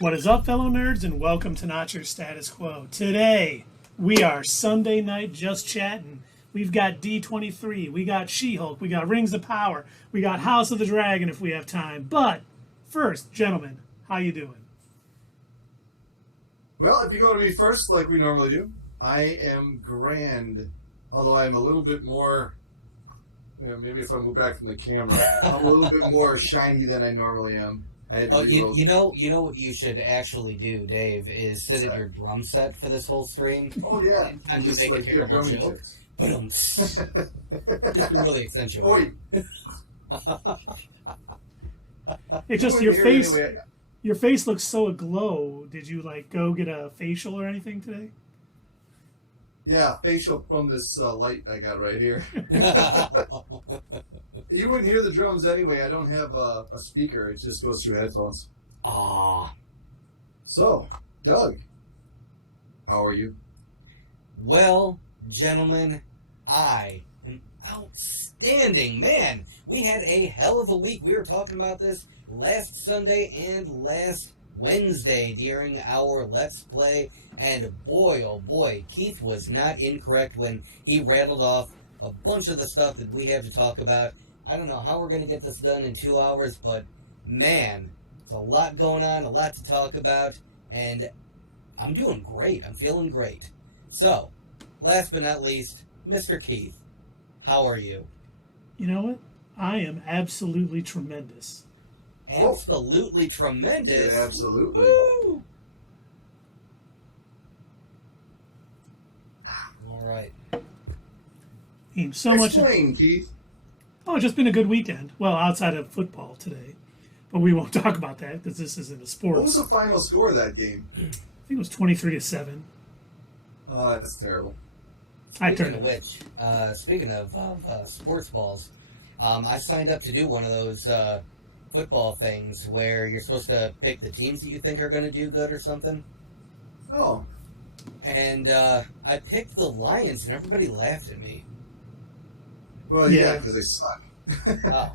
What is up, fellow nerds, and welcome to Not Your Status Quo. Today, we are Sunday night just chatting. We've got D23, we got She-Hulk, we got Rings of Power, we got House of the Dragon if we have time. But first, gentlemen, how you doing? Well, if you go to me first, like we normally do, I am grand. Although I'm a little bit more, maybe if I move back from the camera, I'm a little bit more shiny than I normally am. I had to you know what you should actually do, Dave, is sit at your drum set for this whole stream. Oh yeah, And just make a terrible joke. But just to really accentuate. It's just your face. Anyway. Your face looks so aglow. Did you go get a facial or anything today? Yeah, facial from this light I got right here. You wouldn't hear the drums anyway. I don't have a speaker. It just goes through headphones. Ah. So, Doug, how are you? Well, gentlemen, I am outstanding. Man, we had a hell of a week. We were talking about this last Sunday and last Wednesday during our Let's Play. And boy, oh boy, Keith was not incorrect when he rattled off a bunch of the stuff that we have to talk about. I don't know how we're going to get this done in 2 hours, but man, there's a lot going on, a lot to talk about, and I'm doing great. I'm feeling great. So, last but not least, Mr. Keith, how are you? You know what? I am absolutely tremendous. Absolutely tremendous. Yeah, absolutely. Woo! All right. Explain, Keith. Oh, it's just been a good weekend. Well, outside of football today. But we won't talk about that because this isn't a sports. What was the final score of that game? I think it was 23-7. Oh, that's terrible. Speaking of sports balls, I signed up to do one of those football things where you're supposed to pick the teams that you think are going to do good or something. Oh. And I picked the Lions, and everybody laughed at me. Well, yeah, because they suck. Oh.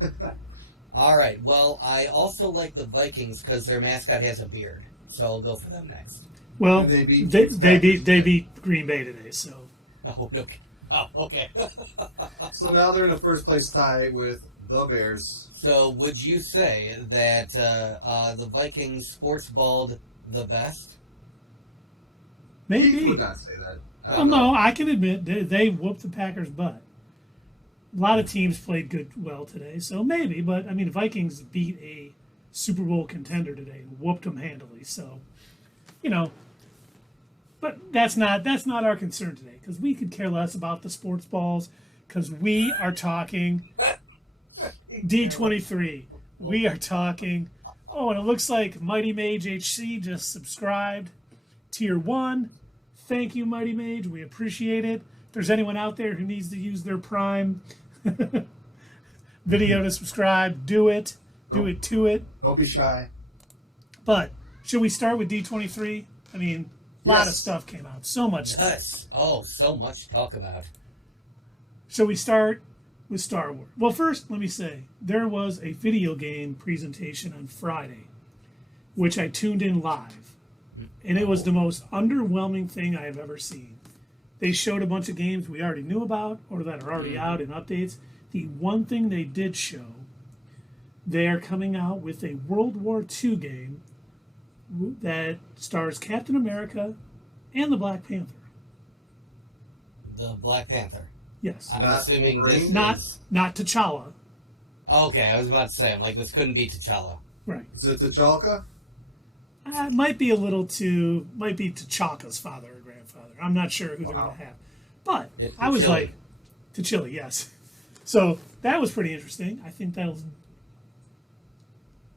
All right. Well, I also like the Vikings because their mascot has a beard, so I'll go for them next. Well, they beat Green Bay today, so. Oh, okay. Oh, okay. So now they're in a first place tie with the Bears. So would you say that the Vikings sports balled the best? Maybe. Keith would not say that. No, I can admit they whooped the Packers' butt. A lot of teams played well today, so maybe. But, I mean, the Vikings beat a Super Bowl contender today and whooped them handily. So, but that's not our concern today because we could care less about the sports balls because we are talking D23. We are talking. Oh, and it looks like Mighty Mage HC just subscribed. Tier 1. Thank you, Mighty Mage. We appreciate it. If there's anyone out there who needs to use their Prime video to subscribe, do it. Do it to it. Don't be shy. But should we start with D23? I mean, a lot of stuff came out. So much stuff. Yes. Oh, so much to talk about. Shall we start with Star Wars? Well, first, let me say, there was a video game presentation on Friday, which I tuned in live. And it was the most underwhelming thing I have ever seen. They showed a bunch of games we already knew about or that are already out in updates. The one thing they did show, they are coming out with a World War II game that stars Captain America and the Black Panther. The Black Panther. Yes. I'm assuming this not is... not T'Challa. Okay, I was about to say, I'm like, this couldn't be T'Challa. Right. Is it T'Challa? It might be T'Chaka's father or grandfather. I'm not sure who they're going to have. But I was like, T'Challa, yes. So that was pretty interesting. I think that'll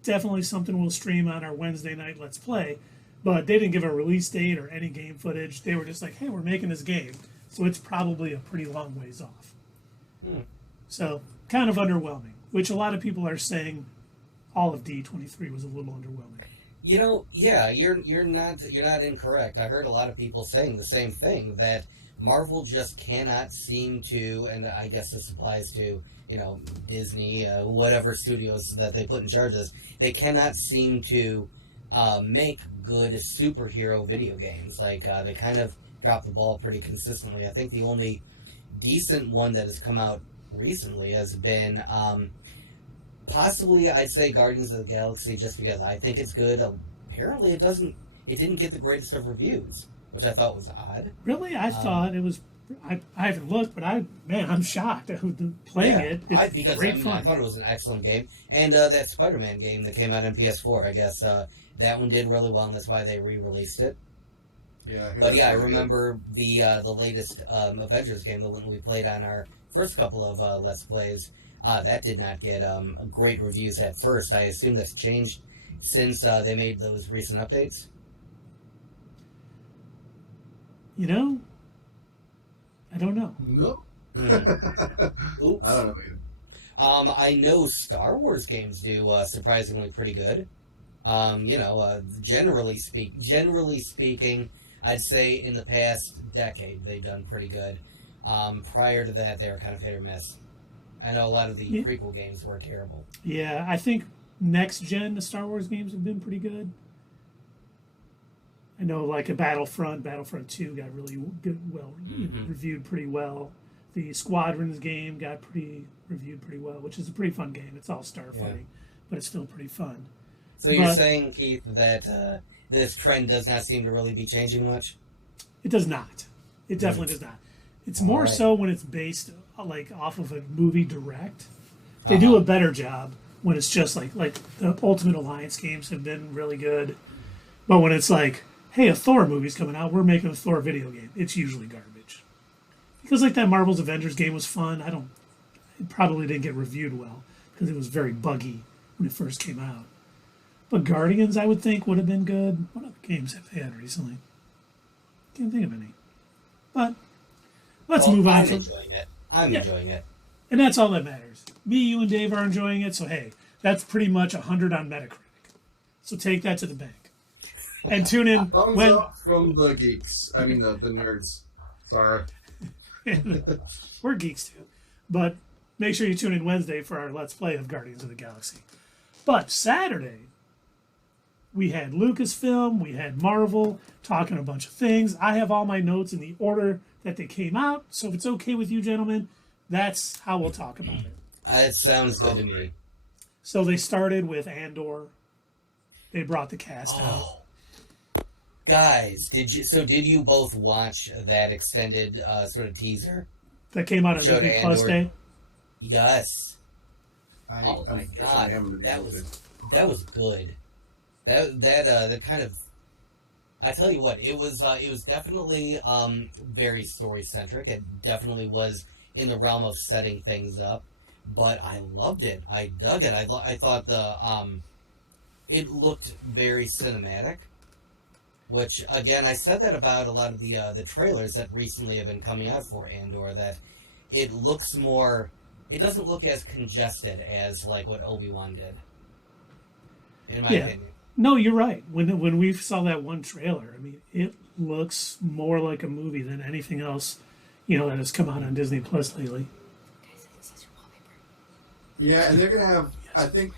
definitely something we'll stream on our Wednesday night Let's Play. But they didn't give a release date or any game footage. They were just like, hey, we're making this game. So it's probably a pretty long ways off. So kind of underwhelming, which a lot of people are saying all of D23 was a little underwhelming. Yeah, you're not incorrect. I heard a lot of people saying the same thing, that Marvel just cannot seem to, and I guess this applies to, Disney, whatever studios that they put in charge of, they cannot seem to make good superhero video games. Like, they kind of drop the ball pretty consistently. I think the only decent one that has come out recently has been possibly, I'd say, Guardians of the Galaxy, just because I think it's good. Apparently, it didn't get the greatest of reviews, which I thought was odd. Really, I thought it was. I haven't looked, but I'm shocked at playing it. It's great fun. I thought it was an excellent game, and that Spider-Man game that came out on PS4, I guess that one did really well, and that's why they re-released it. Yeah, but yeah, I remember the latest Avengers game, the one we played on our first couple of Let's Plays. That did not get great reviews at first. I assume that's changed since they made those recent updates. You know, I don't know. No. Oops. I don't know either. I know Star Wars games do surprisingly pretty good. Generally speaking, I'd say in the past decade they've done pretty good. Prior to that, they were kind of hit or miss. I know a lot of the prequel games were terrible. Yeah, I think next gen the Star Wars games have been pretty good. I know, like a Battlefront 2 got really good, reviewed pretty well. The Squadrons game got reviewed pretty well, which is a pretty fun game. It's all starfighting, but it's still pretty fun. So you're saying, Keith, that this trend does not seem to really be changing much? It does not. It definitely does not. It's more so when it's based like off of a movie direct. They do a better job when it's just like the Ultimate Alliance games have been really good. But when it's like, hey, a Thor movie's coming out, we're making a Thor video game, it's usually garbage. Because like that Marvel's Avengers game was fun. It probably didn't get reviewed well because it was very buggy when it first came out. But Guardians, I would think, would have been good. What other games have they had recently? Can't think of any. But let's move on. I'm enjoying it. And that's all that matters. Me, you, and Dave are enjoying it. So, hey, that's pretty much 100 on Metacritic. So take that to the bank. And tune in. Thumbs up from the geeks. I mean, the nerds. Sorry. We're geeks too. But make sure you tune in Wednesday for our Let's Play of Guardians of the Galaxy. But Saturday, we had Lucasfilm, we had Marvel, talking a bunch of things. I have all my notes in the order that they came out. So if it's okay with you, gentlemen, that's how we'll talk about it. It sounds good to me. So they started with Andor. They brought the cast out. Guys, did you both watch that extended sort of teaser that came out on Disney Plus Day? Yes. Oh my god, that was good. That kind of, I tell you what, it was definitely very story centric. It definitely was in the realm of setting things up, but I loved it. I dug it. I thought it looked very cinematic. Which, again, I said that about a lot of the trailers that recently have been coming out for Andor, that it looks more... It doesn't look as congested as, like, what Obi-Wan did, in my opinion. No, you're right. When we saw that one trailer, I mean, it looks more like a movie than anything else, that has come out on Disney Plus lately. Yeah, and they're going to have, I think...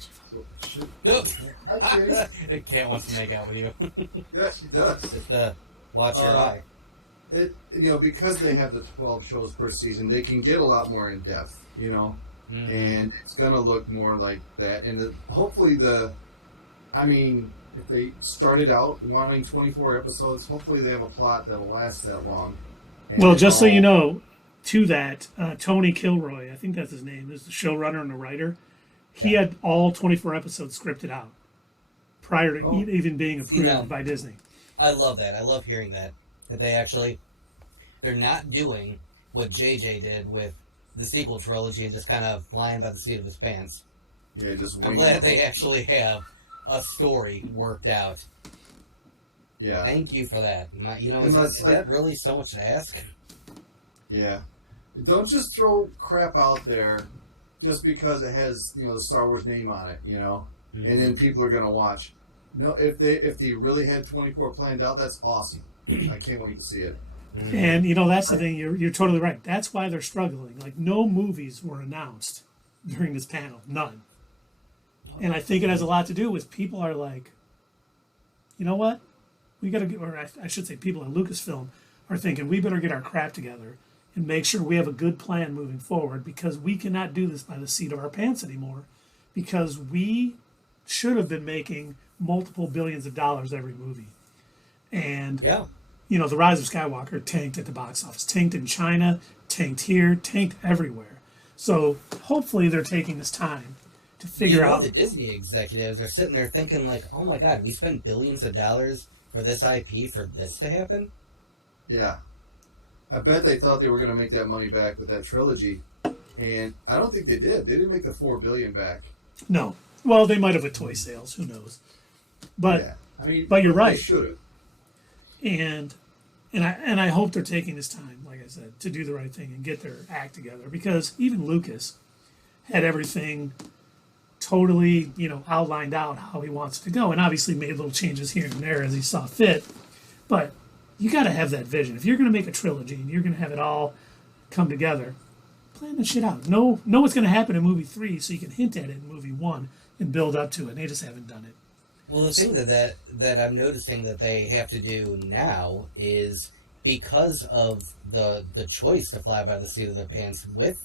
Nope. It can't want to make out with you. Yes, it does. Just, watch your eye. Because they have the 12 shows per season, they can get a lot more in depth, and it's going to look more like that. And hopefully if they started out wanting 24 episodes, hopefully they have a plot that'll last that long. Well, just so you know, to that, Tony Kilroy, I think that's his name, is the showrunner and the writer. He had all 24 episodes scripted out prior to even being approved by Disney. I love that. I love hearing that. That they're not doing what JJ did with the sequel trilogy and just kind of flying by the seat of his pants. Yeah, I'm glad they actually have a story worked out. Yeah. Thank you for that. Is that really so much to ask? Yeah. Don't just throw crap out there just because it has, the Star Wars name on it, and then people are going to watch. No, if they really had 24 planned out, that's awesome. I can't wait to see it. And, that's the thing. You're totally right. That's why they're struggling. Like, no movies were announced during this panel. None. And I think it has a lot to do with people are like, you know what? We got to get, or I should say, people at Lucasfilm are thinking we better get our crap together and make sure we have a good plan moving forward, because we cannot do this by the seat of our pants anymore, because we should have been making multiple billions of dollars every movie. And, Yeah. you know, The Rise of Skywalker tanked at the box office, tanked in China, tanked here, tanked everywhere. So hopefully they're taking this time to figure out. The Disney executives are sitting there thinking like, oh my God, we spent billions of dollars for this IP for this to happen? Yeah. I bet they thought they were going to make that money back with that trilogy, and I don't think they did. They didn't make the $4 billion back. No. Well, they might have with toy sales. Who knows? But yeah. I mean, but you're right. They should have. And I hope they're taking this time, like I said, to do the right thing and get their act together, because even Lucas had everything totally, you know, outlined out how he wants it to go, and obviously made little changes here and there as he saw fit. But you got to have that vision. If you're going to make a trilogy and you're going to have it all come together, plan the shit out. Know what's going to happen in movie 3 so you can hint at it in movie 1 and build up to it. And they just haven't done it. Well, the thing that I'm noticing that they have to do now is, because of the choice to fly by the seat of their pants with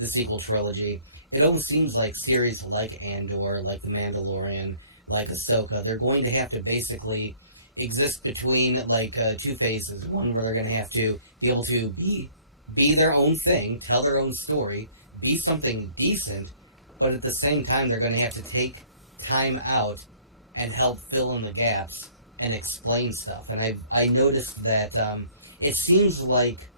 the sequel trilogy, it almost seems like series like Andor, like The Mandalorian, like Ahsoka, they're going to have to basically exist between like two phases. One where they're going to have to be able to be their own thing, tell their own story, be something decent, but at the same time they're going to have to take time out and help fill in the gaps and explain stuff. And I noticed that it seems like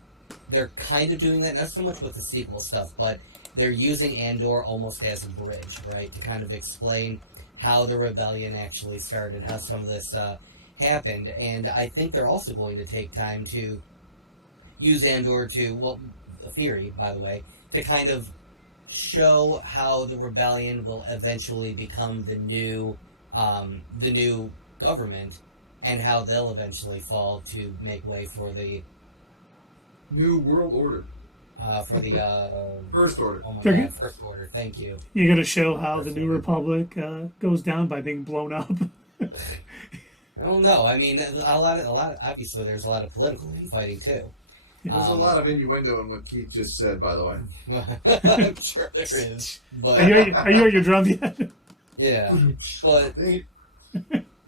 they're kind of doing that, not so much with the sequel stuff, but they're using Andor almost as a bridge, right, to kind of explain how the rebellion actually started, how some of this happened. And I think they're also going to take time to use Andor to, well, a theory, by the way, to kind of show how the rebellion will eventually become the new government, and how they'll eventually fall to make way for the New World Order. For the First Order. Oh my God, First Order. Thank you. You're going to show how the New Republic goes down by being blown up. I don't know. I mean, a lot. Obviously, there's a lot of political infighting too. There's a lot of innuendo in what Keith just said, by the way. I'm sure there is. But Are you at your drum yet? yeah, but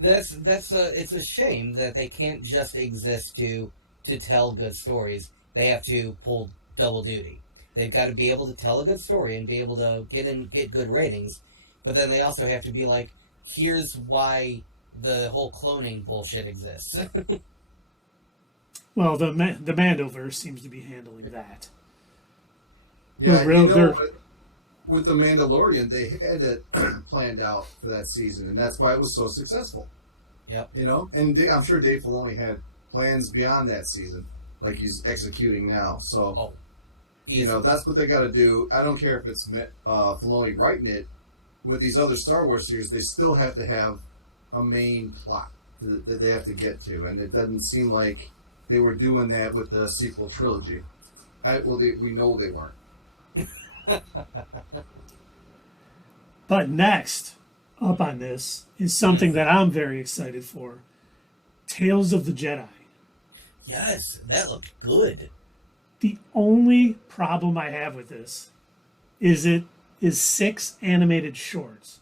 it's a shame that they can't just exist to tell good stories. They have to pull double duty. They've got to be able to tell a good story and be able to get good ratings, but then they also have to be like, here's why the whole cloning bullshit exists. Well, the Mandoverse seems to be handling that. Yeah, with the Mandalorian, they had it planned out for that season, and that's why it was so successful. Yep. You know, and I'm sure Dave Filoni had plans beyond that season, like he's executing now. So, you know, that's what they got to do. I don't care if it's Filoni writing it. With these other Star Wars series, they still have to have a main plot that they have to get to, and it doesn't seem like they were doing that with the sequel trilogy. We know they weren't. But next up on this is something that I'm very excited for. Tales of the Jedi. Yes, that looked good. The only problem I have with this is it is 6 animated shorts.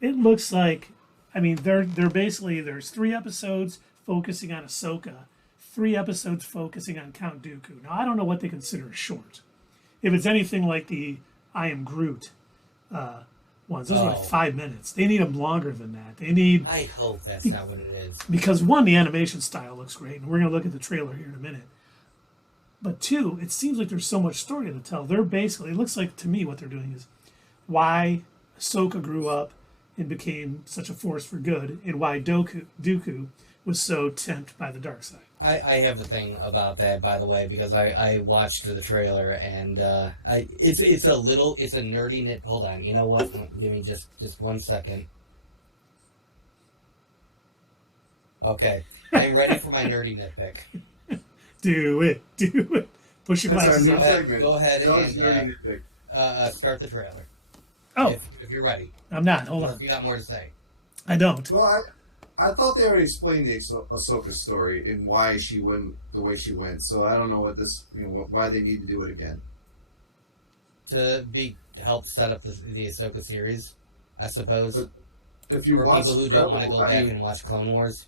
It looks like, I mean, they're basically, there's 3 episodes focusing on Ahsoka, 3 episodes focusing on Count Dooku. Now, I don't know what they consider a short. If it's anything like the I Am Groot ones, those are like 5 minutes. They need them longer than that. I hope that's not what it is. Because 1, the animation style looks great, and we're going to look at the trailer here in a minute. But 2, it seems like there's so much story to tell. They're basically, it looks like to me what they're doing is why Ahsoka grew up and became such a force for good, and why Dooku was so tempted by the dark side. I have a thing about that, by the way, because I watched the trailer, and it's a nerdy nit. Hold on, you know what? Give me just 1 second. Okay, I'm ready for my nerdy nitpick. Do it. Push your glasses up. Go ahead and start the trailer. Oh, if you're ready. I'm not. Hold on. If you got more to say. I don't. Well, I thought they already explained the Ahsoka story and why she went the way she went. So I don't know what this, why they need to do it again. To help set up the Ahsoka series, I suppose. But if you for watch people who don't want to go back and watch Clone Wars.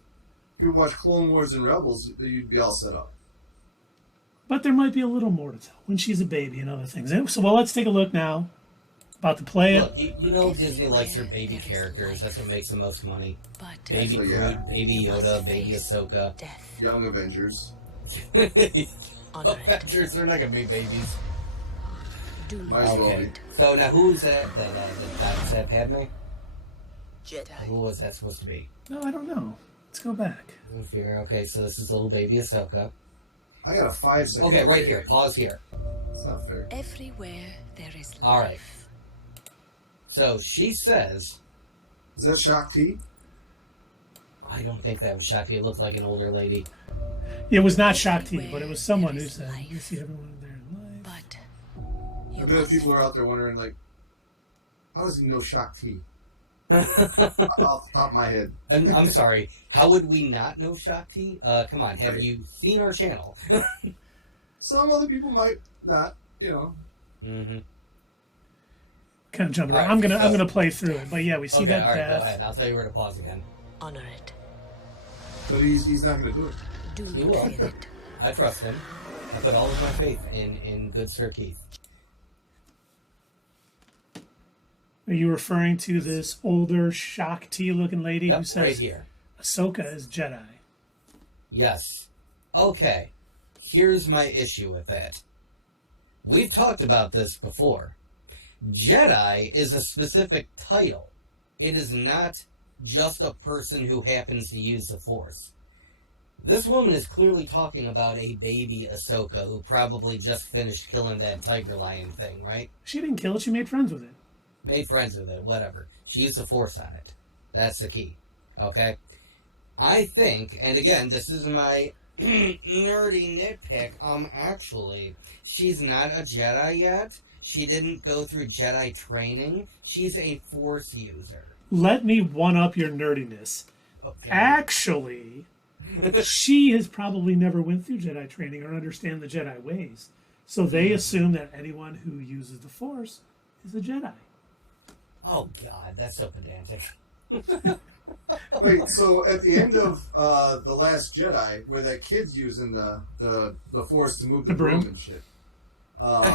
If you watch Clone Wars and Rebels, you'd be all set up. But there might be a little more to tell when she's a baby and other things. So, well, let's take a look now. About to play it. Look, you know Disney likes their baby characters. That's what makes the most money. Baby Groot, Baby Yoda, Baby Ahsoka. Young Avengers. Avengers, they're not going to be babies. Might as well be. So now who's that? Is that Padme? Jedi. Who was that supposed to be? No, I don't know. Let's go back. Okay, so this is little baby Ahsoka. I got a 5-second. Okay, right here. Pause here. It's not fair. Everywhere there is life. All right. So she says... Is that Shakti? I don't think that was Shakti. It looked like an older lady. It was not Shakti, but it was someone who said, you see everyone there in life. But I bet people are out there wondering, like, how does he know Shakti? Off the top of my head. I'm sorry. How would we not know Shakti? Come on. Have you seen our channel? Some other people might not, Mm-hmm. Kind of jumping around. Right, I'm gonna play through it, but yeah, we see that all right, death. go ahead. I'll tell you where to pause again. honor it. But he's not going to do it. Do He not will. fear it. I trust him. I put all of my faith in good Sir Keith. Are you referring to this older Shakti-looking lady Yep, who says right here. Ahsoka is Jedi? Yes. Okay. Here's my issue with that. We've talked about this before. Jedi is a specific title. It is not just a person who happens to use the Force. This woman is clearly talking about a baby Ahsoka who probably just finished killing that tiger lion thing, right? She didn't kill it. She made friends with it. Made friends with it, whatever. She used the Force on it. That's the key. Okay? I think, and again, this is my nerdy nitpick, actually, she's not a Jedi yet. She didn't go through Jedi training. She's a Force user. Let me one-up your nerdiness. Okay. Actually, she has probably never went through Jedi training or understand the Jedi ways. So they assume that anyone who uses the Force is a Jedi. Oh, God, that's so pedantic. Wait, so at the end of The Last Jedi, where that kid's using the Force to move the broom and shit.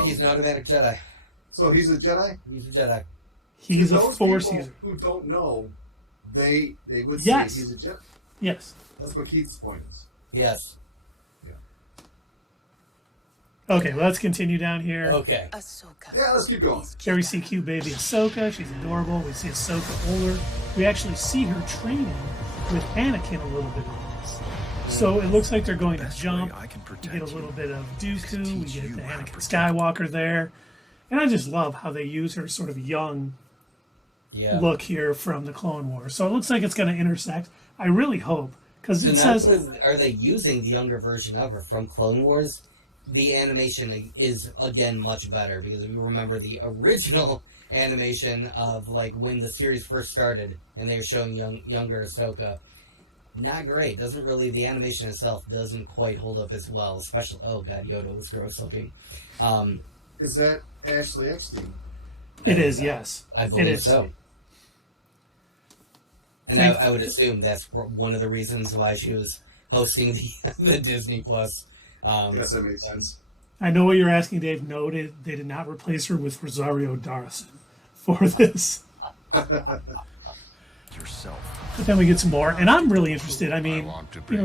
He's an automatic Jedi. So he's a Jedi? He's a Jedi. He's a Those Force people user. who don't know, they would Yes. say he's a Jedi. Yes. That's what Keith's point is. Yes. Okay, let's continue down here. Okay. Ahsoka. Yeah, let's keep going. Here we see cute baby Ahsoka. She's adorable. We see Ahsoka older. We actually see her training with Anakin a little bit in this. So it looks like they're going to jump. We get a little bit of Dooku. We get the Anakin Skywalker there. And I just love how they use her sort of young look here from the Clone Wars. So it looks like it's going to intersect. I really hope. Because it says... Are they using the younger version of her from Clone Wars? The animation is, again, much better. Because if you remember the original animation of, like, when the series first started, and they were showing younger Ahsoka, not great. Doesn't really... The animation itself doesn't quite hold up as well. Especially... Oh, God, Yoda was gross looking. Is that Ashley Eckstein? It is, yes. I believe it is. so. And I would assume that's one of the reasons why she was hosting the Disney Plus. Yes, that makes sense. I know what you're asking, Dave. No, they did not replace her with Rosario Dawson for this. Yourself. But then we get some more, and I'm really interested. I mean,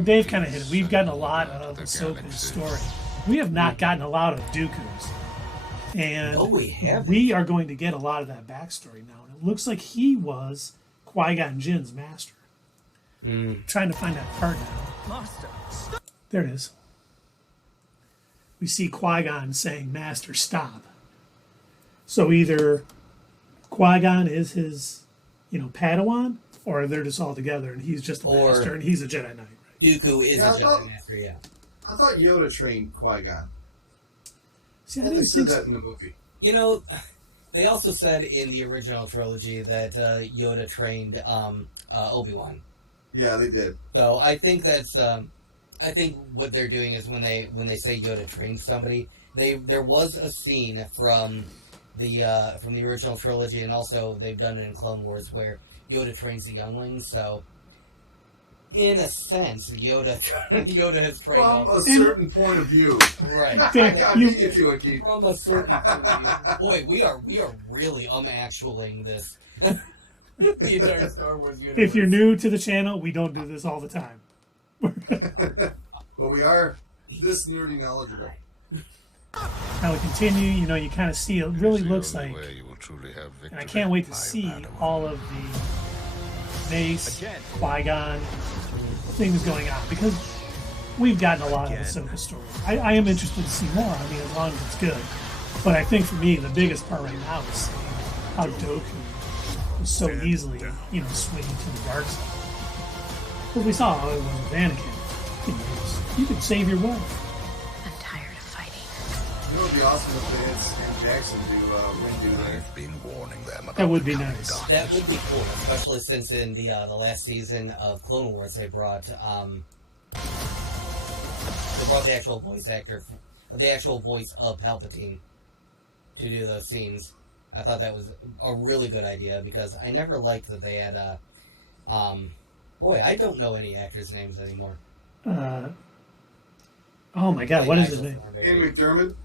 Dave kind of hit it. We've gotten a lot of Ahsoka's story. We have not gotten a lot of Dooku's. And we are going to get a lot of that backstory now. And it looks like he was Qui-Gon Jinn's master. Trying to find that part now. There it is. We see Qui-Gon saying, "Master, stop." So either Qui-Gon is his, Padawan, or they're just all together and he's just a master and he's a Jedi Knight. Right? Dooku is a Jedi Master, yeah. I thought Yoda trained Qui-Gon. See, I They didn't said think that in the movie. They also said in the original trilogy that Yoda trained Obi-Wan. Yeah, they did. So I think that's I think what they're doing is when they say Yoda trains somebody, there was a scene from the original trilogy, and also they've done it in Clone Wars where Yoda trains the younglings. So in a sense, Yoda has trained From all a certain point of view. right. I beat you to it, Keith. From a certain point of view. Boy, we are really actualing this. The entire Star Wars universe. If you're new to the channel, we don't do this all the time. But we are this nerdy knowledgeable. Now we continue, you kind of see, it really looks like, and I can't wait to see all of the Mace, Qui-Gon things going on, because we've gotten a lot of Ahsoka story. I am interested to see more, as long as it's good. But I think for me, the biggest part right now is seeing how Dooku was so easily, swinging to the dark side. Because we saw how it was with Anakin. You could save your wife. I'm tired of fighting. You know, it would be awesome if they had Sam Jackson do that. I've been warning them about That would be the coming nice. darkness. That would be cool, especially since in the last season of Clone Wars they brought the actual voice actor, the actual voice of Palpatine, to do those scenes. I thought that was a really good idea because I never liked that they had boy, I don't know any actors' names anymore. Oh my God, what is his name? Ian McDermott?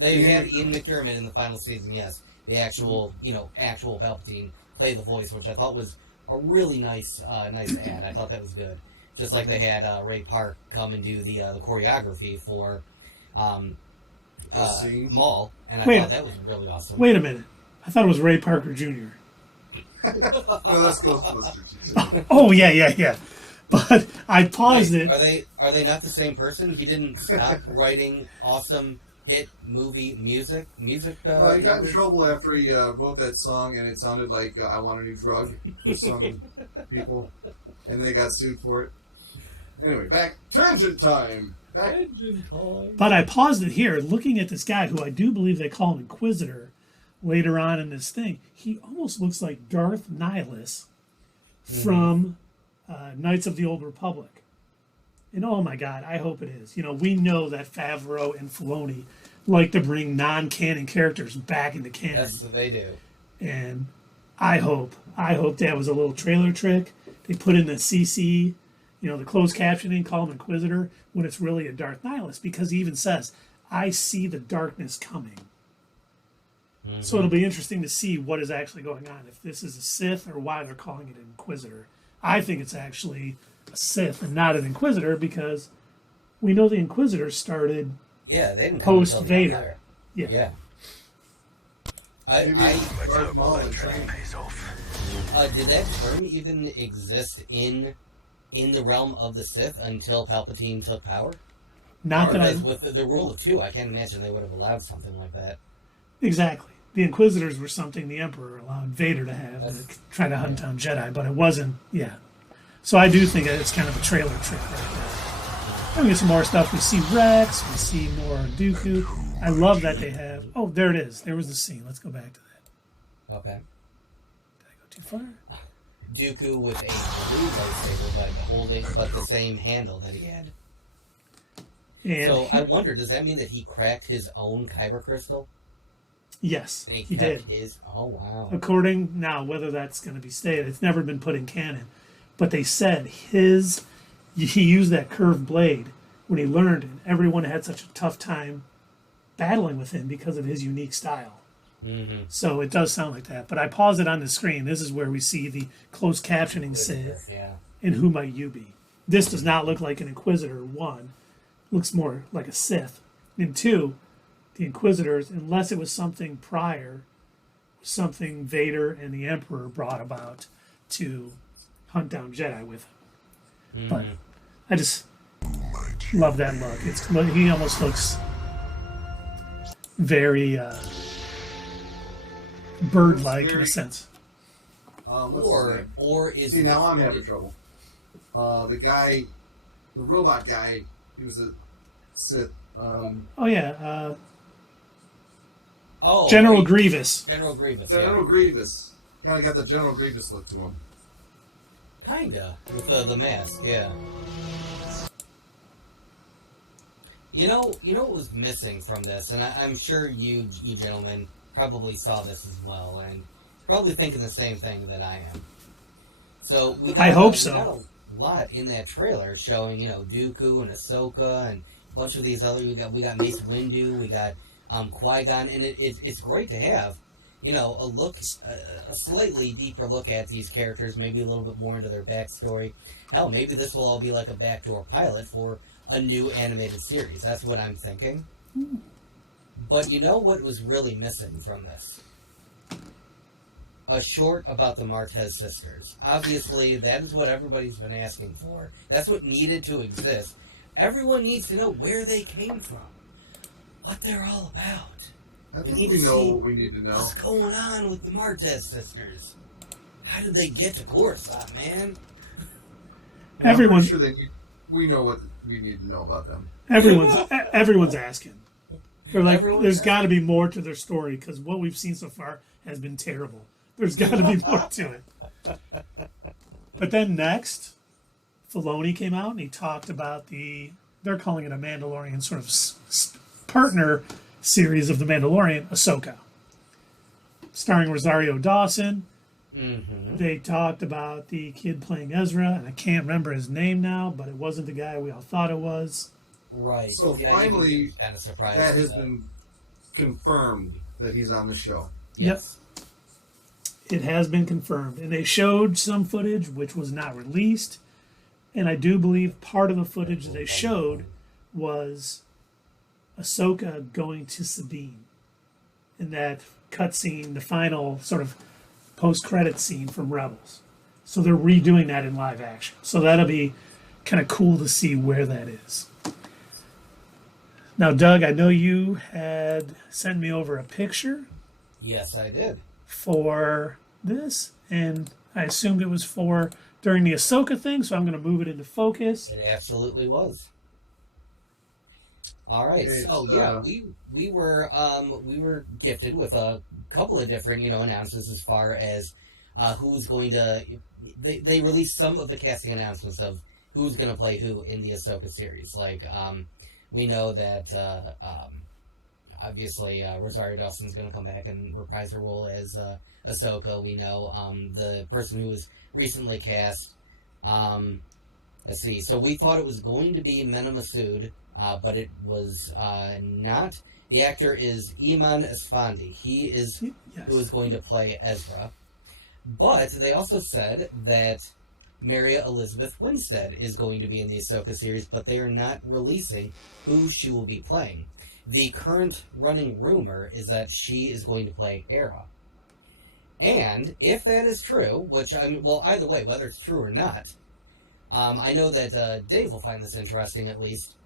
They had Ian McDermott in the final season, yes. The actual, actual Palpatine play the voice, which I thought was a really nice ad. I thought that was good. Just like they had Ray Park come and do the choreography for Maul, and I thought that was really awesome. Wait a minute. I thought it was Ray Parker Jr. No, that's Ghostbusters. Oh, yeah. But I paused it. Are they not the same person? He didn't stop writing awesome hit movie music. He got in trouble after he wrote that song, and it sounded like "I Want a New Drug" to some people, and they got sued for it. Anyway, back tangent time. But I paused it here, looking at this guy who I do believe they call him Inquisitor later on in this thing. He almost looks like Darth Nihilus from Knights of the Old Republic. And oh my God, I hope it is. We know that Favreau and Filoni like to bring non-canon characters back into canon. That's what they do. And I hope that was a little trailer trick. They put in the CC, the closed captioning, call him Inquisitor, when it's really a Darth Nihilus, because he even says, I see the darkness coming. Mm-hmm. So it'll be interesting to see what is actually going on, if this is a Sith or why they're calling it an Inquisitor. I think it's actually a Sith and not an Inquisitor, because we know the Inquisitors started they didn't come post Vader. Yeah. Maybe Darth Maul and training. Did that term even exist in the realm of the Sith until Palpatine took power? Not that I... With the rule of two, I can't imagine they would have allowed something like that. Exactly. The Inquisitors were something the Emperor allowed Vader to have, to try to hunt down Jedi, but it wasn't, So I do think it's kind of a trailer trick right there. And we get some more stuff. We see Rex, we see more Dooku. I love that they have... Oh, there it is. There was the scene. Let's go back to that. Okay. Did I go too far? Dooku with a blue lightsaber, but the same handle that he had. And so I wonder, does that mean that he cracked his own kyber crystal? Yes, And he kept did. his. Oh wow! According now, whether that's going to be stated, it's never been put in canon, but they said he used that curved blade when he learned, and everyone had such a tough time battling with him because of his unique style. Mm-hmm. So it does sound like that. But I pause it on the screen. This is where we see the closed captioning say, "And who might you be?" This does not look like an Inquisitor. One, looks more like a Sith, and two, the Inquisitors, unless it was something prior, something Vader and the Emperor brought about to hunt down Jedi with him. But I just love that look. He almost looks very bird-like in a sense. Or is See, now I'm having trouble. The robot guy, he was a Sith. General Grievous. General Grievous. General Grievous. Kind of got the General Grievous look to him. Kinda, with the mask, yeah. You know what was missing from this, and I'm sure you gentlemen probably saw this as well, and probably thinking the same thing that I am. So we got, I hope we so. got a lot in that trailer showing, Dooku and Ahsoka and a bunch of these other. We got Mace Windu, we got Qui-Gon, and it's great to have, a slightly deeper look at these characters, maybe a little bit more into their backstory. Hell, maybe this will all be like a backdoor pilot for a new animated series. That's what I'm thinking. But you know what was really missing from this? A short about the Martez sisters. Obviously, that is what everybody's been asking for. That's what needed to exist. Everyone needs to know where they came from, what they're all about. I think we know what we need to know. What's going on with the Martez sisters? How did they get to Coruscant, man? Everyone, I'm pretty sure we know what we need to know about them. everyone's asking. They're like, there's got to asking. be more to their story because what we've seen so far has been terrible. There's got to be more to it. But then next, Filoni came out and he talked about they're calling it a Mandalorian sort of partner series of the Mandalorian, Ahsoka, starring Rosario Dawson. Mm-hmm. They talked about the kid playing Ezra, and I can't remember his name now, but it wasn't the guy we all thought it was. Right. So Yeah, finally, kind of surprised. that has been confirmed that he's on the show. Yes. It has been confirmed. And they showed some footage which was not released. And I do believe part of the footage that they showed was Ahsoka going to Sabine. In that cutscene, the final sort of post-credit scene from Rebels. So they're redoing that in live action. So that'll be kind of cool to see where that is. Now, Doug, I know you had sent me over a picture Yes, I did. for this, and I assumed it was for during the Ahsoka thing, so I'm going to move it into focus. It absolutely was. All right, so yeah, we were gifted with a couple of different announcements as far as who's going to. They released some of the casting announcements of who's going to play who in the Ahsoka series. Like we know that obviously Rosario Dawson's going to come back and reprise her role as Ahsoka. We know the person who was recently cast. Let's see. So we thought it was going to be Mena Massoud. But it was not. The actor is Iman Esfandi. He is who is going to play Ezra. But they also said that Maria Elizabeth Winstead is going to be in the Ahsoka series, but they are not releasing who she will be playing. The current running rumor is that she is going to play Hera. And if that is true, which either way, whether it's true or not, I know that Dave will find this interesting at least.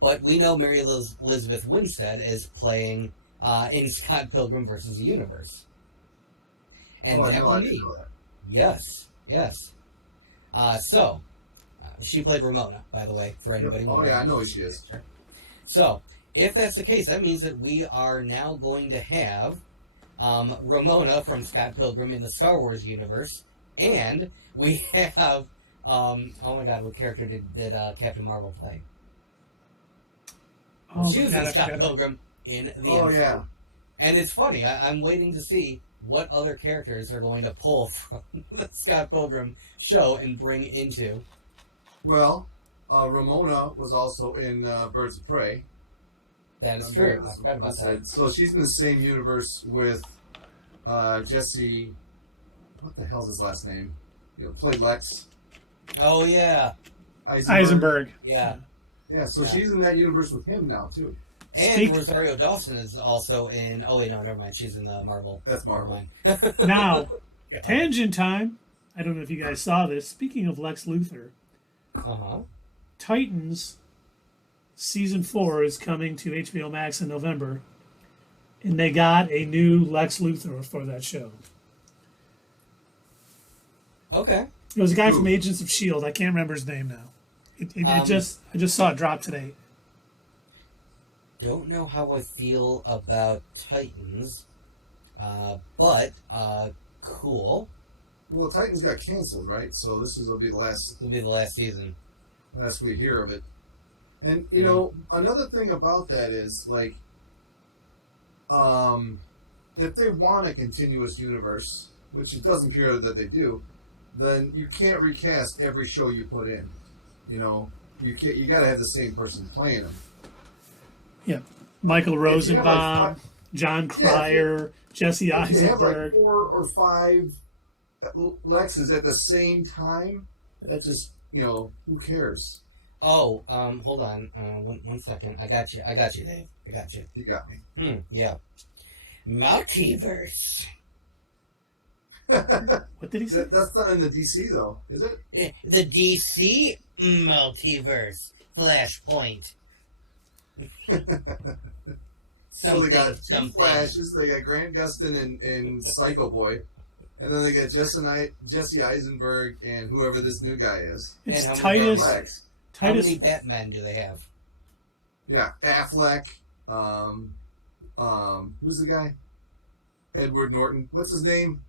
But we know Mary Elizabeth Winstead is playing in Scott Pilgrim vs. the Universe. And that will mean... Yes. So, she played Ramona, by the way, for anybody wondering. Oh, yeah, I know who she is. So, if that's the case, that means that we are now going to have Ramona from Scott Pilgrim in the Star Wars universe, and we have... oh my god, what character did Captain Marvel play? She was in Scott Pilgrim in the MCU. Yeah. And it's funny, I'm waiting to see what other characters they're going to pull from the Scott Pilgrim show and bring into. Well, Ramona was also in Birds of Prey. That is true. I forgot about that. So she's in the same universe with Jesse. What the hell's his last name? Played Lex. Oh, yeah. Eisenberg. Yeah. Yeah, so she's in that universe with him now, too. And Rosario Dawson is also in... Oh, wait, no, never mind. She's in the Marvel. That's Marvel. Now, tangent time. I don't know if you guys saw this. Speaking of Lex Luthor, Titans Season 4 is coming to HBO Max in November, and they got a new Lex Luthor for that show. Okay. It was a guy from Agents of S.H.I.E.L.D. I can't remember his name now. I just saw it drop today. Don't know how I feel about Titans, but cool. Well, Titans got canceled, right? So will be the last. It'll be the last season. Last we hear of it. And you know, another thing about that is like, if they want a continuous universe, which it doesn't appear that they do, then you can't recast every show you put in. You know, you got to have the same person playing them. Yeah, Michael Rosenbaum, John Cryer, Jesse Eisenberg. If you have like 4 or 5 Lexes at the same time, that just, you know, who cares? Oh, hold on, 1 second. I got you, Dave. I got you. You got me. Yeah. Multiverse. What did he say? That's not in the DC though, is it? The DC multiverse. Flashpoint. So they got 2 Flashes. They got Grant Gustin and Psycho Boy, and then they got Jesse Eisenberg and whoever this new guy is. It's and Titus. How many Batman do they have? Yeah, Affleck. Who's the guy? Edward Norton. What's his name?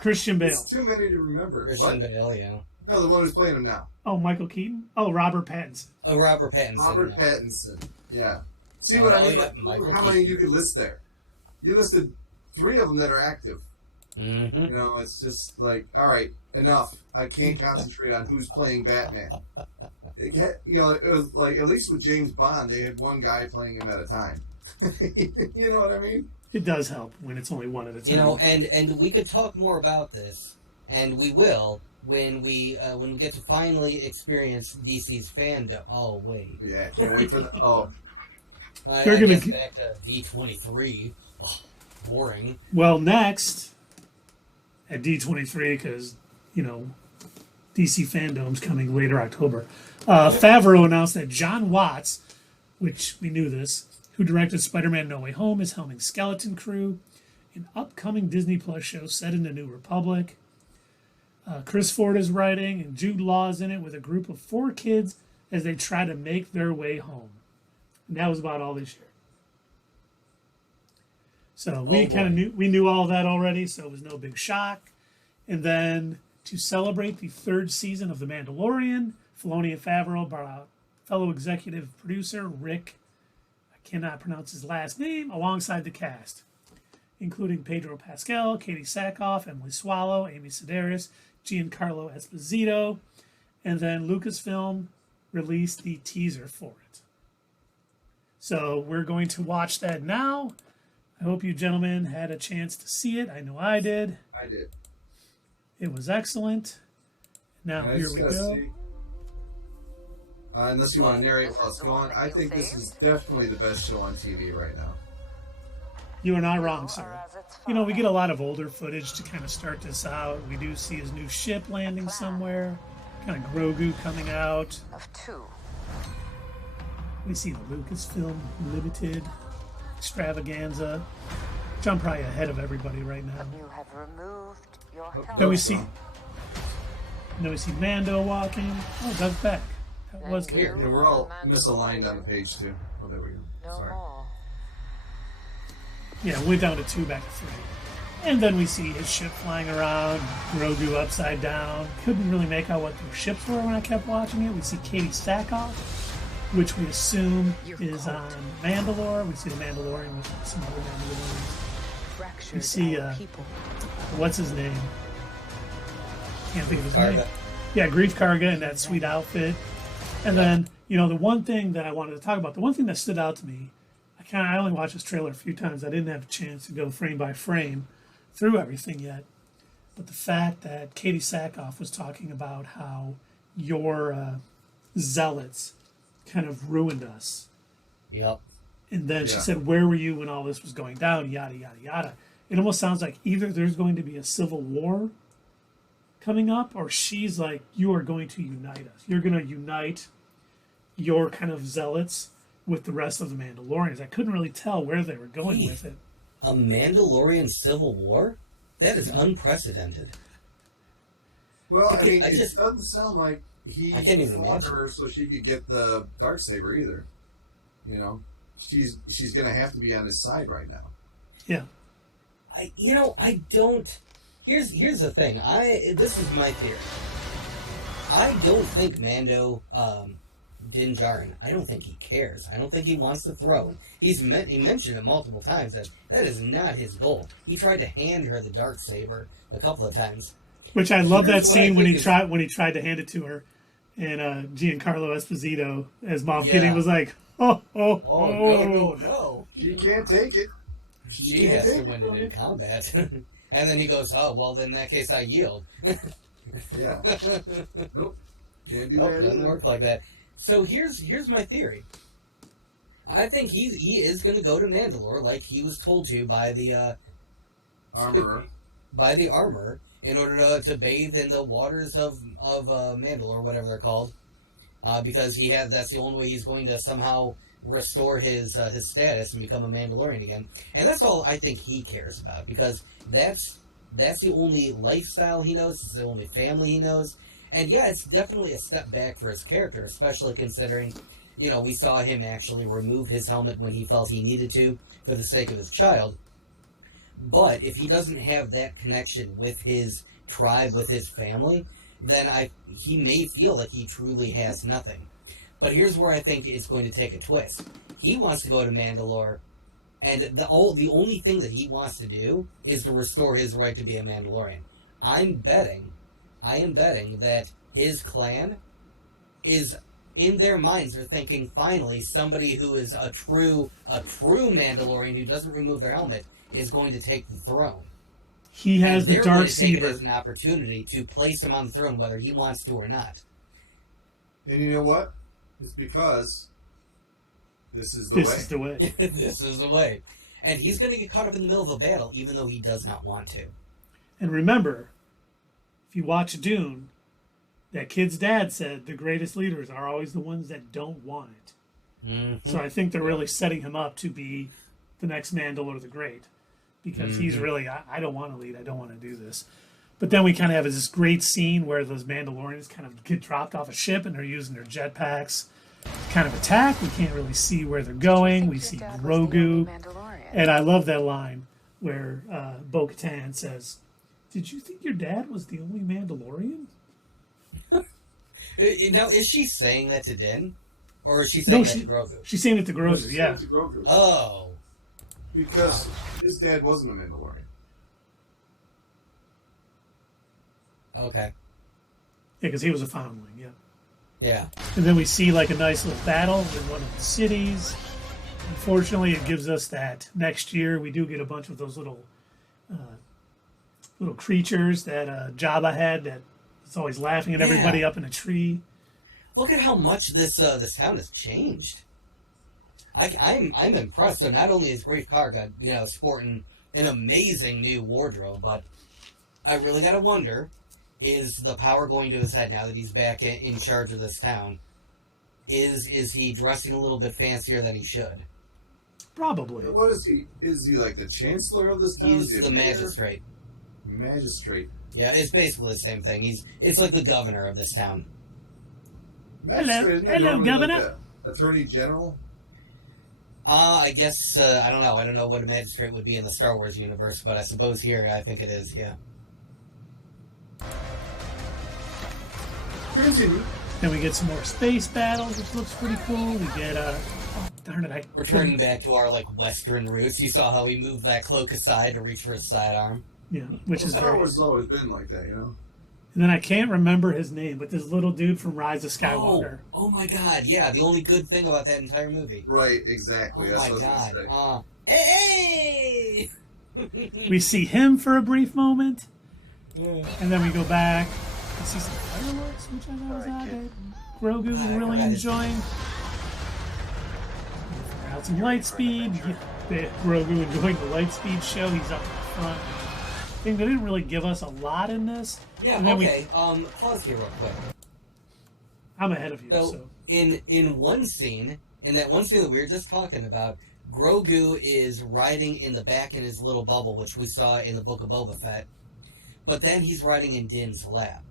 Christian Bale. It's too many to remember. Christian Bale, yeah. No, the one who's playing him now. Oh, Michael Keaton. Oh, Robert Pattinson. Oh, Robert Pattinson. Robert Pattinson. Yeah. See what I mean? Yeah, how many you could list there? You listed 3 of them that are active. Mm-hmm. You know, it's just like, all right, enough. I can't concentrate on who's playing Batman. You know, it was like, at least with James Bond, they had one guy playing him at a time. You know what I mean? It does help when it's only one at a time. You know, and we could talk more about this, and we will when we get to finally experience DC's fandom. Oh wait, Yeah, can't wait for the. Oh, They're gonna guess back to D23. Oh, boring. Well, next at D23, because you know DC fandom's coming later October. Favreau announced that John Watts, which we knew this, who directed Spider-Man No Way Home, is helming Skeleton Crew, an upcoming Disney Plus show set in the New Republic. Chris Ford is writing, and Jude Law is in it with a group of 4 kids as they try to make their way home. And that was about all they shared. So we knew all that already, so it was no big shock. And then to celebrate the 3rd season of The Mandalorian, Filoni and Favreau brought out fellow executive producer Rick, I cannot pronounce his last name, alongside the cast, including Pedro Pascal, Katie Sackhoff, Emily Swallow, Amy Sedaris, Giancarlo Esposito, and then Lucasfilm released the teaser for it. So we're going to watch that now. I hope you gentlemen had a chance to see it. I know I did. I did. It was excellent. Now here we go. Unless you want to narrate while it's going, I think this is definitely the best show on TV right now. You are not wrong, sir. You know, we get a lot of older footage to kind of start this out. We do see his new ship landing somewhere, kind of Grogu coming out. We see the Lucasfilm Limited extravaganza. Which I'm probably ahead of everybody right now. You have removed your Then we see Mando walking. Oh, Doug Beck. That was Weird. Yeah, we're all misaligned on the page too. Oh, there we go. Sorry. Yeah, we're down to 2, back to 3. And then we see his ship flying around, Grogu upside down. Couldn't really make out what the ships were when I kept watching it. We see Katie Sackhoff, which we assume is on Mandalore. We see the Mandalorian with some other Mandalorians. We see, what's his name? Can't think of his name. Yeah, Grief Karga in that sweet outfit. And then, you know, the one thing that I wanted to talk about, the one thing that stood out to me, I only watched this trailer a few times. I didn't have a chance to go frame by frame through everything yet. But the fact that Katie Sackhoff was talking about how your zealots kind of ruined us. Yep. And then she said, where were you when all this was going down? Yada, yada, yada. It almost sounds like either there's going to be a civil war coming up, or she's like, you are going to unite us. You're going to unite your kind of zealots with the rest of the Mandalorians. I couldn't really tell where they were going with it. A Mandalorian civil war? That is unprecedented. Well, I mean, it doesn't sound like he can't even fought imagine her so she could get the Darksaber either. You know, she's going to have to be on his side right now. Yeah. I don't Here's the thing. This is my theory. I don't think Mando, Din Djarin, I don't think he cares. I don't think he wants the throne. He mentioned it multiple times that is not his goal. He tried to hand her the Darksaber a couple of times. Which I love that scene when he tried to hand it to her, and Giancarlo Esposito as Moff Gideon was like, oh, no. She can't take it. She has to win it in combat. And then he goes, oh, well, then in that case I yield. Yeah. Nope. Can't do Nope, that. Doesn't work like that. So here's my theory. I think he is going to go to Mandalore like he was told to by the Armorer. By the armor in order to bathe in the waters of Mandalore, whatever they're called, because that's the only way he's going to somehow restore his status and become a Mandalorian again. And that's all I think he cares about, because that's the only lifestyle he knows, it's the only family he knows. And yeah, it's definitely a step back for his character, especially considering, we saw him actually remove his helmet when he felt he needed to for the sake of his child. But if he doesn't have that connection with his tribe, with his family, then he may feel like he truly has nothing. But here's where I think it's going to take a twist. He wants to go to Mandalore, and the only thing that he wants to do is to restore his right to be a Mandalorian. I am betting that his clan is, in their minds, are thinking, finally, somebody who is a true Mandalorian who doesn't remove their helmet is going to take the throne. He has the Darksaber as an opportunity to place him on the throne, whether he wants to or not. And you know what? It's because this is the way. This is the way. And he's going to get caught up in the middle of a battle, even though he does not want to. And remember, if you watch Dune, that kid's dad said the greatest leaders are always the ones that don't want it. Mm-hmm. So I think they're really setting him up to be the next Mandalore the Great. Because he's really, I don't want to lead, I don't want to do this. But then we kind of have this great scene where those Mandalorians kind of get dropped off a ship and they're using their jetpacks to kind of attack. We can't really see where they're going. We see Grogu. And I love that line where Bo-Katan says, "Did you think your dad was the only Mandalorian?" Now, is she saying that to Din? Or is she saying that to Grogu? She's saying it to Grogu, yeah. To Grogu. Oh. Because his dad wasn't a Mandalorian. Okay. Yeah, because he was a foundling, yeah. Yeah. And then we see like a nice little battle in one of the cities. Unfortunately, it gives us that next year we do get a bunch of those little creatures that Jabba had that is always laughing at everybody up in a tree. Look at how much this town has changed. I'm impressed. So not only is Greef Karga, sporting an amazing new wardrobe, but I really got to wonder, is the power going to his head now that he's back in charge of this town? Is he dressing a little bit fancier than he should? Probably. What is he? Is he like the chancellor of this town? He's the magistrate. Magistrate. Yeah, it's basically the same thing. It's like the governor of this town. Hello, Governor. Like Attorney General. I guess I don't know. I don't know what a magistrate would be in the Star Wars universe, but I suppose here I think it is. Yeah. Continue. Then we get some more space battles, which looks pretty cool. We get darn it! Returning back to our Western roots. You saw how he moved that cloak aside to reach for his sidearm. Yeah, which is Star Wars has always been like that, And then I can't remember his name, but this little dude from Rise of Skywalker. Oh my God! Yeah, the only good thing about that entire movie. Right, exactly. Oh my God! Hey! We see him for a brief moment, and then we go back and see some fireworks, which I thought was odd. Grogu was really enjoying. Out some light speed. Grogu enjoying the light speed show. He's up in front. I think they didn't really give us a lot in this. Yeah, okay. Pause here real quick. I'm ahead of you. So in that one scene that we were just talking about, Grogu is riding in the back in his little bubble, which we saw in the Book of Boba Fett. But then he's riding in Din's lap.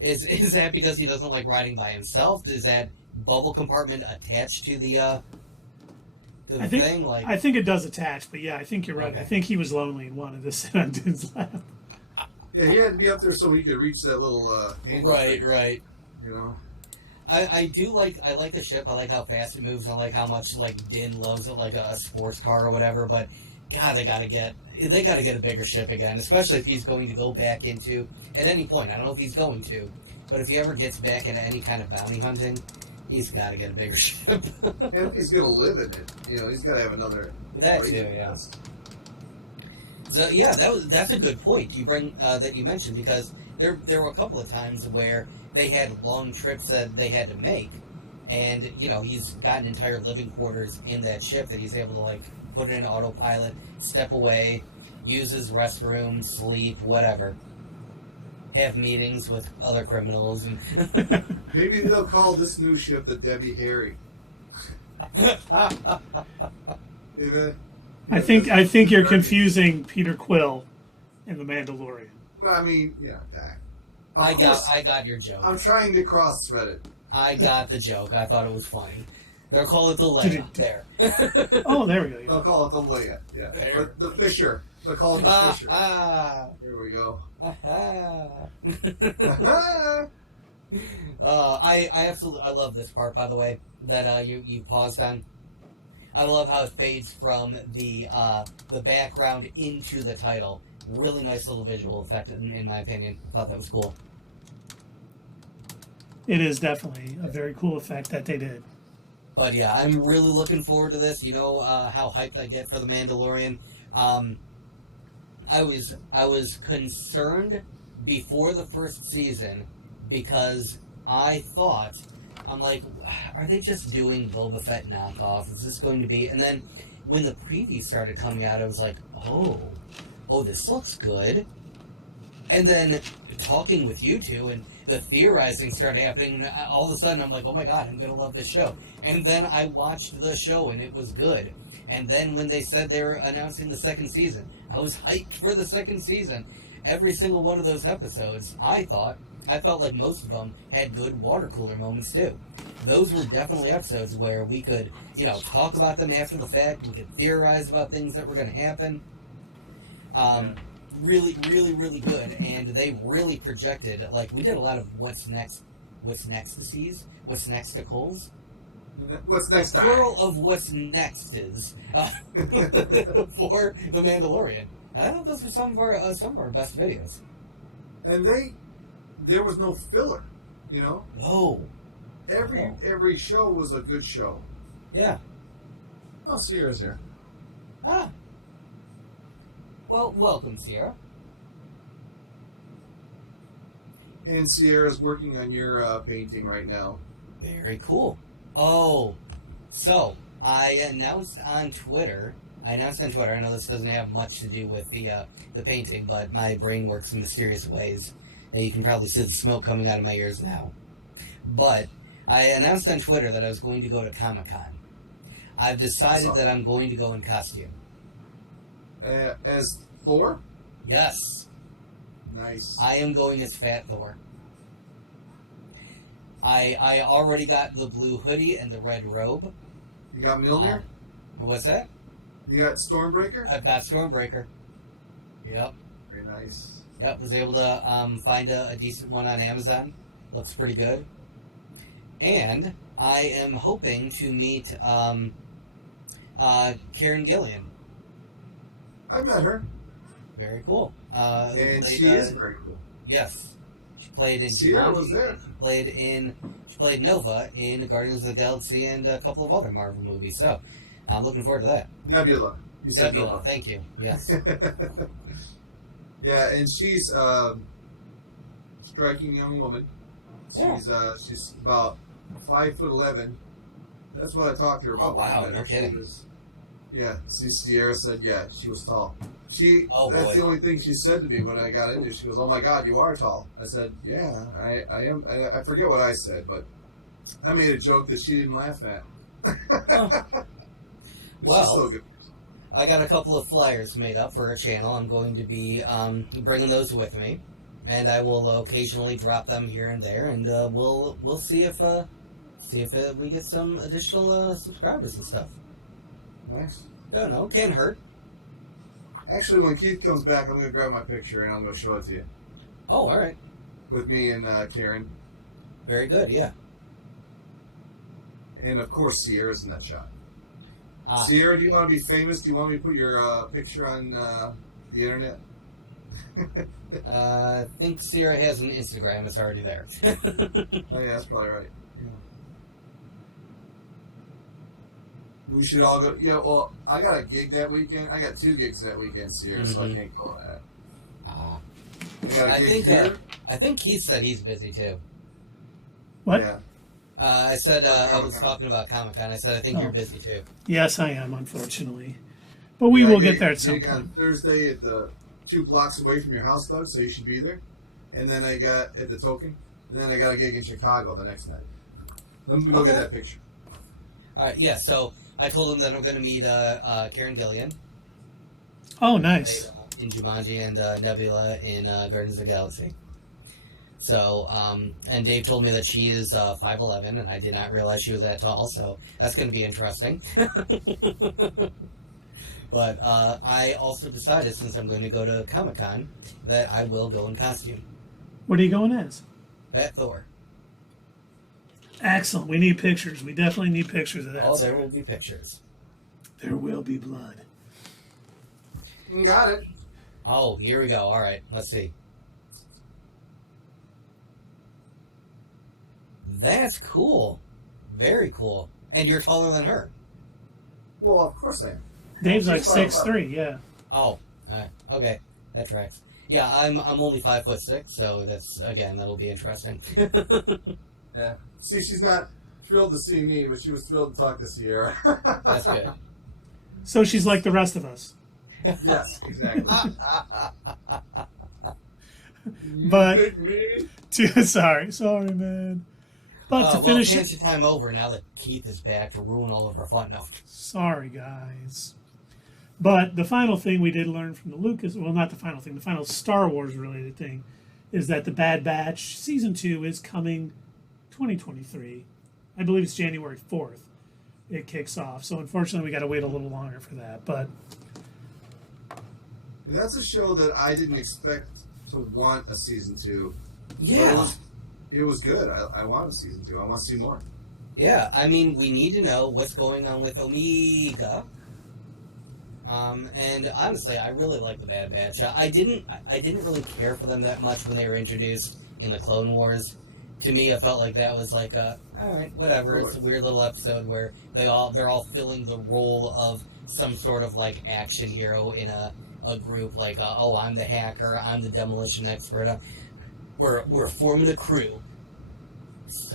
Is that because he doesn't like riding by himself? Is that bubble compartment attached to the thing? I think it does attach, but yeah, I think you're right. Okay. I think he was lonely and wanted to sit on Din's lap. Yeah, he had to be up there so he could reach that little handle Right, thing, right. you know. I like the ship. I like how fast it moves. I like how much like Din loves it like a sports car or whatever. But God, they gotta get a bigger ship again, especially if he's going to go back into at any point. I don't know if he's going to, but if he ever gets back into any kind of bounty hunting, he's got to get a bigger ship. And if he's gonna live in it, you know, he's got to have another. That race. too, yeah. So yeah, that's a good point you bring that you mentioned, because there were a couple of times where they had long trips that they had to make, and you know he's got an entire living quarters in that ship that he's able to like put it in autopilot, step away, use his restroom, sleep, whatever, have meetings with other criminals, and Maybe they'll call this new ship the Debbie Harry. Even, I think you're confusing Peter Quill and the Mandalorian. well, I mean, yeah, that. Of I course, got your joke. I'm trying to cross-thread it. I got the joke. I thought it was funny. They'll call it the Leia. There. Oh, there we go. Yeah. They'll call it the Leia. Yeah, There. or the Fisher. They'll call it the Fisher. There we go. I absolutely love this part, by the way, that you paused on. I love how it fades from the background into the title. Really nice little visual effect, in my opinion. Thought that was cool. It is definitely a very cool effect that they did. But yeah, I'm really looking forward to this. You know how hyped I get for the Mandalorian. I was concerned before the first season because I thought, I'm like, are they just doing Boba Fett knockoff? Is this going to be? And then when the preview started coming out, I was like, oh, this looks good. And then talking with you two and the theorizing started happening, and all of a sudden I'm like, oh my god, I'm going to love this show. And then I watched the show and it was good. And then when they said they were announcing the second season, I was hyped for the second season. Every single one of those episodes, I felt like most of them had good water cooler moments too. Those were definitely episodes where we could, you know, talk about them after the fact. We could theorize about things that were going to happen. Really, really, really good. And they really projected, like, we did a lot of what's next to C's, what's next to Cole's. What's next time? Plural of what's next is for The Mandalorian. I thought those were some of our best videos. And there was no filler, you know. Oh, Every show was a good show. yeah. Oh, Sierra's here. Ah. Well, welcome, Sierra. And Sierra's working on your painting right now. Very cool. Oh, so I announced on Twitter. I know this doesn't have much to do with the painting, but my brain works in mysterious ways. And you can probably see the smoke coming out of my ears now. But I announced on Twitter that I was going to go to Comic-Con. I've decided that I'm going to go in costume. As Thor? Yes. Nice. I am going as Fat Thor. I already got the blue hoodie and the red robe. You got Mjolnir? What's that? You got Stormbreaker? I've got Stormbreaker. Yep. Very nice. Yep, was able to find a decent one on Amazon. Looks pretty good. And I am hoping to meet Karen Gillian. I've met her. Very cool. And she is very cool. Yes. She played in Sierra Jumanji. was there. She played Nova in Guardians of the Galaxy and a couple of other Marvel movies. So I'm looking forward to that. Nebula. You said Nebula, Nova. thank you. Yes. Yeah, and she's a striking young woman. Yeah. She's about 5'11". That's what I talked to her about. Oh, wow, when I met no her. She kidding. was- yeah, see, Sierra said, yeah, she was tall. Oh, That's boy. the only thing she said to me when I got into it. She goes, oh my God, you are tall. I said, yeah, I am. I forget what I said, but I made a joke that she didn't laugh at. Well, She's still good. I got a couple of flyers made up for a channel. I'm going to be bringing those with me, and I will occasionally drop them here and there, and we'll see if we get some additional subscribers and stuff. Nice. Don't know, can't hurt. Actually, when Keith comes back, I'm going to grab my picture and I'm going to show it to you. Oh, all right. with me and Karen. Very good, yeah. And of course, Sierra's in that shot. Ah, Sierra, do you want to be famous? Do you want me to put your picture on the internet? I think Sierra has an Instagram. It's already there. Oh yeah, that's probably right. Yeah. We should all go. Yeah, well, I got a gig that weekend. I got 2 gigs that weekend, Sierra, so I can't go to that. Ah. I got a gig here. I think Keith said he's busy too. What? Yeah. I said I was talking about Comic-Con. I said I think you're busy too. Yes, I am, unfortunately. But we will get there at some gig on point. Thursday at the 2 blocks away from your house, Doug, so you should be there. And then I got at the Token. And then I got a gig in Chicago the next night. Let me go get that picture. All right, yeah. So I told him that I'm going to meet Karen Gillian Oh, nice. in Jumanji and Nebula in Guardians of the Galaxy. So, and Dave told me that she is 5'11", and I did not realize she was that tall, so that's going to be interesting. But I also decided, since I'm going to go to Comic-Con, that I will go in costume. What are you going as? Fat Thor. Excellent. We need pictures. We definitely need pictures of that. Oh, there will be pictures. There will be blood. Got it. Oh, here we go. All right, let's see. That's cool. Very cool. And you're taller than her. Well, of course I am. Dave's like She's 5'11". 6'3", yeah. Oh, all right. Okay, that tracks. Yeah, I'm only 5'6", so that's, again, that'll be interesting. Yeah. See, she's not thrilled to see me, but she was thrilled to talk to Sierra. That's good. So she's like the rest of us. Yes, exactly. But Pick me. sorry, man. But to Well, finish chance your time over now that Keith is back to ruin all of our fun. No. sorry guys. But the final thing we did learn from not the final thing, the final Star Wars related thing is that the Bad Batch season 2 is coming 2023. I believe it's January 4th. It kicks off. So unfortunately we got to wait a little longer for that, but That's a show that I didn't expect to want a season 2. Yeah. It was good. I want a season 2. I want to see more. Yeah, I mean, we need to know what's going on with Omega. And honestly, I really like the Bad Batch. I didn't really care for them that much when they were introduced in the Clone Wars. To me, I felt like that was like all right, whatever. It's a weird little episode where they're all filling the role of some sort of like action hero in a group. Like, oh, I'm the hacker, I'm the demolition expert. We're forming a crew.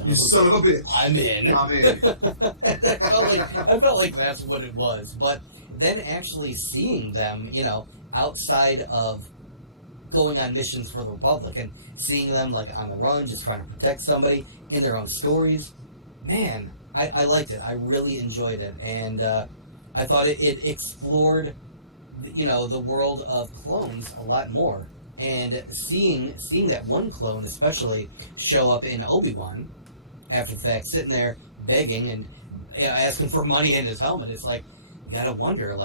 You son of a bitch. I'm in. I'm in. I felt like that's what it was. But then actually seeing them, outside of going on missions for the Republic and seeing them like on the run, just trying to protect somebody in their own stories, man, I liked it. I really enjoyed it, and I thought it explored, the world of clones a lot more. And seeing that one clone especially show up in Obi-Wan after the fact, sitting there begging and asking for money in his helmet, it's like, you gotta wonder,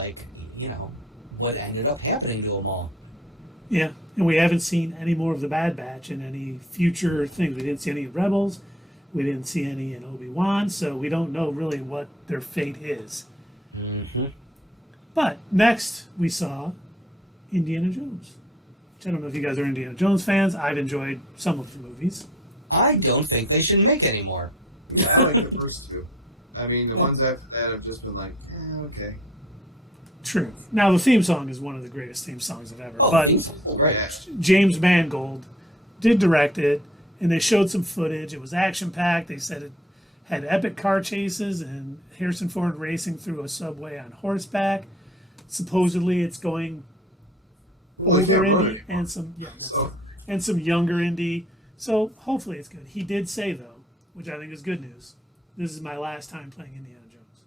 what ended up happening to them all. yeah, and we haven't seen any more of the Bad Batch in any future things. We didn't see any in Rebels. We didn't see any in Obi-Wan, so we don't know really what their fate is. Mm-hmm. But next we saw Indiana Jones. I don't know if you guys are Indiana Jones fans. I've enjoyed some of the movies. I don't think they should make any more. I like the first 2. I mean, the ones after that have just been like, okay. True. Now the theme song is one of the greatest theme songs I've ever. Oh, but great. Yeah. James Mangold did direct it, and they showed some footage. It was action-packed. They said it had epic car chases and Harrison Ford racing through a subway on horseback. Supposedly, it's going Well, they older can't run indie it and some So, and some younger indie. So hopefully it's good. He did say though, which I think is good news, this is my last time playing Indiana Jones.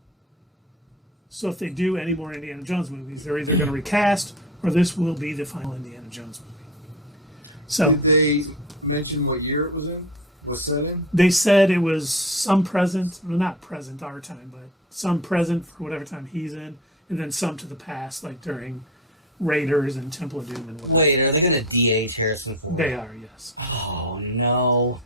So if they do any more Indiana Jones movies, they're either going to recast or this will be the final Indiana Jones movie. So did they mention what year it was set in? they said it was some present, well, not present our time, but some present for whatever time he's in, and then some to the past, like during Raiders and Temple of Doom and whatever. Wait, are they going to DH Harrison Ford? They are, yes. Oh, no.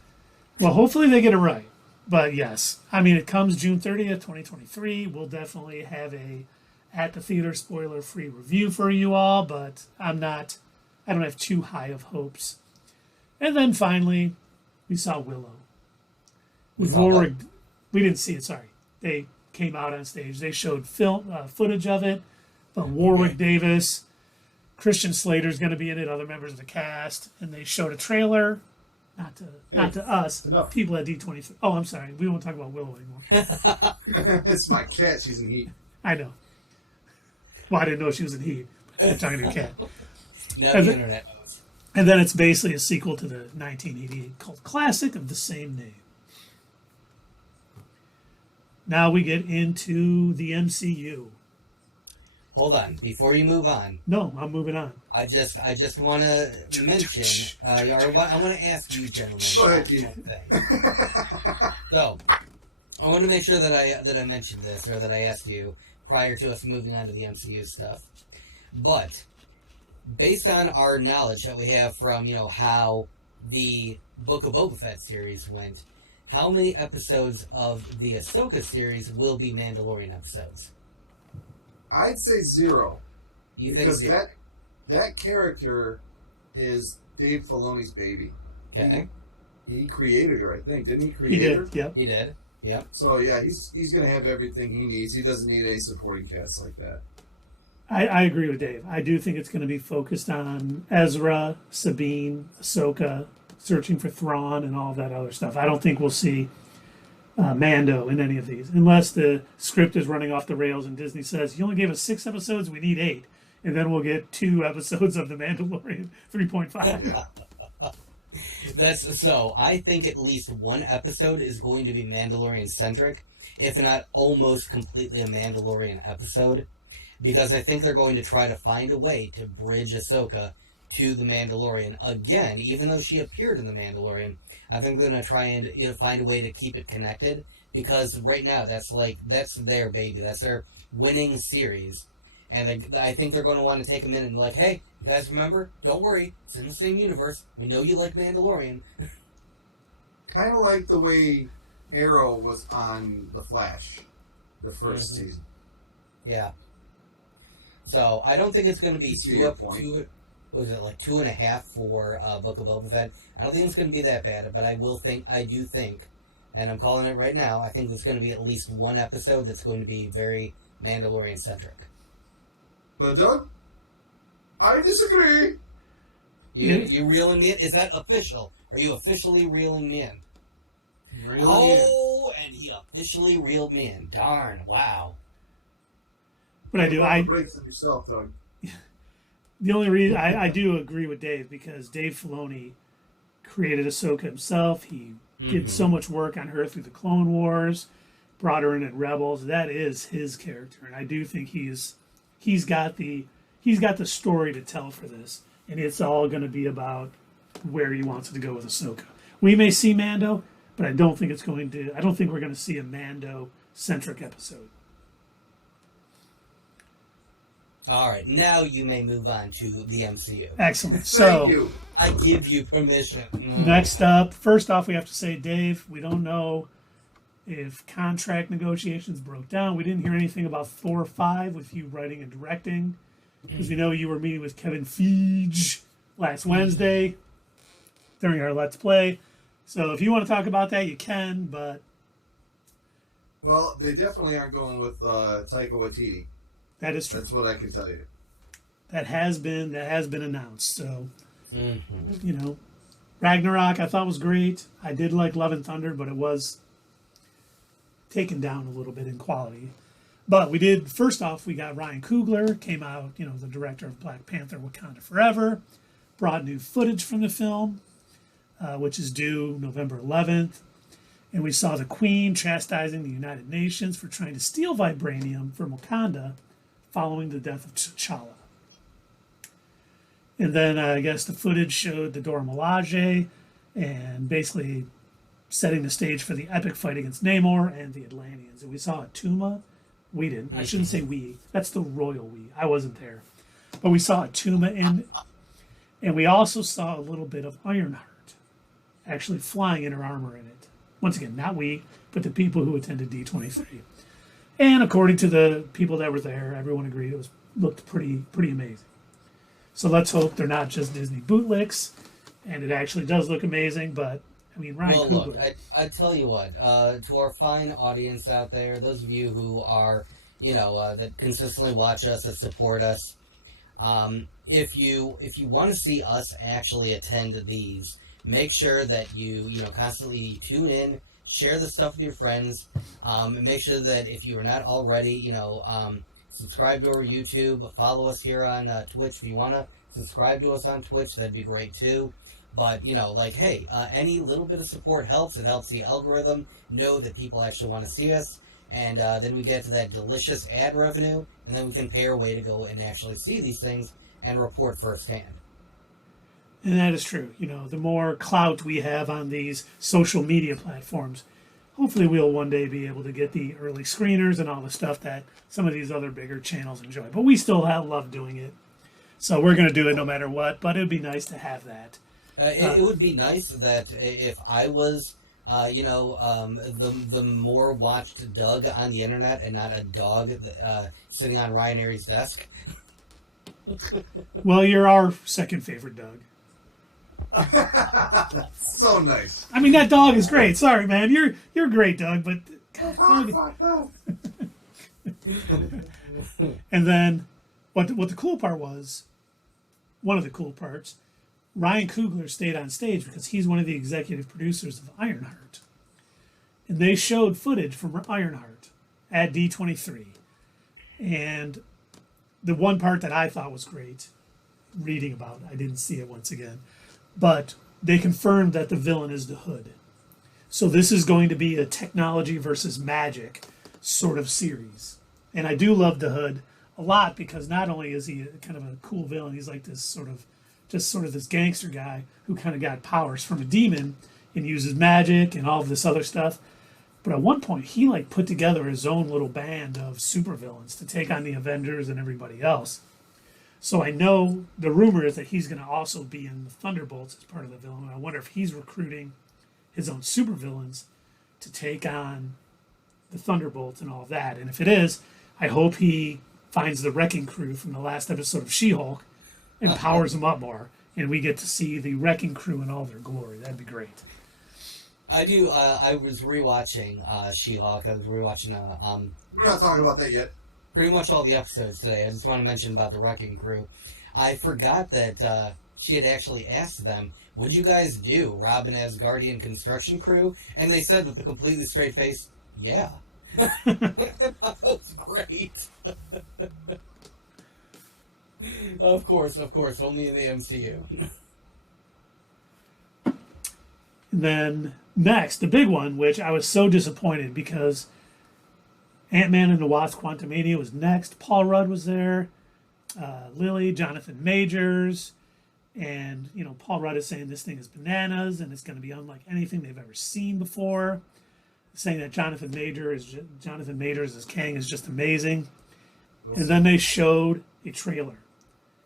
Well, hopefully they get it right. But yes, I mean, it comes June 30th, 2023. We'll definitely have a at the theater spoiler-free review for you all, but I don't have too high of hopes. And then finally, we saw Willow. With Warwick, we didn't see it, sorry. They came out on stage. They showed footage of it, but Warwick Davis, Christian Slater's going to be in it, other members of the cast, and they showed a trailer. Not to us, enough. people at D23. Oh, I'm sorry. We won't talk about Willow anymore. It's my cat. She's in heat. I know. Well, I didn't know she was in heat. I'm talking to your cat. No, And the then- internet knows. And then it's basically a sequel to the 1988 cult classic of the same name. Now we get into the MCU. Hold on. Before you move on, No, I'm moving on. I just want to mention, or I want to ask you gentlemen Go ahead, one Keith. thing. So, I want to make sure that I mentioned this, or that I asked you prior to us moving on to the MCU stuff. But based on our knowledge that we have from how the Book of Boba Fett series went, how many episodes of the Ahsoka series will be Mandalorian episodes? I'd say 0. You think Because zero? that character is Dave Filoni's baby. Okay, He created her, I think. Didn't he He create her? did, yep. he did. Yep. So yeah, he's gonna have everything he needs. He doesn't need a supporting cast like that. I agree with Dave. I do think it's going to be focused on Ezra, Sabine, Ahsoka, searching for Thrawn, and all of that other stuff. I don't think we'll see Mando in any of these, unless the script is running off the rails and Disney says, you only gave us 6 episodes, we need 8. And then we'll get 2 episodes of The Mandalorian 3.5. That's so. I think at least one episode is going to be Mandalorian centric, if not almost completely a Mandalorian episode, because I think they're going to try to find a way to bridge Ahsoka to the Mandalorian again. Even though she appeared in the Mandalorian, I think they're going to try and find a way to keep it connected, because right now that's their baby, that's their winning series. And I think they're going to want to take a minute and be like, hey, you guys remember? Don't worry. It's in the same universe. We know you like Mandalorian. Kind of like the way Arrow was on The Flash, the first season. Yeah. So, I don't think it's going to be See your point. what was it, like 2.5 for Book of Boba Fett? I don't think it's going to be that bad, but I do think, and I'm calling it right now, I think there's going to be at least one episode that's going to be very Mandalorian-centric. But Doug, I disagree. You reeling me in? Is that official? Are you officially reeling me in? Really? Oh, and he officially reeled me in. Darn, wow. But I breaks on yourself, Doug. the only reason I do agree with Dave, because Dave Filoni created Ahsoka himself. He did so much work on her through the Clone Wars, brought her in Rebels. That is his character, and I do think he's got the story to tell for this, and it's all going to be about where he wants it to go with Ahsoka. We may see Mando, but I don't think we're going to see a Mando centric episode. All right, now you may move on to the MCU. Excellent. So Thank you. I give you permission. next up, first off, we have to say, Dave, we don't know if contract negotiations broke down. We didn't hear anything about Thor 5 with you writing and directing, because we know you were meeting with Kevin Feige last Wednesday during our Let's Play. So if you want to talk about that, you can, but Well, they definitely aren't going with Taika Waititi. that is true. That's what I can tell you. That has been announced. So, Ragnarok I thought was great. I did like Love and Thunder, but it was taken down a little bit in quality. But first off, we got Ryan Coogler, came out, the director of Black Panther, Wakanda Forever, brought new footage from the film, which is due November 11th. And we saw the Queen chastising the United Nations for trying to steal vibranium from Wakanda following the death of T'Challa. And then I guess the footage showed the Dora Milaje and basically setting the stage for the epic fight against Namor and the Atlanteans. And we saw a Tuma. We didn't. I shouldn't say we. That's the royal we. I wasn't there. But we saw a Tuma in, and we also saw a little bit of Ironheart actually flying in her armor in it. Once again, not we, but the people who attended D23. And according to the people that were there, everyone agreed it looked pretty amazing. So let's hope they're not just Disney bootlicks, and it actually does look amazing. But I mean, Ryan Coogler. Well, look, I tell you what, to our fine audience out there, those of you who are, that consistently watch us, that support us, if you want to see us actually attend these, make sure that you constantly tune in, share the stuff with your friends, and make sure that if you are not already, subscribe to our YouTube, follow us here on Twitch. If you want to subscribe to us on Twitch, that'd be great too. But, hey, any little bit of support helps. It helps the algorithm know that people actually want to see us. And then we get to that delicious ad revenue, and then we can pay our way to go and actually see these things and report firsthand. And that is true. The more clout we have on these social media platforms, hopefully we'll one day be able to get the early screeners and all the stuff that some of these other bigger channels enjoy. But we still love doing it. So we're going to do it no matter what, but it would be nice to have that. It would be nice that if I was, the more watched Doug on the internet and not a dog sitting on Ryan Airy's desk. Well, you're our second favorite Doug. So nice. I mean, that dog is great. Sorry, man. You're great, Doug, but Doug... And then what the cool part was, one of the cool parts, Ryan Coogler stayed on stage because he's one of the executive producers of Ironheart. And they showed footage from Ironheart at D23. And the one part that I thought was great, reading about, I didn't see it once again, but they confirmed that the villain is the Hood. So this is going to be a technology versus magic sort of series. And I do love the Hood a lot because not only is he kind of a cool villain, he's like this sort of this gangster guy who kind of got powers from a demon and uses magic and all of this other stuff. But at one point, he put together his own little band of supervillains to take on the Avengers and everybody else. So I know the rumor is that he's going to also be in the Thunderbolts as part of the villain. I wonder if he's recruiting his own supervillains to take on the Thunderbolts and all of that. And if it is, I hope he finds the Wrecking Crew from the last episode of She-Hulk and powers them up more. And we get to see the Wrecking Crew in all their glory. That'd be great. I do. I was rewatching She-Hulk. I was rewatching. We're not talking about that yet. Pretty much all the episodes today. I just want to mention about the Wrecking Crew. I forgot that she had actually asked them, "Would you guys do Robin as Guardian Construction Crew?" And they said with a completely straight face, "Yeah." That was great. Of course, only in the MCU. And then next, the big one, which I was so disappointed because Ant-Man and the Wasp: Quantumania was next. Paul Rudd was there, Lily, Jonathan Majors, and Paul Rudd is saying this thing is bananas and it's going to be unlike anything they've ever seen before. Saying that Jonathan Majors as Kang is just amazing. And then they showed a trailer.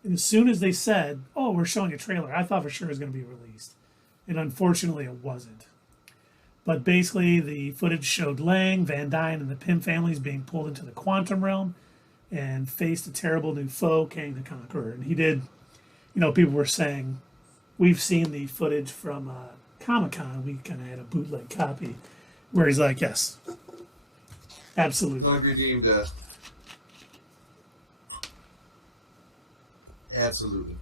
And as soon as they said, "Oh, we're showing a trailer," I thought for sure it was going to be released. And unfortunately, it wasn't. But basically, the footage showed Lang, Van Dyne, and the Pym families being pulled into the quantum realm and faced a terrible new foe, Kang the Conqueror. And he did, people were saying, we've seen the footage from Comic-Con. We kind of had a bootleg copy where he's like, yes, absolutely. Doug redeemed. Absolutely.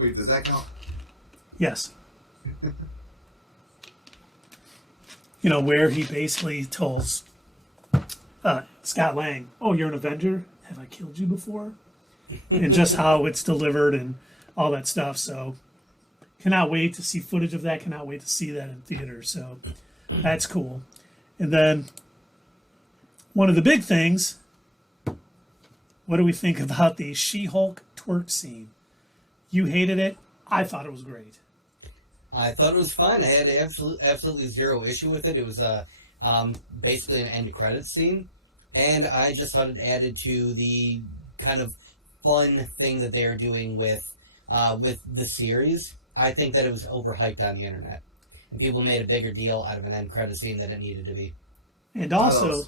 Wait, does that count? Yes. Where he basically tells Scott Lang, "Oh, you're an Avenger? Have I killed you before?" And just how it's delivered and all that stuff. So cannot wait to see footage of that. Cannot wait to see that in theater. So that's cool. And then one of the big things, what do we think about the She-Hulk twerk scene? You hated it. I thought it was great. I thought it was fine. I had absolutely zero issue with it. It was basically an end credits scene, and I just thought it added to the kind of fun thing that they are doing with the series. I think that it was overhyped on the internet. And people made a bigger deal out of an end credit scene than it needed to be. And also,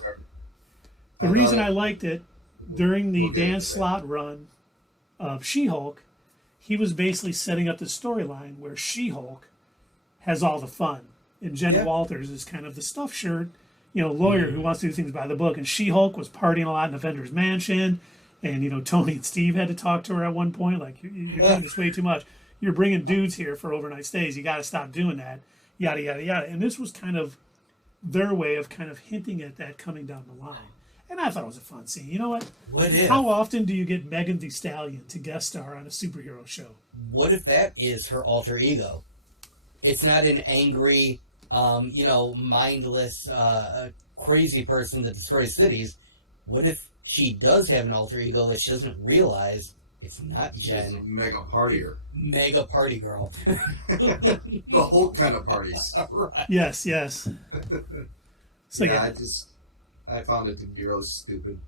the reason I liked it, during the Dan Slott run of She-Hulk, he was basically setting up the storyline where She-Hulk has all the fun. And Jen Walters is kind of the stuffed shirt, lawyer who wants to do things by the book. And She-Hulk was partying a lot in Avengers Mansion. And, Tony and Steve had to talk to her at one point, like, you're doing this way too much. You're bringing dudes here for overnight stays. You got to stop doing that. Yada, yada, yada. And this was kind of their way of kind of hinting at that coming down the line. And I thought it was a fun scene. You know what? What if? How often do you get Megan Thee Stallion to guest star on a superhero show? What if that is her alter ego? It's not an angry, mindless, crazy person that destroys cities. What if she does have an alter ego that she doesn't realize? It's not Jen. She's a mega partier. Mega party girl. The whole kind of parties. Right. Yes. So I found it to be really stupid.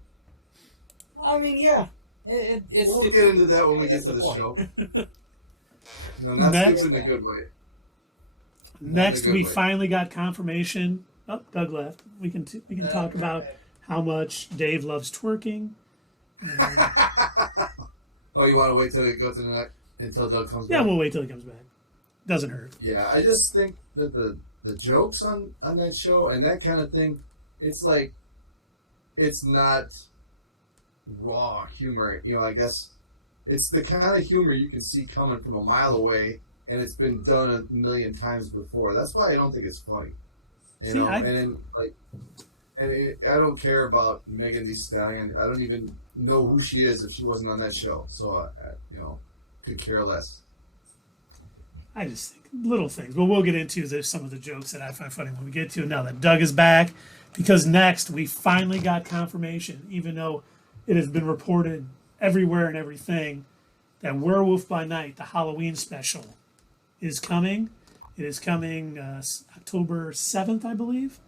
I mean, yeah. It's We'll stupid. get into that when we get to the show. No, not stupid in a good way. Next, we finally got confirmation. Oh, Doug left. We can talk about how much Dave loves twerking. Oh, you want to wait till it goes to the next until Doug comes back? Yeah, we'll wait till he comes back. Doesn't hurt. Yeah, I just think that the jokes on that show and that kind of thing, it's like, it's not raw humor. I guess it's the kind of humor you can see coming from a mile away, and it's been done a million times before. That's why I don't think it's funny. I don't care about Megan Thee Stallion. I don't even know who she is if she wasn't on that show. So, could care less. I just think little things. But we'll get into some of the jokes that I find funny when we get to it now that Doug is back. Because next, we finally got confirmation, even though it has been reported everywhere and everything, that Werewolf by Night, the Halloween special, is coming. It is coming October 7th, I believe.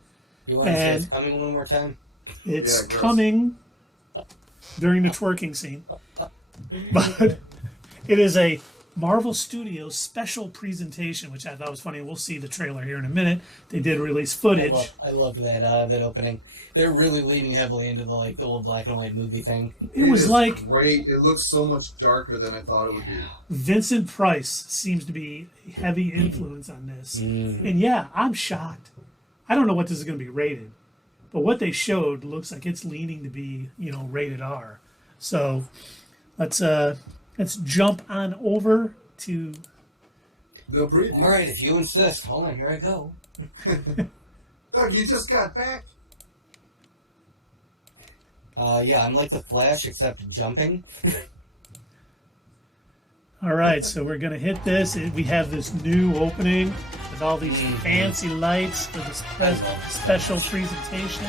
You want to say it's coming one more time? It's coming during the twerking scene. But it is a Marvel Studios special presentation, which I thought was funny. We'll see the trailer here in a minute. They did release footage. I loved that opening. They're really leaning heavily into the old black and white movie thing. It was like great. It looks so much darker than I thought it would be. Vincent Price seems to be a heavy influence on this. And yeah, I'm shocked. I don't know what this is going to be rated, but what they showed looks like it's leaning to be, rated R. So let's jump on over to the preview. All right, if you insist. Hold on, here I go. Doug, you just got back. Yeah, I'm like the Flash except jumping. All right, so we're going to hit this. We have this new opening with all these fancy lights for this special presentation.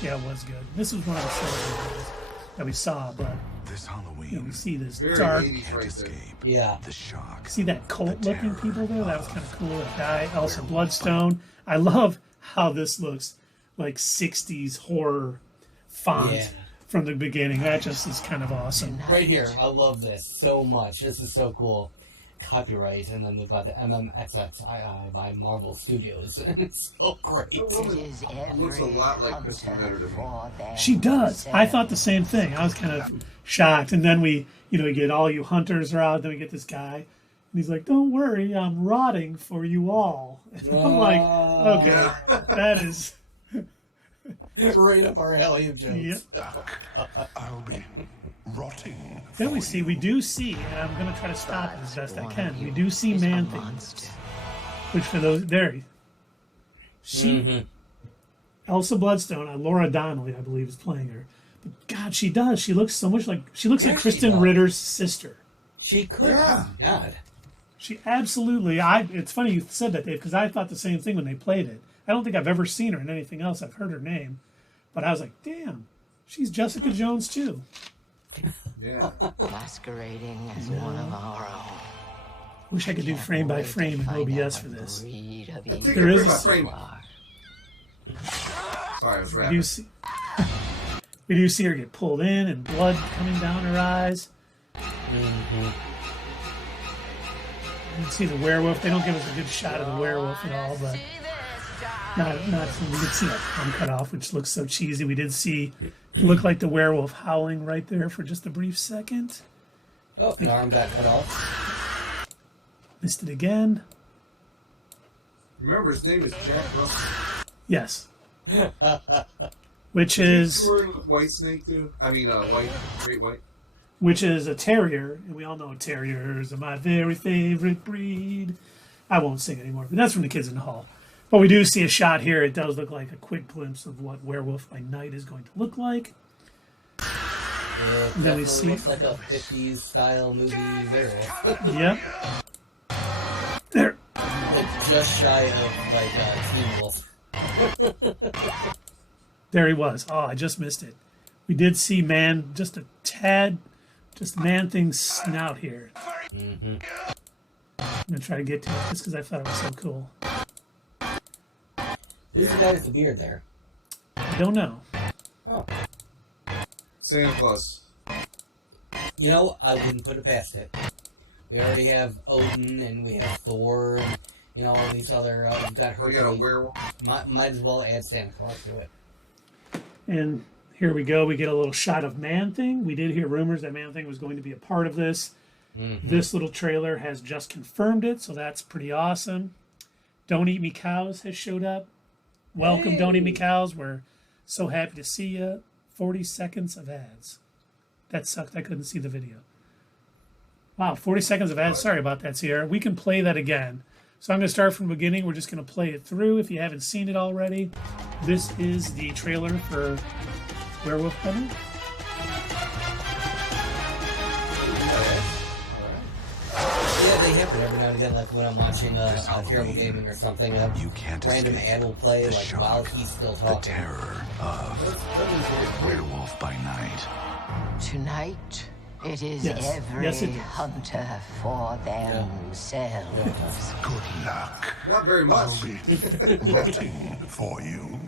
Yeah, it was good. This was one of the shows that we saw, but this Halloween, we see this very dark. 80s right there. Yeah. The shock. See that cult-looking people there? That was kind of cool. That guy, Elsa Bloodstone. I love how this looks like 60s horror font from the beginning. That just is kind of awesome. Right here, I love this so much. This is so cool. Copyright, and then we've got the MMXXII by Marvel Studios. It's so great. That woman looks a lot like Kristen Ritter to me. She does. I thought the same thing. I was kind of shocked. And then we get all you hunters are out. Then we get this guy. And he's like, don't worry, I'm rotting for you all. And I'm like, okay, that is... Right up our alley of jokes. Yep. I'll be rotting. Then we do see, and I'm going to try to stop it as best I can. We do see Man-Thing, which for those there, Elsa Bloodstone, Laura Donnelly, I believe, is playing her. But God, she does. She looks so much like like Kristen Ritter's sister. She could. Yeah. God. She absolutely. It's funny you said that, Dave, because I thought the same thing when they played it. I don't think I've ever seen her in anything else. I've heard her name, but I was like, damn, she's Jessica Jones too. Yeah. Masquerading as one of our own. Wish I could do frame by frame in OBS for this. Take There it is frame by frame. Sorry, I was rapping. We do see her get pulled in and blood coming down her eyes. Mm-hmm. You can see the werewolf. They don't give us a good shot of the werewolf at all, but not we did see that arm cut off, which looks so cheesy. We did see it looked like the werewolf howling right there for just a brief second. Oh, an arm got cut off. Missed it again. Remember, his name is Jack Russell. Yes. Which is White Snake too. I mean, Great White. Which is a terrier, and we all know terriers are my very favorite breed. I won't sing anymore, but that's from the Kids in the Hall. But we do see a shot here. It does look like a quick glimpse of what Werewolf by Night is going to look like. It And then we definitely see looks like a 50s style movie werewolf. Yep. There. Like just shy of like Teen Wolf. There he was. Oh, I just missed it. We did see just a tad, just Man-Thing's snout here. Mm-hmm. I'm going to try to get to it just because I thought it was so cool. Who's the guy with the beard there? I don't know. Oh. Santa Claus. You know, I wouldn't put it past it. We already have Odin, and we have Thor, and, you know, all these other... we've got Hercules. We got a werewolf. Might as well add Santa Claus to it. And here we go. We get a little shot of Man-Thing. We did hear rumors that Man-Thing was going to be a part of this. Mm-hmm. This little trailer has just confirmed it, so that's pretty awesome. Don't Eat Me Cows has showed up. Welcome, Hey. Don't Eat Me Cows. We're so happy to see you. 40 seconds of ads. That sucked. I couldn't see the video. Wow, 40 seconds of ads. Sorry about that, Sierra. We can play that again. So I'm going to start from the beginning. We're just going to play it through if you haven't seen it already. This is the trailer for Werewolf by Night. Yeah, they happen every now and again, like when I'm watching a Terrible Gaming or something. A You can't random escape ad will play, the like, shock, while he's still the talking. terror of Werewolf by Night. Tonight, it is Yes. every Yes, it is. hunter for themselves. Good luck. Not very much. I'll be rotting for you.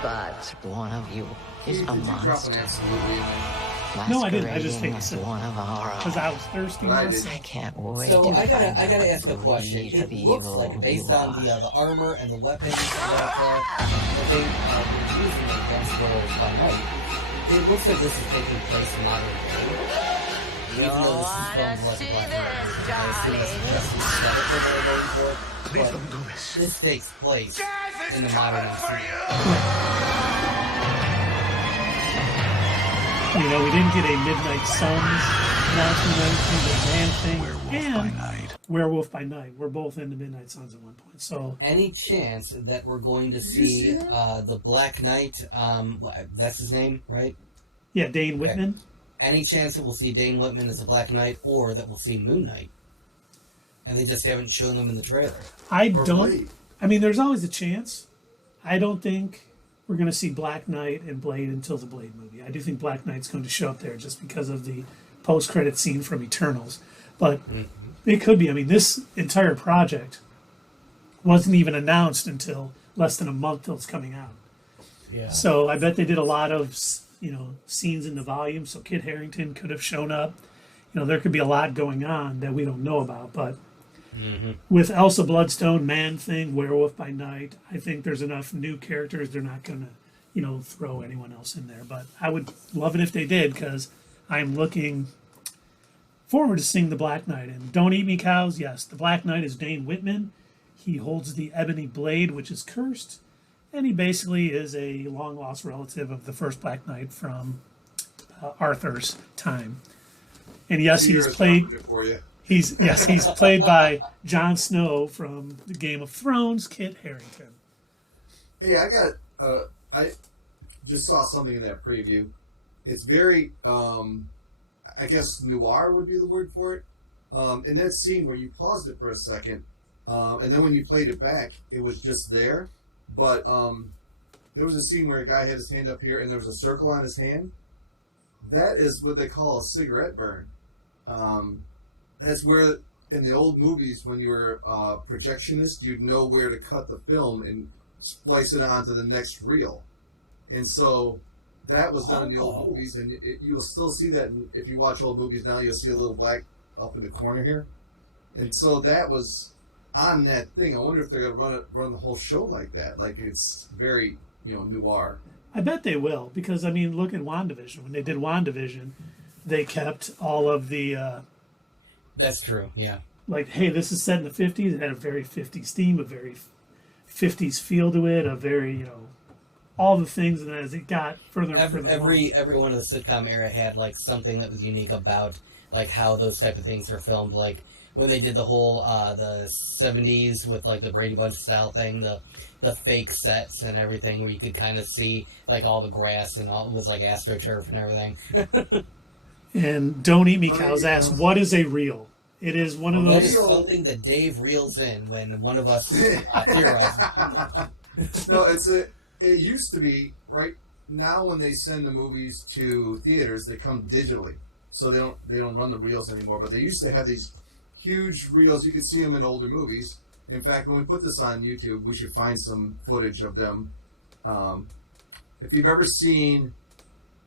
But one of you is Did a you drop an monster. absolutely in there? No, I didn't. I just masquerading take a as sip. one of our Because own. I was thirsty. But I once. did. I can't wait. So to I find gotta out ask a what question. breed of It looks evil like, based you on are. the armor and the weapons that they were using against Werewolf by Night, it looks like this is taking place in modern day. Even though this is filmed like a black and white movie, I assume that's just the aesthetic that they're going for. Please But don't do this. this takes place in the modern MCU. You know, we didn't get a Midnight Suns announcement or anything, but Man-Thing Werewolf by and Night. Werewolf by Night. We're both into Midnight Suns at one point. So Any chance that we're going to you see see that? the Black Knight, that's his name, right? yeah, Dane Whitman. Any chance that we'll see Dane Whitman as the Black Knight, or that we'll see Moon Knight? And they just haven't shown them in the trailer. I Or don't. Blade. I mean, there's always a chance. I don't think we're going to see Black Knight and Blade until the Blade movie. I do think Black Knight's going to show up there just because of the post-credit scene from Eternals. But it could be. I mean, this entire project wasn't even announced until less than a month till it's coming out. Yeah. So I bet they did a lot of, scenes in the volume. So Kit Harington could have shown up. You know, there could be a lot going on that we don't know about. But with Elsa Bloodstone, Man-Thing, Werewolf by Night, I think there's enough new characters. They're not going to, throw anyone else in there. But I would love it if they did, because I'm looking forward to seeing the Black Knight. And Don't Eat Me Cows, yes, the Black Knight is Dane Whitman. He holds the ebony blade, which is cursed. And he basically is a long-lost relative of the first Black Knight from Arthur's time. And yes, he's Here's played... something for you. He's played by Jon Snow from the Game of Thrones, Kit Harington. Hey, I just saw something in that preview. It's very, I guess noir would be the word for it. In that scene where you paused it for a second, and then when you played it back, it was just there. But there was a scene where a guy had his hand up here and there was a circle on his hand. That is what they call a cigarette burn. That's where, in the old movies, when you were a projectionist, you'd know where to cut the film and splice it onto the next reel. And so that was done in the old movies, and you'll still see that if you watch old movies now. You'll see a little black up in the corner here, and so that was on that thing. I wonder if they're going to run the whole show like that, like it's very noir. I bet they will, because I mean, look at WandaVision. When they did WandaVision, they kept all of the. That's true. Yeah. Like, hey, this is set in the 50s. It had a very 50s theme, a very 50s feel to it, a very all the things. And as it got further and further, every one of the sitcom era had like something that was unique about like how those type of things were filmed. Like when they did the whole the 70s with like the Brady Bunch style thing, the fake sets and everything, where you could kind of see like all the grass and all it was like AstroTurf and everything. And Don't Eat Me Cows asks, what is a reel? It is one of those. That is something that Dave reels in when one of us theorizes. No, it used to be right now when they send the movies to theaters, they come digitally, so they don't run the reels anymore. But they used to have these huge reels. You could see them in older movies. In fact, when we put this on YouTube, we should find some footage of them. If you've ever seen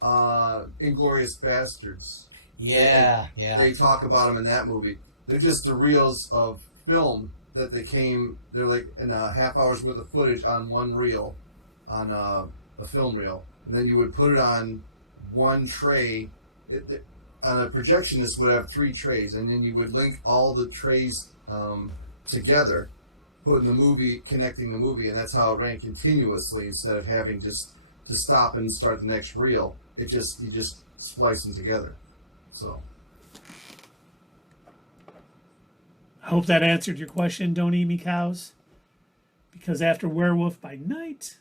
Inglourious Bastards. Yeah. They talk about them in that movie. They're just the reels of film that they're like in a half hour's worth of footage on one reel, on a film reel. And then you would put it on one tray. On a projection, this would have 3 trays. And then you would link all the trays together, putting the movie, connecting the movie. And that's how it ran continuously instead of having just to stop and start the next reel. You just splice them together. So, I hope that answered your question, Don't Eat Me Cows. Because after Werewolf by Night,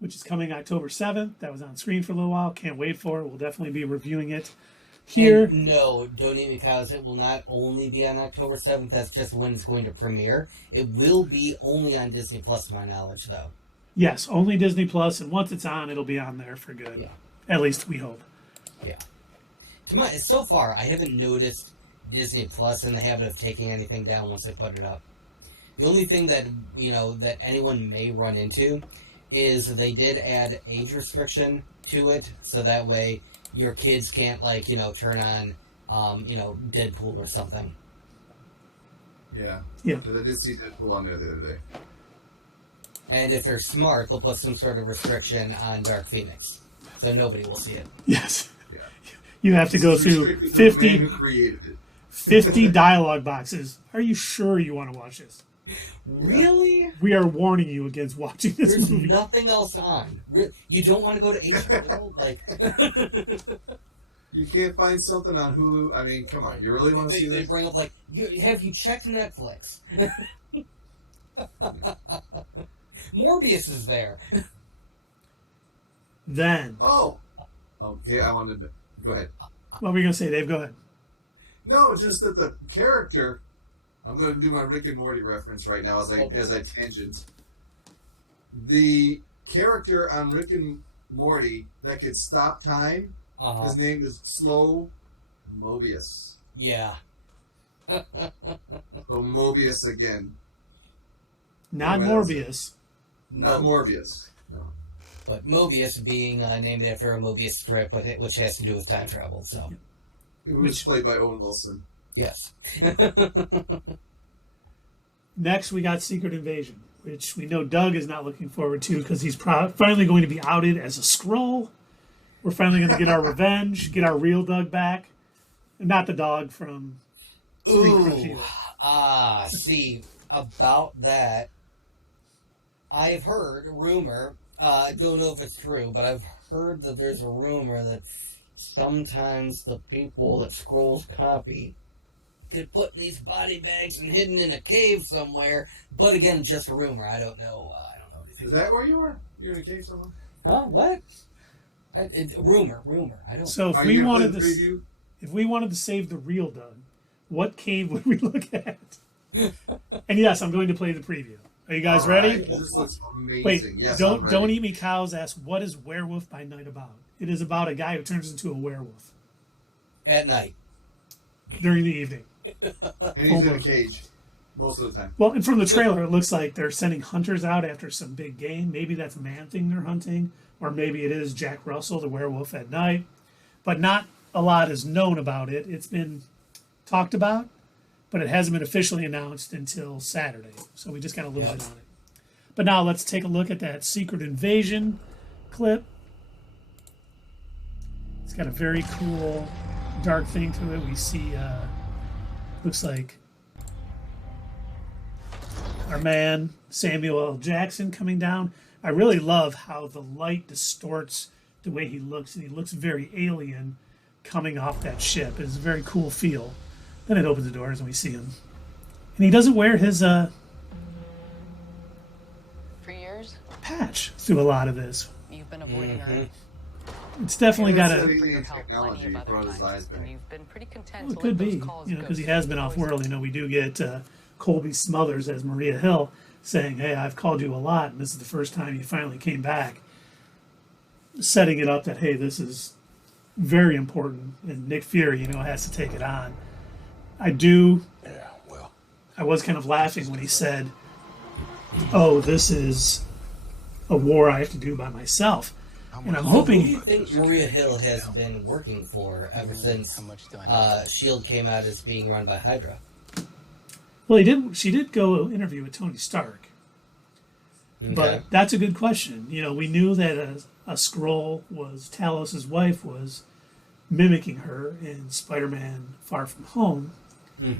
which is coming October 7th, that was on screen for a little while. Can't wait for it. We'll definitely be reviewing it here. And no, Don't Eat Me Cows. It will not only be on October 7th. That's just when it's going to premiere. It will be only on Disney Plus, to my knowledge, though. Yes, only Disney Plus, and once it's on, it'll be on there for good. Yeah. At least we hope. Yeah. So far, I haven't noticed Disney Plus in the habit of taking anything down once they put it up. The only thing that that anyone may run into is they did add age restriction to it, so that way your kids can't turn on Deadpool or something. Yeah. Because I did see Deadpool on there the other day. And if they're smart, they'll put some sort of restriction on Dark Phoenix, so nobody will see it. Yes. Yeah. You have to go through 50 dialogue boxes. Are you sure you want to watch this? Really? We are warning you against watching this There's movie. nothing else on. You don't want to go to HBO? You can't find something on Hulu? I mean, come on. You really want to see They this? bring up, have you checked Netflix? Morbius is there. Then. Oh! Okay, I wanted to... Go ahead. What were you going to say, Dave? Go ahead. No, just that the character... I'm going to do my Rick and Morty reference right now as I tangent. The character on Rick and Morty that could stop time, his name is Slow Mobius. Yeah. So Mobius again. Not Morbius. Not Morbius. No. But Mobius being named after a Mobius strip, which has to do with time travel, so... It was played by Owen Wilson. Yes. Next, we got Secret Invasion, which we know Doug is not looking forward to because he's finally going to be outed as a Skrull. We're finally going to get our revenge, get our real Doug back. Not the dog from... Ooh. See, about that, I've heard a rumor, I don't know if it's true, but I've heard that there's a rumor that sometimes the people that Skrulls copy get put in these body bags and hidden in a cave somewhere. But again, just a rumor. I don't know. I don't know anything. Is that where you were? You're in a cave somewhere? Huh? What? Rumor. I don't. So if we wanted to save the real Doug, what cave would we look at? And yes, I'm going to play the preview. Are you guys ready? Right, this looks amazing. Wait, yes, don't Eat Me Cows asks, what is Werewolf by Night about? It is about a guy who turns into a werewolf. At night. During the evening. And he's in a cage. most of the time. Well, and from the trailer, it looks like they're sending hunters out after some big game. Maybe that's Man-Thing they're hunting, or maybe it is Jack Russell, the werewolf at night. But not a lot is known about it. It's been talked about, but it hasn't been officially announced until Saturday. So we just got a little bit on it. But now let's take a look at that Secret Invasion clip. It's got a very cool dark thing to it. We see, looks like our man Samuel L. Jackson coming down. I really love how the light distorts the way he looks, and he looks very alien coming off that ship. It's a very cool feel. Then it opens the doors and we see him. And he doesn't wear his For years, patch through a lot of this. you've been avoiding Earth. It's definitely got a... For your help Technology plenty of other brought his times, eyes back. and you've been pretty content Well, to it could let be, those calls you know, go because he has been straight to off-world. You know, we do get Colby Smothers as Maria Hill saying, hey, I've called you a lot, and this is the first time you finally came back. Setting it up that, hey, this is very important, and Nick Fury, you know, has to take it on. I was kind of laughing when he said, oh, this is a war I have to do by myself. And I'm hoping... Who do you think Maria Hill has been working for ever since S.H.I.E.L.D. came out as being run by Hydra? Well, she did go interview with Tony Stark. Okay. But that's a good question. You know, we knew that a Skrull was Talos' wife, was mimicking her in Spider-Man Far From Home,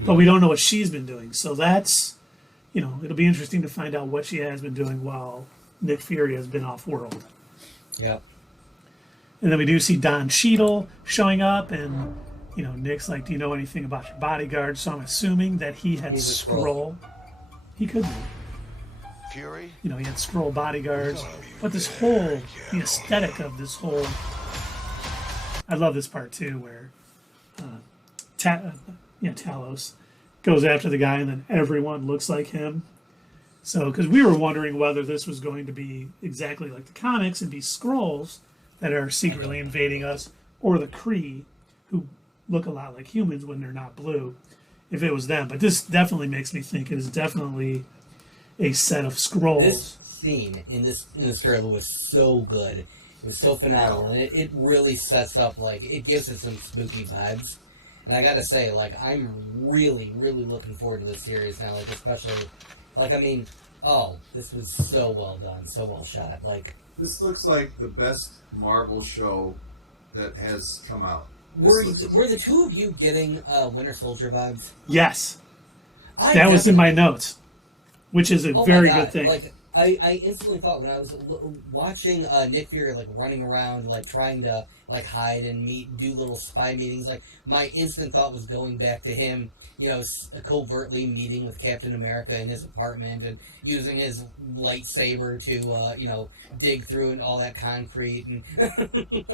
but we don't know what she's been doing. So that's, you know, it'll be interesting to find out what she has been doing while Nick Fury has been off-world. Yep. And then we do see Don Cheadle showing up, and, you know, Nick's like, do you know anything about your bodyguard? So I'm assuming that he had He's a Skrull. He could be. Fury? You know, he had Skrull bodyguards. But this whole, the aesthetic of this whole... I love this part, too, where Talos goes after the guy, and then everyone looks like him. So, because we were wondering whether this was going to be exactly like the comics and be Skrulls that are secretly invading us, or the Kree, who look a lot like humans when they're not blue, if it was them. But this definitely makes me think it is definitely a set of Skrulls. This scene in this trailer was so good. It was so phenomenal. And it really sets up, like, it gives it some spooky vibes. And I gotta say, like, I'm really, really looking forward to this series now, like, especially... Like, I mean, this was so well done, so well shot. Like, this looks like the best Marvel show that has come out. Were the two of you getting Winter Soldier vibes? Yes. That was in my notes, which is a very good thing. Like, I instantly thought when I was watching Nick Fury, like, running around, like, trying to, like, hide and do little spy meetings, like, my instant thought was going back to him, you know, covertly meeting with Captain America in his apartment and using his lightsaber to, you know, dig through and all that concrete. And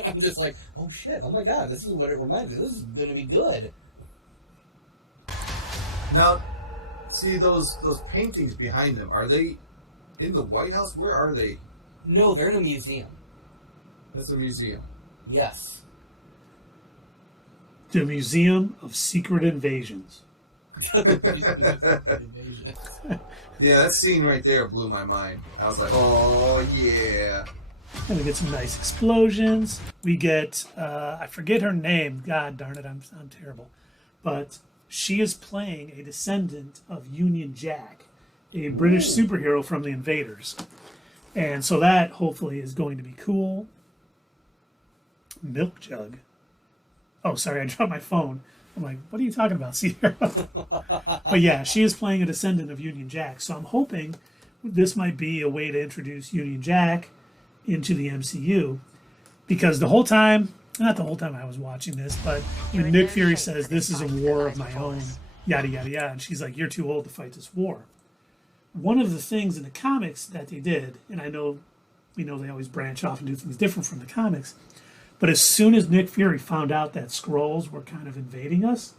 I'm just like, oh shit, oh my god, this is what it reminds me. This is going to be good. Now, see those paintings behind him. Are they in the White House? Where are they? No, they're in a museum. That's a museum. Yes. The Museum of Secret Invasions. Yeah, that scene right there blew my mind. I was like, oh, yeah. And we get some nice explosions. We get, I forget her name. God darn it, I'm terrible. But she is playing a descendant of Union Jack, a British superhero from the Invaders. And so that, hopefully, is going to be cool. Milk jug. Oh, sorry, I dropped my phone. I'm like, what are you talking about, Sierra? But yeah, she is playing a descendant of Union Jack. So I'm hoping this might be a way to introduce Union Jack into the MCU. Because the whole time, not the whole time I was watching this, but when Nick Fury says, this is a war of my own, yada, yada, yada, and she's like, you're too old to fight this war. One of the things in the comics that they did, and I know, we know they always branch off and do things different from the comics, but as soon as Nick Fury found out that Skrulls were kind of invading us,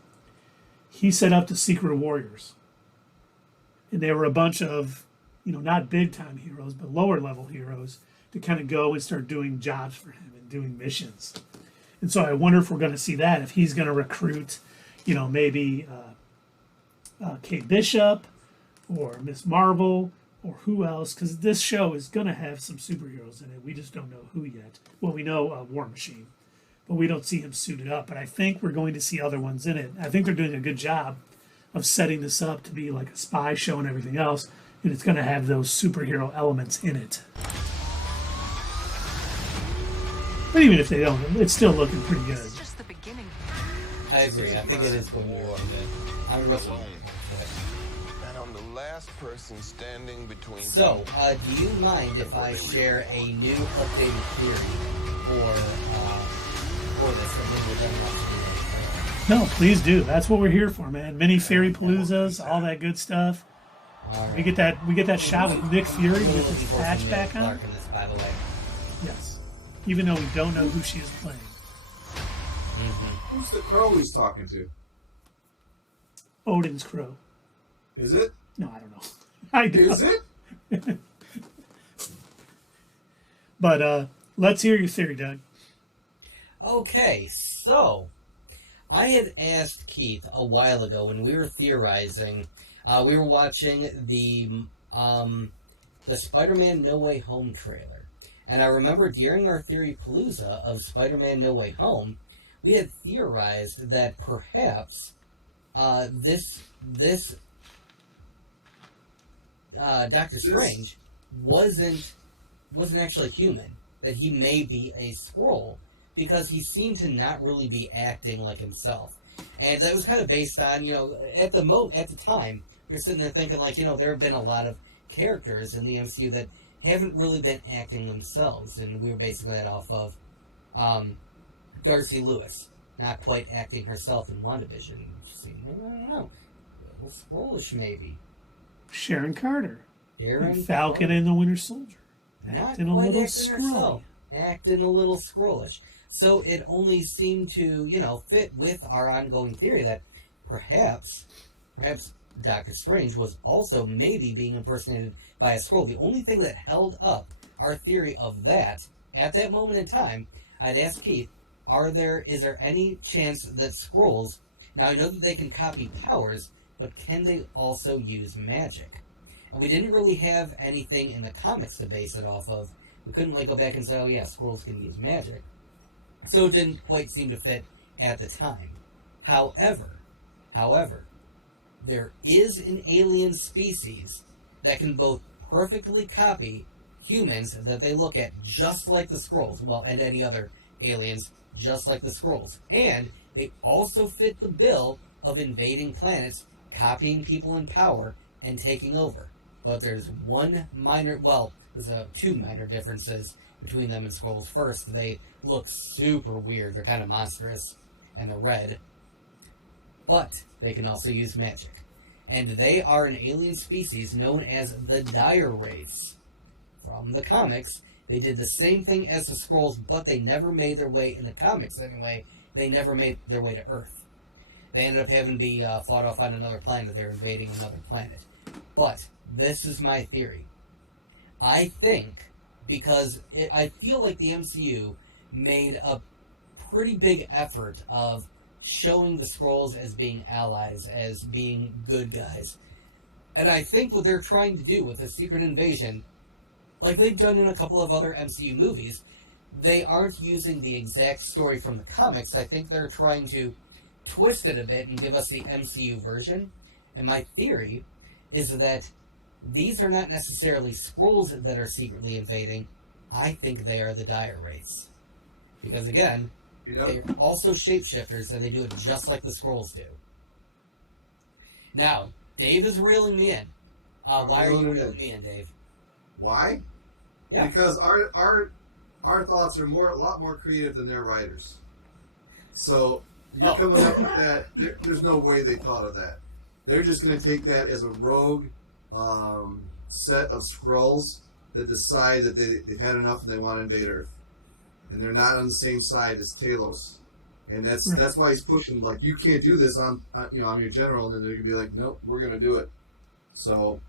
he set up the Secret Warriors. And they were a bunch of, you know, not big-time heroes, but lower-level heroes to kind of go and start doing jobs for him and doing missions. And so I wonder if we're going to see that, if he's going to recruit, you know, maybe Kate Bishop or Miss Marvel, or who else, because this show is going to have some superheroes in it. We just don't know who yet. Well, we know War Machine, but we don't see him suited up. But I think we're going to see other ones in it. I think they're doing a good job of setting this up to be like a spy show and everything else, and it's going to have those superhero elements in it. But even if they don't, it's still looking pretty good. It's just the beginning. I agree. I think it is going to be really good. I'm really looking And I'm the last person standing between So, do you mind if I share a new updated theory for this, and then we're done watching it? No, please do. That's what we're here for, man. Mini Fairy Paloozas, all that good stuff. All We right. get that shot with Nick Fury I'm really with looking his forward to patch Emilia back on. Clarke in this, by the way. Yes. Even though we don't know who she is playing. Who's the crow he's talking to? Odin's Crow. Is it? No, I don't know. I don't. Is it? But let's hear your theory, Doug. Okay, so I had asked Keith a while ago when we were theorizing. We were watching the Spider-Man No Way Home trailer, and I remember during our theory palooza of Spider-Man No Way Home, we had theorized that perhaps this Doctor Strange wasn't actually human. That he may be a Skrull, because he seemed to not really be acting like himself. And that was kind of based on, at the time, you're sitting there thinking, like, there have been a lot of characters in the MCU that haven't really been acting themselves, and we were basing that off of Darcy Lewis not quite acting herself in WandaVision. She seemed, I don't know, a little Skrullish maybe. Sharon Carter. Aaron Falcon and the Winter Soldier. not Acting a quite little acting herself, acting a little Skrullish. So it only seemed to, fit with our ongoing theory that perhaps Doctor Strange was also maybe being impersonated by a Skrull. The only thing that held up our theory of that, at that moment in time, I'd ask Keith, is there any chance that Skrulls, now I know that they can copy powers, but can they also use magic? And we didn't really have anything in the comics to base it off of. We couldn't go back and say, oh yeah, Skrulls can use magic. So it didn't quite seem to fit at the time. However, there is an alien species that can both perfectly copy humans that they look at just like the Skrulls, and any other aliens just like the Skrulls. And they also fit the bill of invading planets, copying people in power, and taking over. But there's two minor differences between them and Skrulls. First, they look super weird. They're kind of monstrous, and they're red. But they can also use magic. And they are an alien species known as the Dire Wraiths. From the comics, they did the same thing as the Skrulls, but they never made their way, in the comics anyway, they never made their way to Earth. They ended up having to be fought off on another planet. They're invading another planet. But this is my theory. I think, because I feel like the MCU made a pretty big effort of showing the Skrulls as being allies, as being good guys. And I think what they're trying to do with the Secret Invasion, like they've done in a couple of other MCU movies, they aren't using the exact story from the comics. I think they're trying to twist it a bit and give us the MCU version. And my theory is that these are not necessarily Skrulls that are secretly invading. I think they are the Dire Wraiths. Because again, they're also shapeshifters, and they do it just like the Skrulls do. Now, Dave is reeling me in. Why are you reeling me in, Dave? Why? Yeah. Because our thoughts are a lot more creative than their writers. So you're coming up with that. There's no way they thought of that. They're just going to take that as a rogue set of Skrulls that decide that they've had enough and they want to invade Earth, and they're not on the same side as Talos, and that's why he's pushing, like, you can't do this on I'm your general, and then they're gonna be like, nope, we're gonna do it. So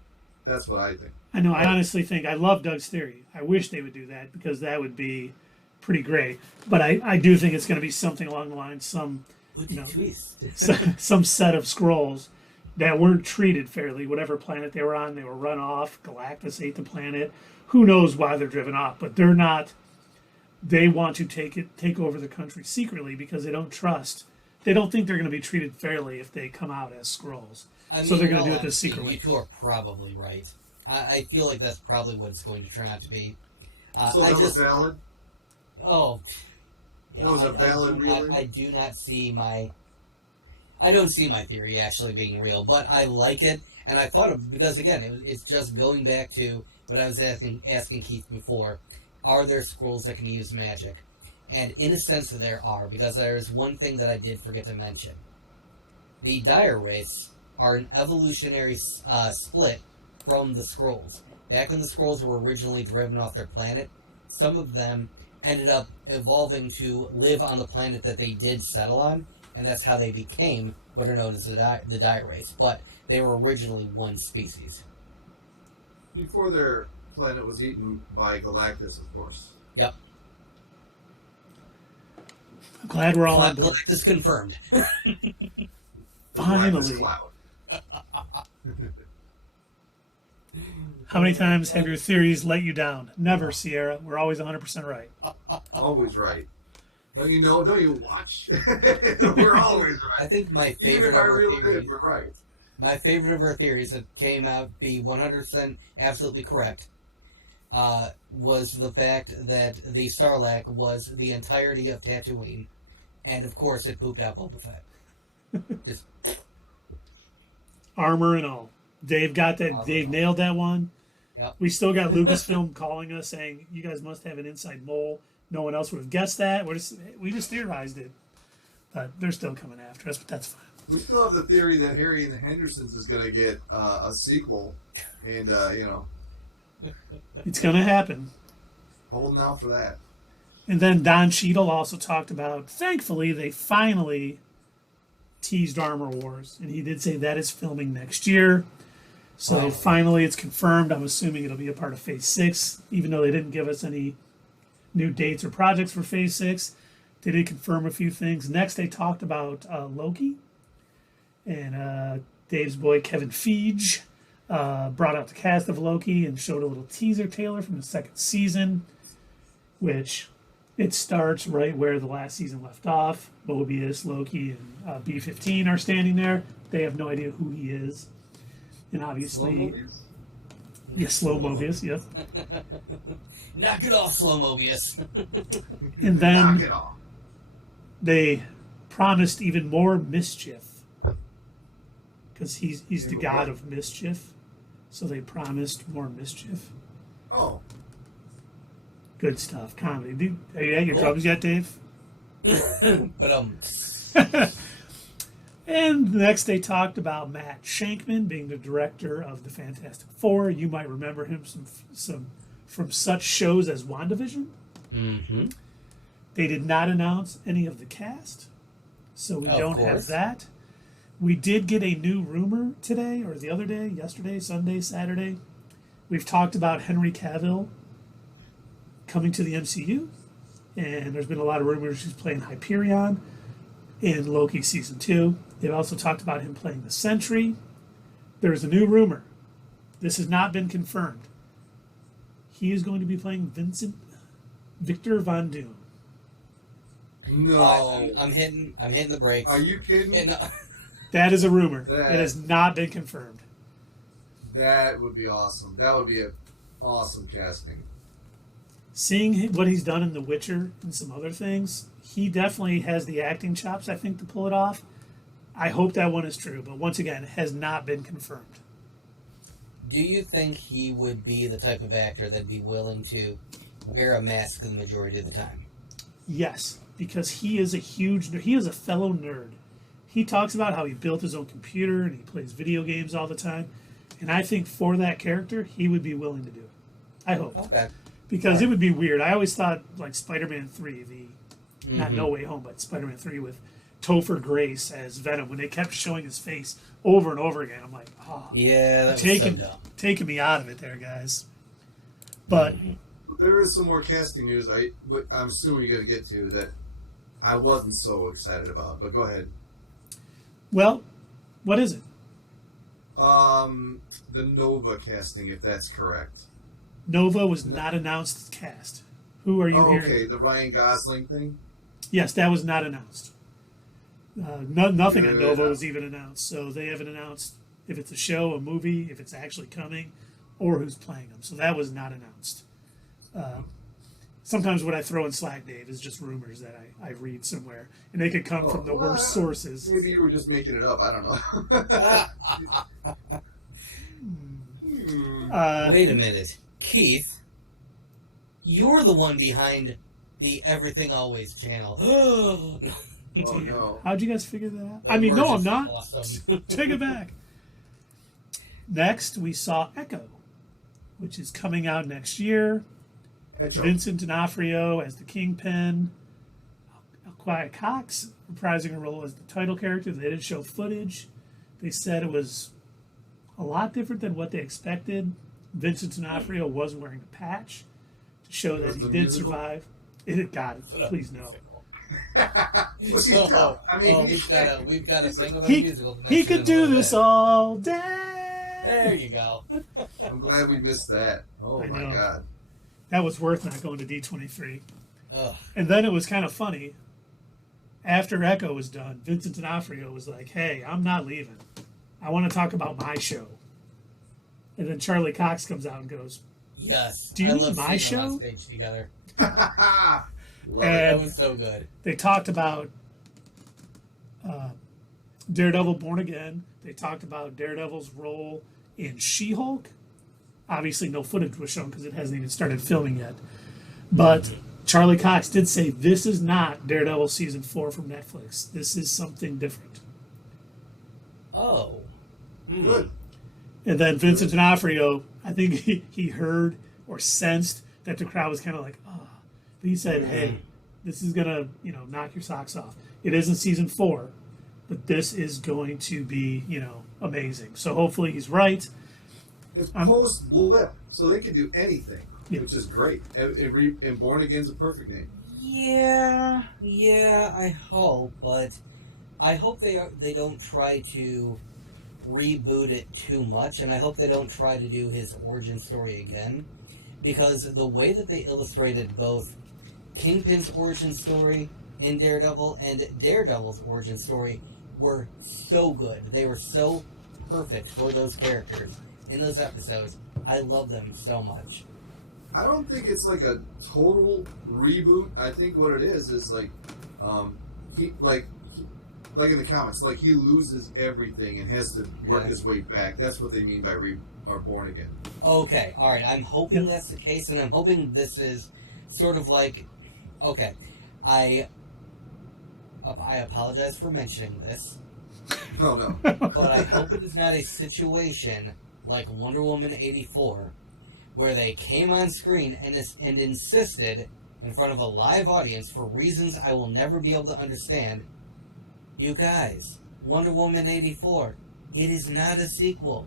that's what I think. I know. I honestly think I love Doug's theory. I wish they would do that, because that would be pretty great. But I do think it's going to be something along the lines, some What a twist. some set of Skrulls that weren't treated fairly. Whatever planet they were on, they were run off. Galactus ate the planet. Who knows why they're driven off? But they're not. They want to take over the country secretly because they don't trust. They don't think they're going to be treated fairly if they come out as Skrulls. So they're going to do it this secretly. You two are probably right. I feel like that's probably what it's going to turn out to be. So that was valid? Oh. Yeah, that was a valid reason? I do not see my... I don't see my theory actually being real, but I like it, and I thought of... Because, again, it's just going back to what I was asking Keith before. Are there Skrulls that can use magic? And in a sense there are, because there is one thing that I did forget to mention. The Dire race are an evolutionary split from the Skrulls. Back when the Skrulls were originally driven off their planet, some of them ended up evolving to live on the planet that they did settle on, and that's how they became what are known as the Dire race. But they were originally one species. Before their planet was eaten by Galactus, of course. Yep. I'm glad we're all on board. Galactus confirmed. Finally. Cloud. How many times have your theories let you down? Never, Sierra. We're always 100% right. Always right. Don't you know? Don't you watch? We're always right. I think my favorite Even if I really did, we're right. My favorite of our theories that came out to be 100% absolutely correct was the fact that the Sarlacc was the entirety of Tatooine, and of course it pooped out Boba Fett. Just armor and all. Dave got that. Dave nailed that one. Yep. We still got Lucasfilm calling us saying, you guys must have an inside mole. No one else would have guessed that. We just theorized it. But they're still coming after us, but that's fine. We still have the theory that Harry and the Hendersons is going to get a sequel. And, it's going to happen. Holding out for that. And then Don Cheadle also talked about, thankfully, they finally teased Armor Wars. And he did say that is filming next year. So finally it's confirmed. I'm assuming it'll be a part of Phase 6, even though they didn't give us any new dates or projects for Phase 6. They did confirm a few things. Next, they talked about Loki. And Dave's boy, Kevin Feige, brought out the cast of Loki and showed a little teaser trailer from the second season, which it starts right where the last season left off. Mobius, Loki, and B-15 are standing there. They have no idea who he is. And obviously... Slow Mobius? Yeah, Slow Mobius, yep. knock it off, Slow Mobius. And then Knock it off. they promised even more mischief. Because he's the god of mischief. So they promised more mischief. Oh. Good stuff. Comedy. Dude, are you at your drums yet, Dave? But And next they talked about Matt Shankman being the director of the Fantastic Four. You might remember him from such shows as WandaVision. Mm-hmm. They did not announce any of the cast, so we don't have that. We did get a new rumor today, or the other day, yesterday, Sunday, Saturday. We've talked about Henry Cavill coming to the MCU, and there's been a lot of rumors he's playing Hyperion in Loki Season 2. They've also talked about him playing the Sentry. There's a new rumor. This has not been confirmed. He is going to be playing Victor Von Doom. No. I'm hitting the brakes. Are you kidding? Yeah, no. That is a rumor. It has not been confirmed. That would be awesome. That would be an awesome casting. Seeing what he's done in The Witcher and some other things, he definitely has the acting chops, I think, to pull it off. I hope that one is true, but once again, it has not been confirmed. Do you think he would be the type of actor that'd be willing to wear a mask the majority of the time? Yes, because he is a fellow nerd. He talks about how he built his own computer and he plays video games all the time. And I think for that character, he would be willing to do it. I hope. Okay. Because it would be weird. I always thought, like, Spider-Man 3, not No Way Home, but Spider-Man 3 with Topher Grace as Venom, when they kept showing his face over and over again. I'm like, oh. Yeah, that was so dumb. Taking me out of it there, guys. But... There is some more casting news I'm assuming you're going to get to that I wasn't so excited about, but go ahead. Well, what is it? The Nova casting, if that's correct. Nova was not announced cast. Who are you Oh, hearing? okay, the Ryan Gosling thing. Yes, that was not announced. Nothing on Good. Nova was even announced, so they haven't announced if it's a show, a movie, if it's actually coming, or who's playing them. So that was not announced. Sometimes what I throw in Slack, Dave, is just rumors that I read somewhere, and they could come from the worst sources. Maybe you were just making it up. I don't know. Wait a minute. Keith, you're the one behind the Everything Always channel. Oh no! How'd you guys figure that out? I mean, no, I'm not. Awesome. Take it back. Next, we saw Echo, which is coming out next year. Vincent D'Onofrio as the Kingpin. Quiet Cox reprising a role as the title character. They didn't show footage. They said it was a lot different than what they expected. Vincent D'Onofrio was wearing a patch to show that he did musical? survive. It got it. Please no. Well, she's tough. I mean, we've got a thing with a musical. to He mention could in a do little this bit. all day. There you go. I'm glad we missed that. Oh I my know. god! That was worth not going to D23. Ugh. And then it was kind of funny. After Echo was done, Vincent D'Onofrio was like, "Hey, I'm not leaving. I want to talk about my show." And then Charlie Cox comes out and goes, Yes. Do you I mean love my seeing them show? on stage together. Love it. That and was so good. they talked about Daredevil Born Again. They talked about Daredevil's role in She-Hulk. Obviously, no footage was shown because it hasn't even started filming yet. But Charlie Cox did say this is not Daredevil Season 4 from Netflix. This is something different. Oh. Good. And then Vincent D'Onofrio, I think he heard or sensed that the crowd was kind of like, oh. But he said, hey, this is going to, knock your socks off. It isn't Season 4, but this is going to be, amazing. So hopefully he's right. It's post blip, so they can do anything, Yeah. which is great. And Born Again's a perfect name. Yeah, I hope, but I hope they don't try to reboot it too much, and I hope they don't try to do his origin story again, because the way that they illustrated both Kingpin's origin story in Daredevil and Daredevil's origin story were so good. They were so perfect for those characters in those episodes. I love them so much. I don't think it's like a total reboot. I think what it is like, he like in the comics, like he loses everything and has to work his way back. That's what they mean by Born Again. Okay, all right. I'm hoping that's the case, and I'm hoping this is sort of like, okay, I apologize for mentioning this, Oh no. but I hope it is not a situation like Wonder Woman 84, where they came on screen and insisted in front of a live audience for reasons I will never be able to understand. You guys, Wonder Woman 84, it is not a sequel.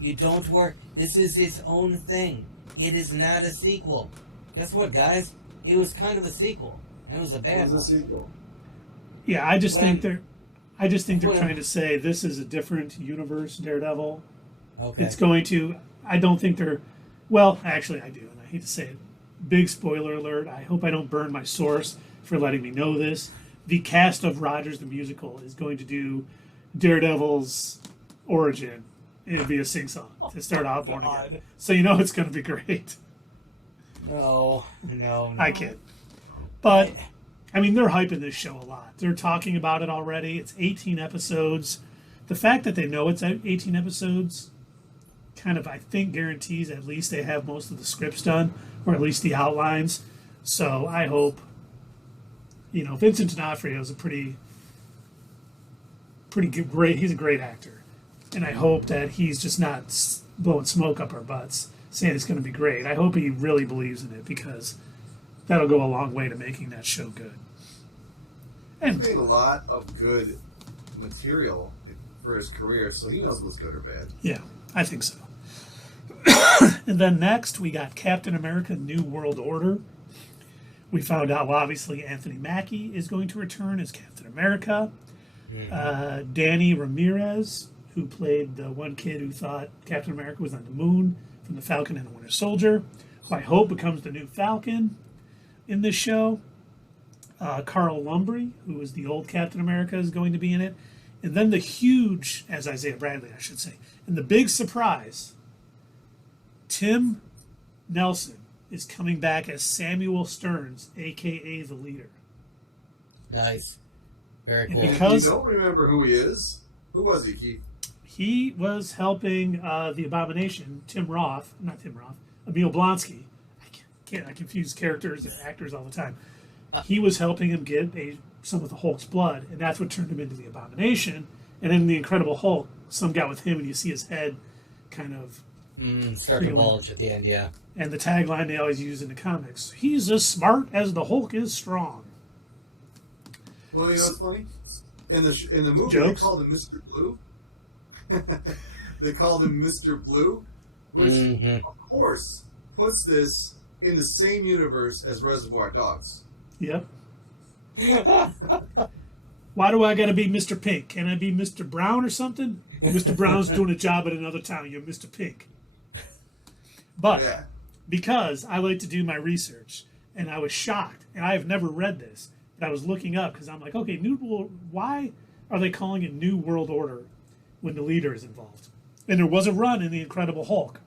You don't work. This is its own thing. It is not a sequel. Guess what, guys? It was kind of a sequel. And it was a It bad was a one. sequel. Yeah, I just think they're When- trying to say this is a different universe, Daredevil. Okay. It's going to. I don't think they're. Well, actually, I do, and I hate to say it. Big spoiler alert. I hope I don't burn my source for letting me know this. The cast of Rogers the Musical is going to do Daredevil's origin. It'll be a sing-song to start out Born Again. So it's going to be great. No. I kid. But, I mean, they're hyping this show a lot. They're talking about it already. It's 18 episodes. The fact that they know it's 18 episodes kind of, I think, guarantees at least they have most of the scripts done, or at least the outlines. So I hope, Vincent D'Onofrio is a pretty great, he's a great actor. And I hope that he's just not blowing smoke up our butts, saying it's going to be great. I hope he really believes in it, because that'll go a long way to making that show good. He's And made a lot of good material for his career, so he knows what's good or bad. yeah, I think so. And then next, we got Captain America New World Order. We found out, well, obviously, Anthony Mackie is going to return as Captain America. Danny Ramirez, who played the one kid who thought Captain America was on the moon from the Falcon and the Winter Soldier, who I hope becomes the new Falcon in this show. Carl Lumbly, who was the old Captain America, is going to be in it. And then the huge, as Isaiah Bradley, I should say, and the big surprise, Tim Nelson is coming back as Samuel Stearns, a.k.a. the leader. Nice. Very cool. Because you don't remember who he is? Who was he, Keith? he was helping the Abomination, Emil Blonsky. I confuse characters and actors all the time. He was helping him get some of the Hulk's blood, and that's what turned him into the Abomination. And in the Incredible Hulk, some guy with him, and you see his head kind of start to bulge at the end, yeah. And the tagline they always use in the comics: "He's as smart as the Hulk is strong." Well, you know what's funny? In the movie, Jokes? they called him Mr. Blue. They called him Mr. Blue, which, of course, puts this in the same universe as Reservoir Dogs. Yep. Why do I got to be Mr. Pink? Can I be Mr. Brown or something? Mr. Brown's doing a job at another town. You're Mr. Pink. But Yeah. because I like to do my research, and I was shocked, and I have never read this, but I was looking up because I'm like, okay, why are they calling it New World Order when the leader is involved? And there was a run in the Incredible Hulk.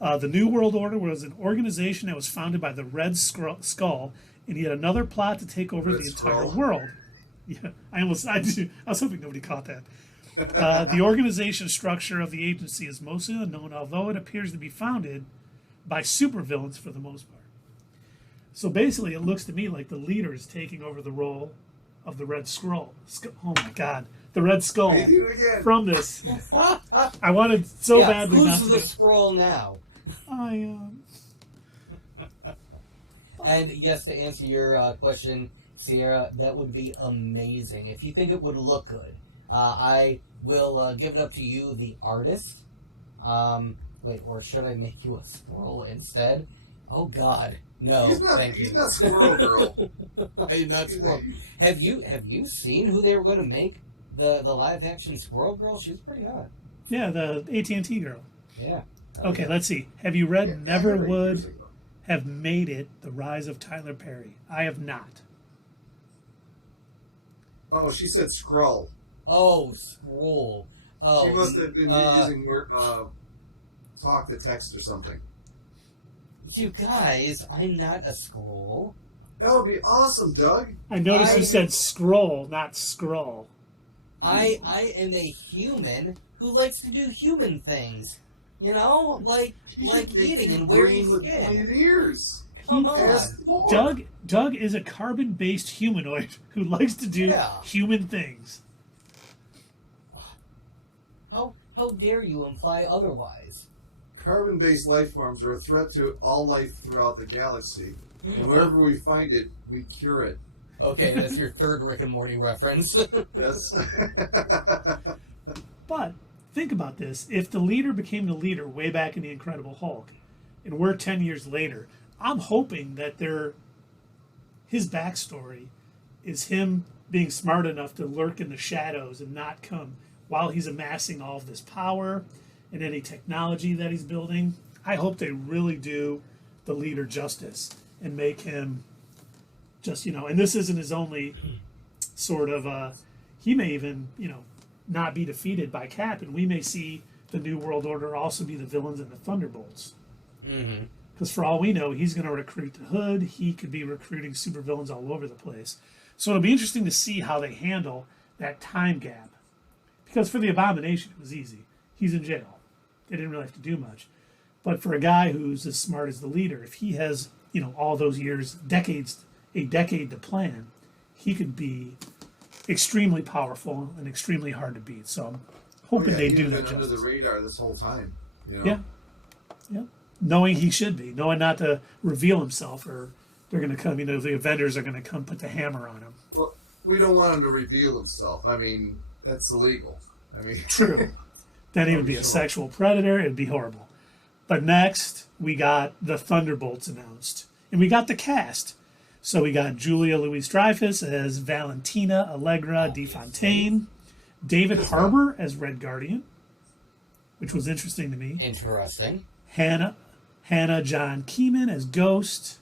The New World Order was an organization that was founded by the Red Skull, and he had another plot to take over the entire world. Yeah, I was hoping nobody caught that. The organization structure of the agency is mostly unknown, although it appears to be founded by supervillains for the most part. So basically, it looks to me like the leader is taking over the role of the Red Skull. Oh my God, the Red Skull Hey, do it again. from this. I wanted so badly not to Who's do the it. scroll now? And yes, to answer your question, Sierra, that would be amazing. If you think it would look good, I will give it up to you, the artist. Wait, or should I make you a squirrel instead? Oh God, no! He's not Squirrel Girl. I am not Squirrel. Have you seen who they were going to make the live action Squirrel Girl? She's pretty hot. Yeah, the AT&T girl. Yeah. Okay, let's see. Have you read Yeah, Never 8 years Would ago. Have Made It, The Rise of Tyler Perry? I have not. Oh, she said Skrull. Oh, scroll. Oh, She must have been using talk to text or something. You guys, I'm not a scroll. That would be awesome, Doug. I noticed you said scroll, not scroll. I am a human who likes to do human things. You know, like eating and wearing green with skin. pointed ears. Come on. Ask more. Doug is a carbon-based humanoid who likes to do Yeah. human things. How dare you imply otherwise? Carbon-based life forms are a threat to all life throughout the galaxy. And wherever we find it, we cure it. Okay, that's your third Rick and Morty reference. Yes. But think about this. If the leader became the leader way back in The Incredible Hulk, and we're 10 years later, I'm hoping that his backstory is him being smart enough to lurk in the shadows and not come while he's amassing all of this power and any technology that he's building. I hope they really do the leader justice and make him just, and this isn't his only sort of, he may even, not be defeated by Cap, and we may see the New World Order also be the villains in the Thunderbolts. Mm-hmm. Because for all we know, he's going to recruit the Hood. He could be recruiting supervillains all over the place. So it'll be interesting to see how they handle that time gap. Because for the Abomination, it was easy. He's in jail. They didn't really have to do much. But for a guy who's as smart as the leader, if he has, all those years, a decade to plan, he could be extremely powerful and extremely hard to beat. So I'm hoping they do that He's been under justice. the radar this whole time. Yeah. Knowing he should be, knowing not to reveal himself, or they're going to come, the Avengers are going to come put the hammer on him. Well, we don't want him to reveal himself. I mean, that's illegal. True. Then he would be a sexual predator. It'd be horrible. But next, we got the Thunderbolts announced. And we got the cast. So we got Julia Louis-Dreyfus as Valentina Allegra de Fontaine. David Harbour as Red Guardian, which was interesting to me. Interesting. Hannah John Keeman as Ghost.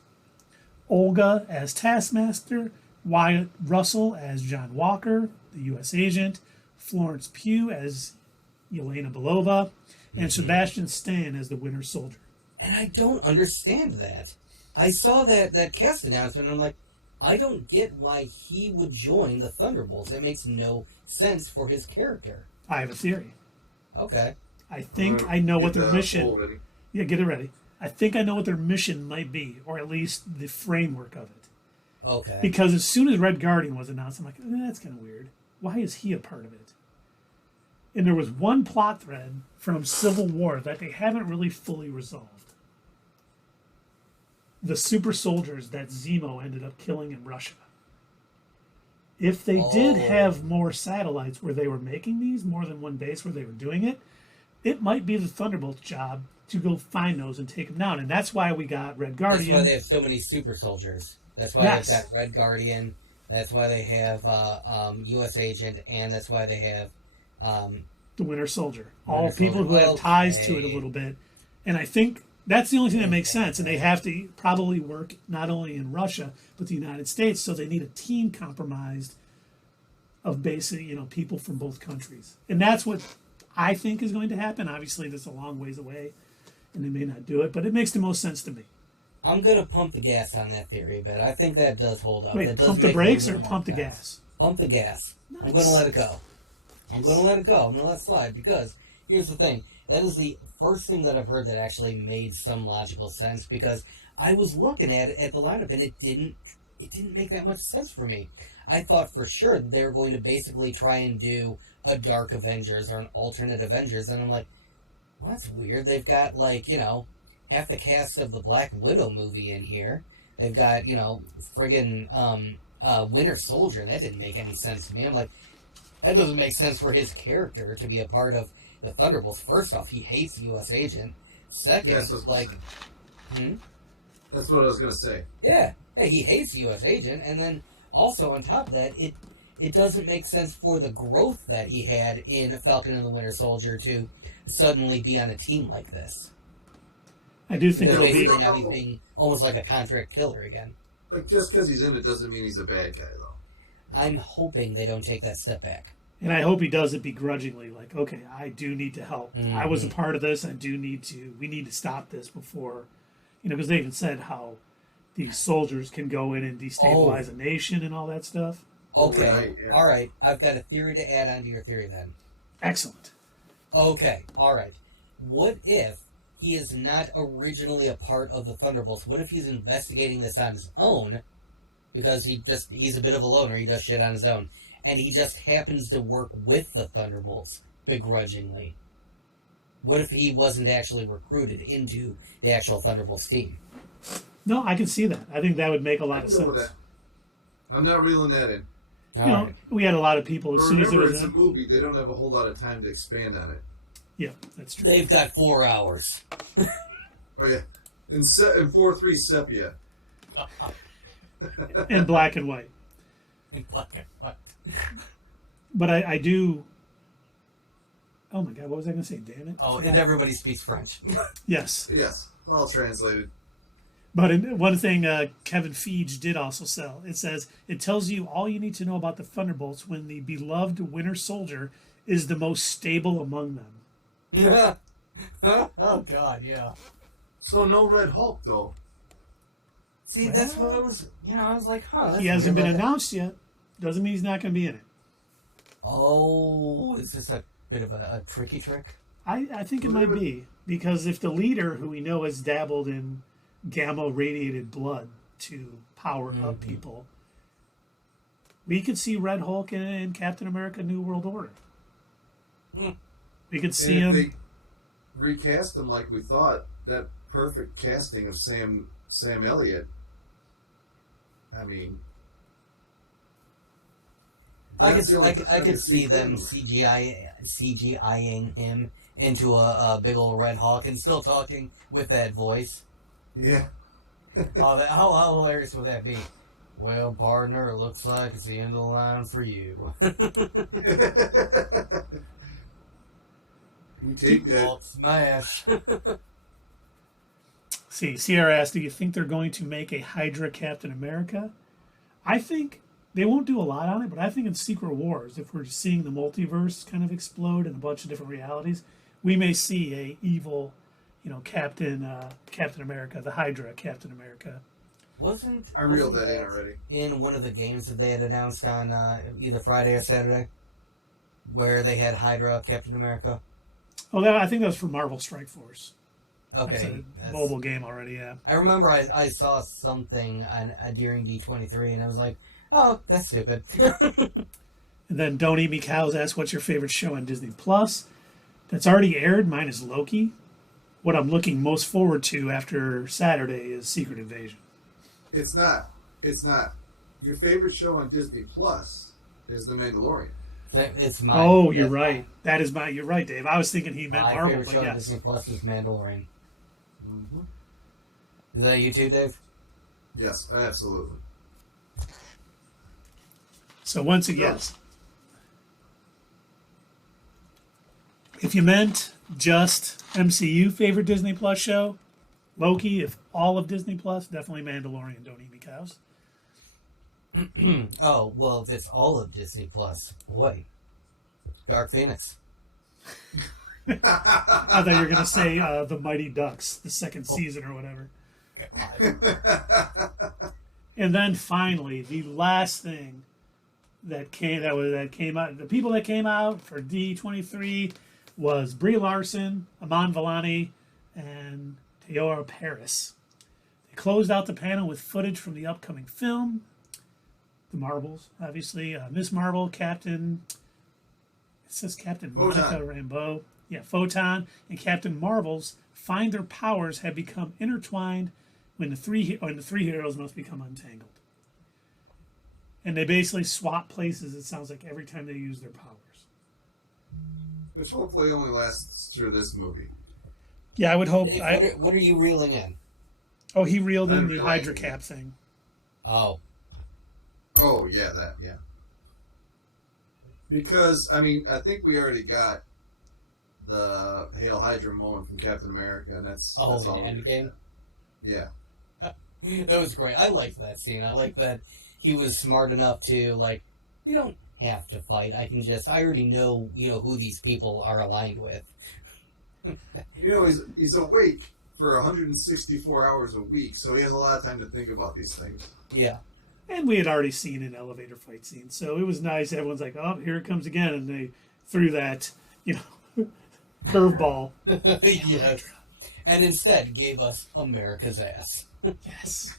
Olga as Taskmaster. Wyatt Russell as John Walker, the U.S. agent. Florence Pugh as Yelena Belova. And Sebastian Stan as the Winter Soldier. And I don't understand that. I saw that cast announcement and I'm like, I don't get why he would join the Thunderbolts. That makes no sense for his character. I have a theory. Okay. I think I know what their mission... Yeah, get it ready. I think I know what their mission might be, or at least the framework of it. Okay. Because as soon as Red Guardian was announced, I'm like, that's kind of weird. Why is he a part of it? And there was one plot thread from Civil War that they haven't really fully resolved. The super soldiers that Zemo ended up killing in Russia. If they did have more satellites where they were making these, more than one base where they were doing it, it might be the Thunderbolts' job to go find those and take them down. And that's why we got Red Guardian. That's why they have so many super soldiers. That's why they've got Red Guardian. That's why they have U.S. Agent. And that's why they have... the Winter Soldier. All people who have ties to it a little bit. And I think that's the only thing that makes sense. And they have to probably work not only in Russia, but the United States. So they need a team compromised of basically, people from both countries. And that's what I think is going to happen. Obviously, that's a long ways away, and they may not do it. But it makes the most sense to me. I'm going to pump the gas on that theory, but I think that does hold up. Wait, pump the brakes or pump the gas? Pump the gas. Nice. I'm going to let it go. I'm going to let it go. I'm going to let it slide because here's the thing. That is the first thing that I've heard that actually made some logical sense because I was looking at the lineup and it didn't make that much sense for me. I thought for sure that they were going to basically try and do a Dark Avengers or an alternate Avengers, and I'm like, well, that's weird. They've got, half the cast of the Black Widow movie in here. They've got, friggin' Winter Soldier. That didn't make any sense to me. I'm like, that doesn't make sense for his character to be a part of the Thunderbolts. First off, he hates U.S. Agent. Second, That's what I was going to say. Yeah, he hates U.S. Agent, and then also on top of that, it doesn't make sense for the growth that he had in Falcon and the Winter Soldier to suddenly be on a team like this. I do think it'll be... Now he's being almost like a contract killer again. Just because he's in it doesn't mean he's a bad guy, though. I'm hoping they don't take that step back. And I hope he does it begrudgingly. Like, okay, I do need to help. I was a part of this. We need to stop this before, because they even said how these soldiers can go in and destabilize a nation and all that stuff. Okay, right, yeah. All right. I've got a theory to add on to your theory then. Excellent. Okay, all right. What if he is not originally a part of the Thunderbolts? What if he's investigating this on his own because he's a bit of a loner, he does shit on his own, and he just happens to work with the Thunderbolts begrudgingly? What if he wasn't actually recruited into the actual Thunderbolts team? No, I can see that. I think that would make a lot of sense. I'm not reeling that in. We had a lot of people as soon as it Remember, was it's a movie. They don't have a whole lot of time to expand on it. Yeah, that's true. They've got 4 hours. Oh, yeah. In 4:3 sepia. And black and white. But I do... Oh my God, what was I going to say? Damn it. Oh, and everybody speaks French. Yes. Yes, all translated. But one thing Kevin Feige did also sell, it says, it tells you all you need to know about the Thunderbolts when the beloved Winter Soldier is the most stable among them. Yeah. Oh, God, yeah. So no Red Hulk, though. See, that's what I was, I was like, huh. He hasn't been announced yet. Doesn't mean he's not going to be in it. Oh, is this a bit of a tricky trick? I think it might be. Because if the leader, who we know has dabbled in gamma-radiated blood to power up people, we could see Red Hulk in Captain America New World Order. We could see him... If they recast him like we thought, that perfect casting of Sam Elliott, I mean... I could see them CGIing him into a big old Red Hulk and still talking with that voice. Yeah. How hilarious would that be? Well, partner, it looks like it's the end of the line for you. We take that. Alt smash. See, Sierra asked, do you think they're going to make a Hydra Captain America? I think they won't do a lot on it, but I think in Secret Wars, if we're seeing the multiverse kind of explode in a bunch of different realities, we may see a evil, Captain America, the Hydra Captain America. I reeled that in already. In one of the games that they had announced on either Friday or Saturday, where they had Hydra Captain America? Oh, I think that was for Marvel Strike Force. Okay. That's a mobile game already, yeah. I remember I saw something during D23, and I was like, oh, that's stupid. And then Don't Eat Me Cows asked, what's your favorite show on Disney Plus? That's already aired. Mine is Loki. What I'm looking most forward to after Saturday is Secret Invasion. It's not. Your favorite show on Disney Plus is The Mandalorian. It's mine. Oh, you're right. You're right, Dave. I was thinking he meant My Marvel, favorite but show on yes. Disney Plus is Mandalorian. Mm-hmm. Is that you too, Dave? Yes, absolutely. So once again, if you meant just MCU favorite Disney Plus show, Loki. If all of Disney Plus, definitely Mandalorian. Don't Eat Me Cows. Oh, well, if it's all of Disney Plus, boy. Dark Phoenix. I thought you were going to say The Mighty Ducks, the second season or whatever. And then finally, the last thing that came out, the people that came out for D23 was Brie Larson, Aman Vellani, and Teyora Paris. They closed out the panel with footage from the upcoming film. The Marvels, obviously. Miss Marvel, Captain Monica Rambeau. Yeah, Photon and Captain Marvels find their powers have become intertwined when the three heroes must become untangled. And they basically swap places, it sounds like, every time they use their powers. Which hopefully only lasts through this movie. Yeah, I would hope. What are you reeling in? Oh, he reeled in the reeling Hydra in. Cap thing. Oh. Oh, yeah, that, yeah. Because, I think we already got the Hail Hydra moment from Captain America, and that's all. The Endgame? Yeah. That was great. I liked that scene. I like that he was smart enough to, we don't have to fight. I already know, who these people are aligned with. He's awake for 164 hours a week, so he has a lot of time to think about these things. Yeah. And we had already seen an elevator fight scene, so it was nice. Everyone's like, oh, here it comes again. And they threw that, curveball. Yeah. And instead gave us America's ass. Yes.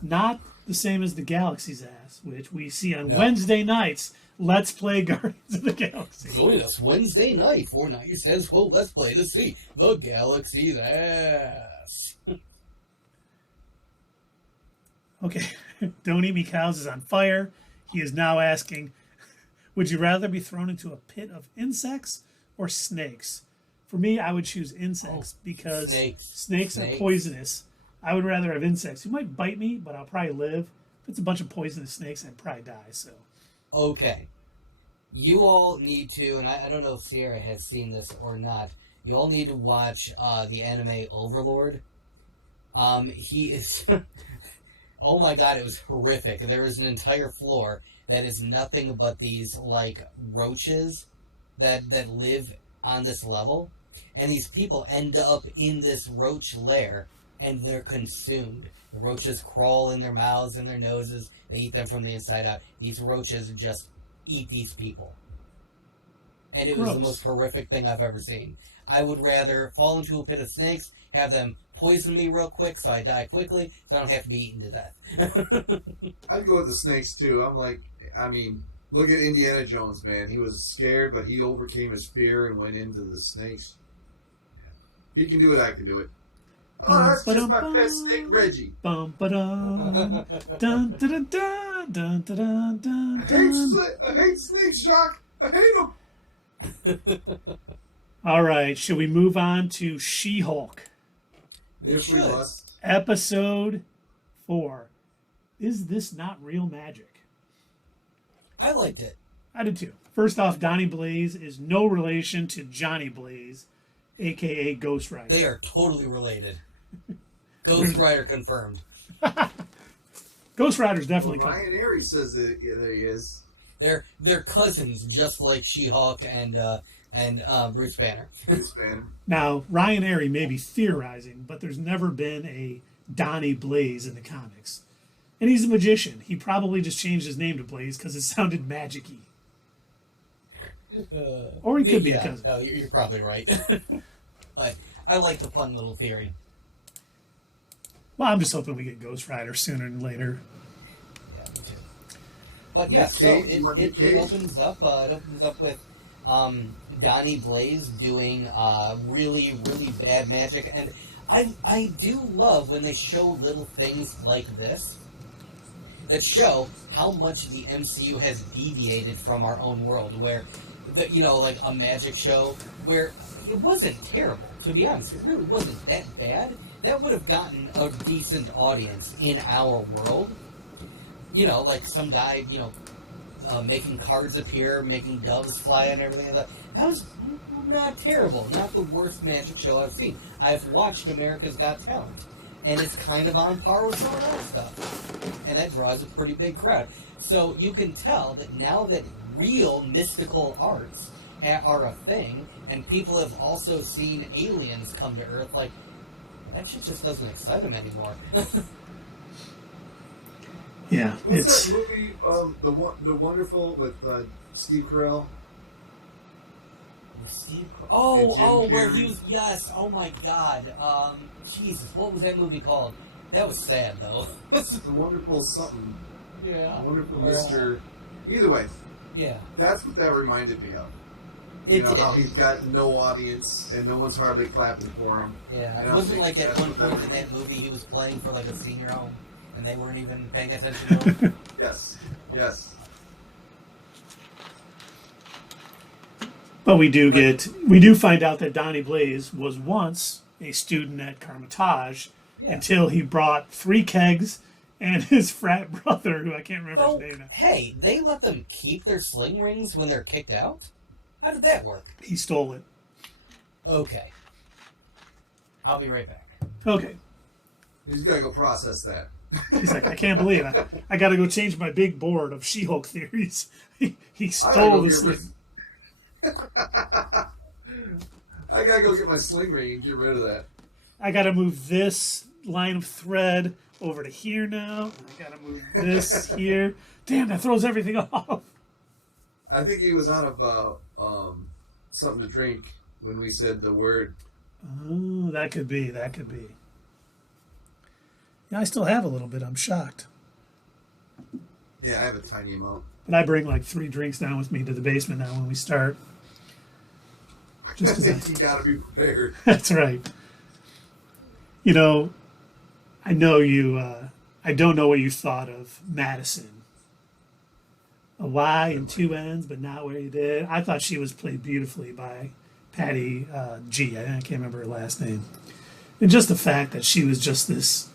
Not the same as the Galaxy's ass, which we see on Wednesday nights. Let's play Guardians of the Galaxy. Join us Wednesday night for Night Says Well Let's Play to see the Galaxy's ass. Okay, Don't Eat Me Cows is on fire. He is now asking, would you rather be thrown into a pit of insects or snakes? For me, I would choose insects because snakes are poisonous. I would rather have insects. You might bite me, but I'll probably live. If it's a bunch of poisonous snakes, I'd probably die, so... Okay. You all need to, and I don't know if Sierra has seen this or not, you all need to watch the anime Overlord. He is... Oh my god, it was horrific. There is an entire floor that is nothing but these, roaches that live on this level. And these people end up in this roach lair, and they're consumed. The roaches crawl in their mouths and their noses. They eat them from the inside out. These roaches just eat these people. And it was the most horrific thing I've ever seen. I would rather fall into a pit of snakes, have them poison me real quick so I die quickly, so I don't have to be eaten to death. I'd go with the snakes, too. Look at Indiana Jones, man. He was scared, but he overcame his fear and went into the snakes. He can do it, I can do it. Oh, that's just my pet snake, Reggie. Bum, ba-dum. Dun, dun, dun, dun, dun, dun, dun, dun. I hate snakes, Jacques. I hate them. All right, should we move on to She-Hulk? Yes, we must. Episode 4. is this not real magic? I liked it. I did too. First off, Donnie Blaze is no relation to Johnny Blaze, a.k.a. Ghost Rider. They are totally related. Ghost Rider confirmed. Ghost Rider's definitely Well, Ryan Airy says that he is. They're cousins, just like She-Hulk and Bruce Banner. Bruce Banner. Now, Ryan Airy may be theorizing, but there's never been a Donnie Blaze in the comics. And he's a magician. He probably just changed his name to Blaze because it sounded magic-y. Or he could be a cousin. No, you're probably right. But I like the fun little theory. Well, I'm just hoping we get Ghost Rider sooner than later. Yeah, me too. But yeah, so it opens up. It opens up with Donnie Blaze doing really, really bad magic, and I do love when they show little things like this that show how much the MCU has deviated from our own world. Where, like a magic show where it wasn't terrible. To be honest, it really wasn't that bad. That would have gotten a decent audience in our world. Like some guy, making cards appear, making doves fly and everything like that. That was not terrible. Not the worst magic show I've seen. I've watched America's Got Talent, and it's kind of on par with some of that stuff. And that draws a pretty big crowd. So you can tell that now that real mystical arts are a thing, and people have also seen aliens come to Earth, like, that shit just doesn't excite them anymore. Yeah, What's that movie, The Wonderful, with Steve Carell? Where he was, yes, oh my god. Jesus, what was that movie called? That was sad, though. The Wonderful something. Yeah. Wonderful Mr. Either way. Yeah. That's what that reminded me of. How he's got no audience and no one's hardly clapping for him. Yeah, it wasn't like at one point in that movie he was playing for like a senior home and they weren't even paying attention to him. Yes. But we do find out that Donnie Blaze was once a student at Carmitage until he brought 3 kegs and his frat brother, who I can't remember his name now. Hey, they let them keep their sling rings when they're kicked out? How did that work? He stole it. Okay. I'll be right back. Okay. He's got to go process that. He's like, I can't believe it. I got to go change my big board of She-Hulk theories. He stole the sling. I got to go get my sling ring and get rid of that. I got to move this line of thread over to here now. I got to move this here. Damn, that throws everything off. I think he was out of something to drink when we said the word. Oh, that could be. Yeah, I still have a little bit. I'm shocked. Yeah, I have a tiny amount. But I bring like 3 drinks down with me to the basement now when we start. Just because you got to be prepared. That's right. I know you. I don't know what you thought of Madison. A Y and 2 N's, but not where you did. I thought she was played beautifully by Patty G. I can't remember her last name. And just the fact that she was just this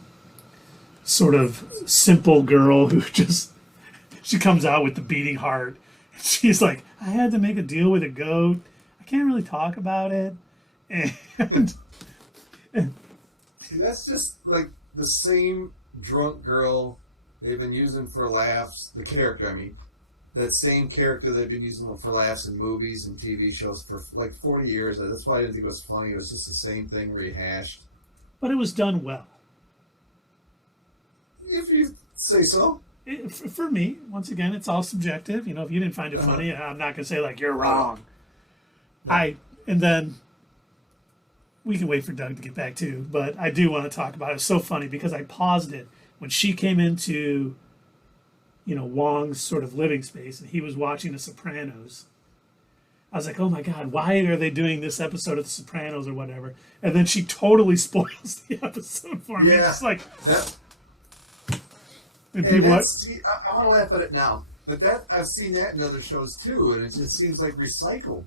sort of simple girl who she comes out with the beating heart. She's like, I had to make a deal with a goat. I can't really talk about it. And See, that's just like the same drunk girl they've been using for laughs. The character, I mean. That same character they've been using for laughs in movies and TV shows for like 40 years. That's why I didn't think it was funny. It was just the same thing rehashed. But it was done well. If you say so. For me, once again, it's all subjective. If you didn't find it funny, I'm not going to say, like, you're wrong. And then we can wait for Doug to get back, too. But I do want to talk about it. It's so funny because I paused it when she came into Wong's sort of living space, and he was watching The Sopranos. I was like, oh my God, why are they doing this episode of The Sopranos or whatever? And then she totally spoils the episode for me. Yeah. It's like... And people I want to laugh at it now. But I've seen that in other shows too, and it just seems like recycled.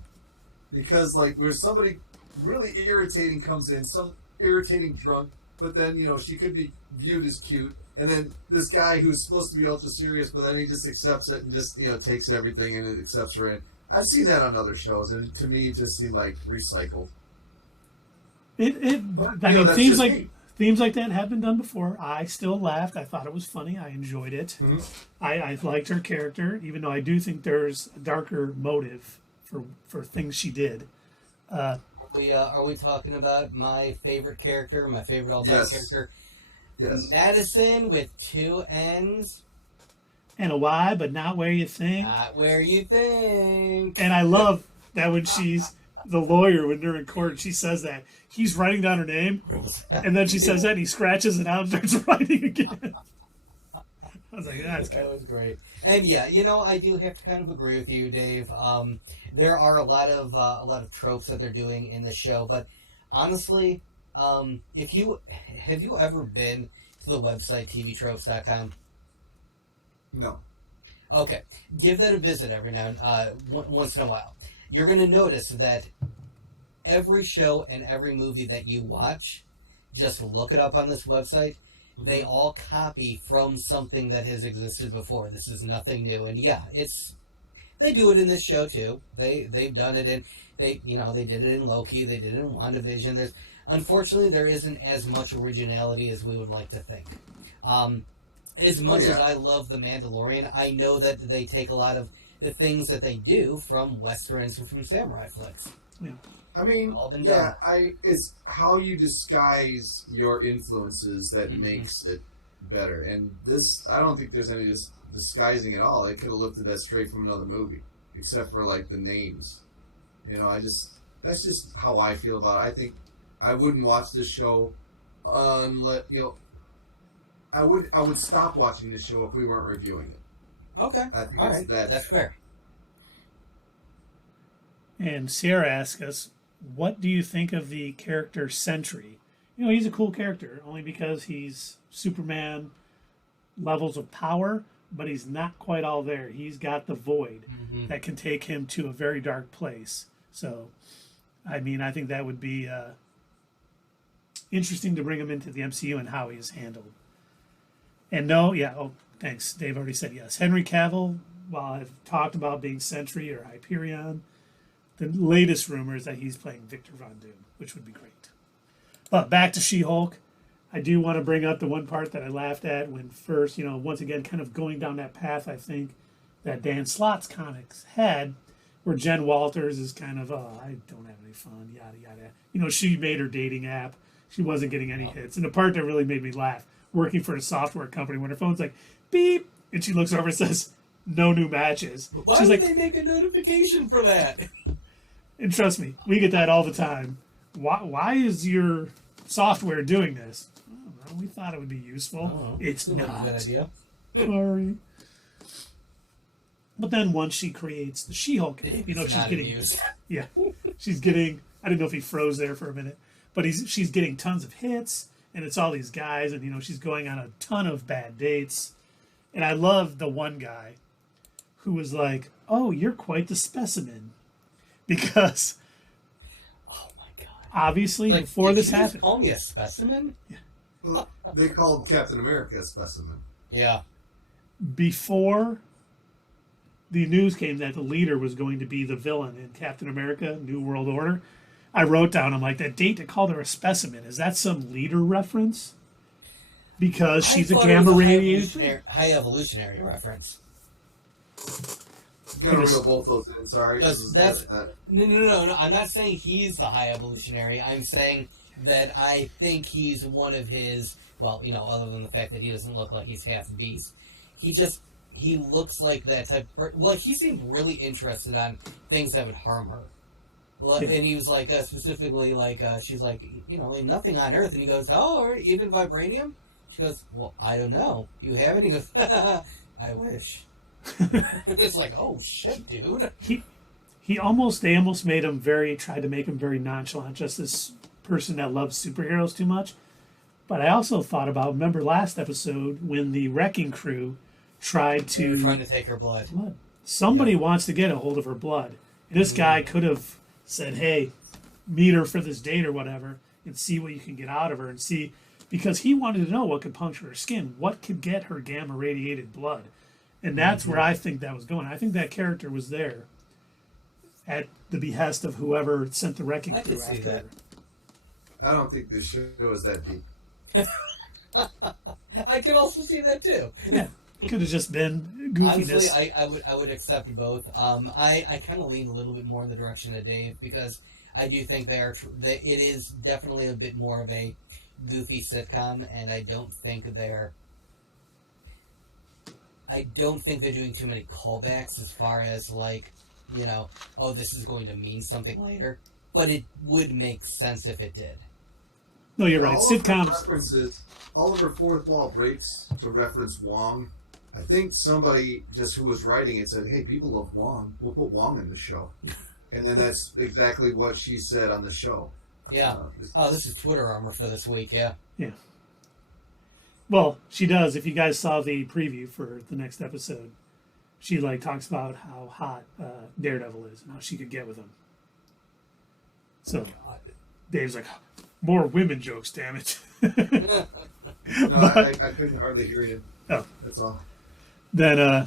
Because like where somebody really irritating comes in, some irritating drunk, but then she could be viewed as cute, And then this guy who's supposed to be ultra serious, but then he just accepts it and just, takes everything and it accepts her in. I've seen that on other shows, and to me, it just seemed like recycled. Themes like that have been done before. I still laughed. I thought it was funny. I enjoyed it. Mm-hmm. I liked her character, even though I do think there's a darker motive for things she did. Are we talking about my favorite character, my favorite all-time character? Yes. Madison with 2 N's. And a Y, but not where you think. Not where you think. And I love that when she's the lawyer, when they're in court, she says that. He's writing down her name, and then she says that, and he scratches it out and starts writing again. I was like, that's good. That was great. And yeah, I do have to kind of agree with you, Dave. There are a lot of tropes that they're doing in the show, but honestly, have you ever been to the website tvtropes.com? No. Okay, give that a visit every once in a while. You're going to notice that every show and every movie that you watch, just look it up on this website. They all copy from something that has existed before. This is nothing new, and yeah, they do it in this show too. They've done it they did it in Loki. They did it in WandaVision. Unfortunately, there isn't as much originality as we would like to think. As much as I love The Mandalorian, I know that they take a lot of the things that they do from westerns and from samurai flicks. Yeah. I mean, All been done. it's how you disguise your influences that makes it better. And this, I don't think there's any disguising at all. They could have lifted that straight from another movie, except for like the names. That's just how I feel about it. I think I wouldn't watch this show unless I would stop watching this show if we weren't reviewing it. Okay. I think all right. That's fair. And Sierra asks us, what do you think of the character Sentry? He's a cool character, only because he's Superman levels of power, but he's not quite all there. He's got the void that can take him to a very dark place. So, I think that would be interesting to bring him into the MCU and how he is handled. And thanks. Dave already said yes. Henry Cavill, while I've talked about being Sentry or Hyperion, the latest rumor is that he's playing Victor Von Doom, which would be great. But back to She-Hulk. I do want to bring up the one part that I laughed at when first, once again, kind of going down that path, I think, that Dan Slott's comics had, where Jen Walters is kind of, I don't have any fun, yada, yada. She made her dating app. She wasn't getting any hits. And the part that really made me laugh, working for a software company, when her phone's like, beep, and she looks over and says, no new matches. Why would they make a notification for that? And trust me, we get that all the time. Why is your software doing this? I don't know, we thought it would be useful. It's not. A good idea. Sorry. But then once she creates the She-Hulk, she's getting... Yeah. She's getting... I didn't know if he froze there for a minute. But she's getting tons of hits, and it's all these guys, and, she's going on a ton of bad dates. And I love the one guy who was like, oh, you're quite the specimen. Because, oh my god! Obviously, before this happened, just call me a specimen. Yeah. Well, they called Captain America a specimen. Yeah. Before the news came that the leader was going to be the villain in Captain America: New World Order, I wrote down, I'm like, that date to call her a specimen, is that some leader reference? Because she's a gamma radiation. High evolutionary reference. You gotta reel both those in, sorry. No. I'm not saying he's the high evolutionary. I'm saying that I think he's one of his, other than the fact that he doesn't look like he's half beast. He looks like that type of person. Well, he seemed really interested on things that would harm her. Well, and he was like, specifically, like, she's like, nothing on Earth. And he goes, oh, or even vibranium? She goes, well, I don't know. You have it? He goes, I wish. It's like, oh shit, dude. They almost made him tried to make him very nonchalant, just this person that loves superheroes too much. But I also thought about, remember last episode when the Wrecking Crew tried to... They were trying to take her blood. Somebody wants to get a hold of her blood. And this guy could have said, hey, meet her for this date or whatever, and see what you can get out of her, and see... because he wanted to know what could puncture her skin, what could get her gamma radiated blood. And that's where I think that was going. I think that character was there at the behest of whoever sent the wrecking I crew could see after that. her. I don't think this show is that deep. I could also see that too. Yeah, could have just been goofiness. Honestly, I would accept both. I kind of lean a little bit more in the direction of Dave because I do think it is definitely a bit more of a goofy sitcom, and I don't think they're doing too many callbacks as far as like, oh, this is going to mean something later. But it would make sense if it did. No, you're right. All of her Sitcoms. references, all of her fourth wall breaks to reference Wong. I think somebody just who was writing it said, "Hey, people love Wong. We'll put Wong in the show." And then that's exactly what she said on the show. Yeah. Oh, this is Twitter armor for this week, yeah. Yeah. Well, she does. If you guys saw the preview for the next episode, she like talks about how hot Daredevil is and how she could get with him. So Dave's like, more women jokes, damn it. No, I couldn't hardly hear you. Oh. That's all. Then,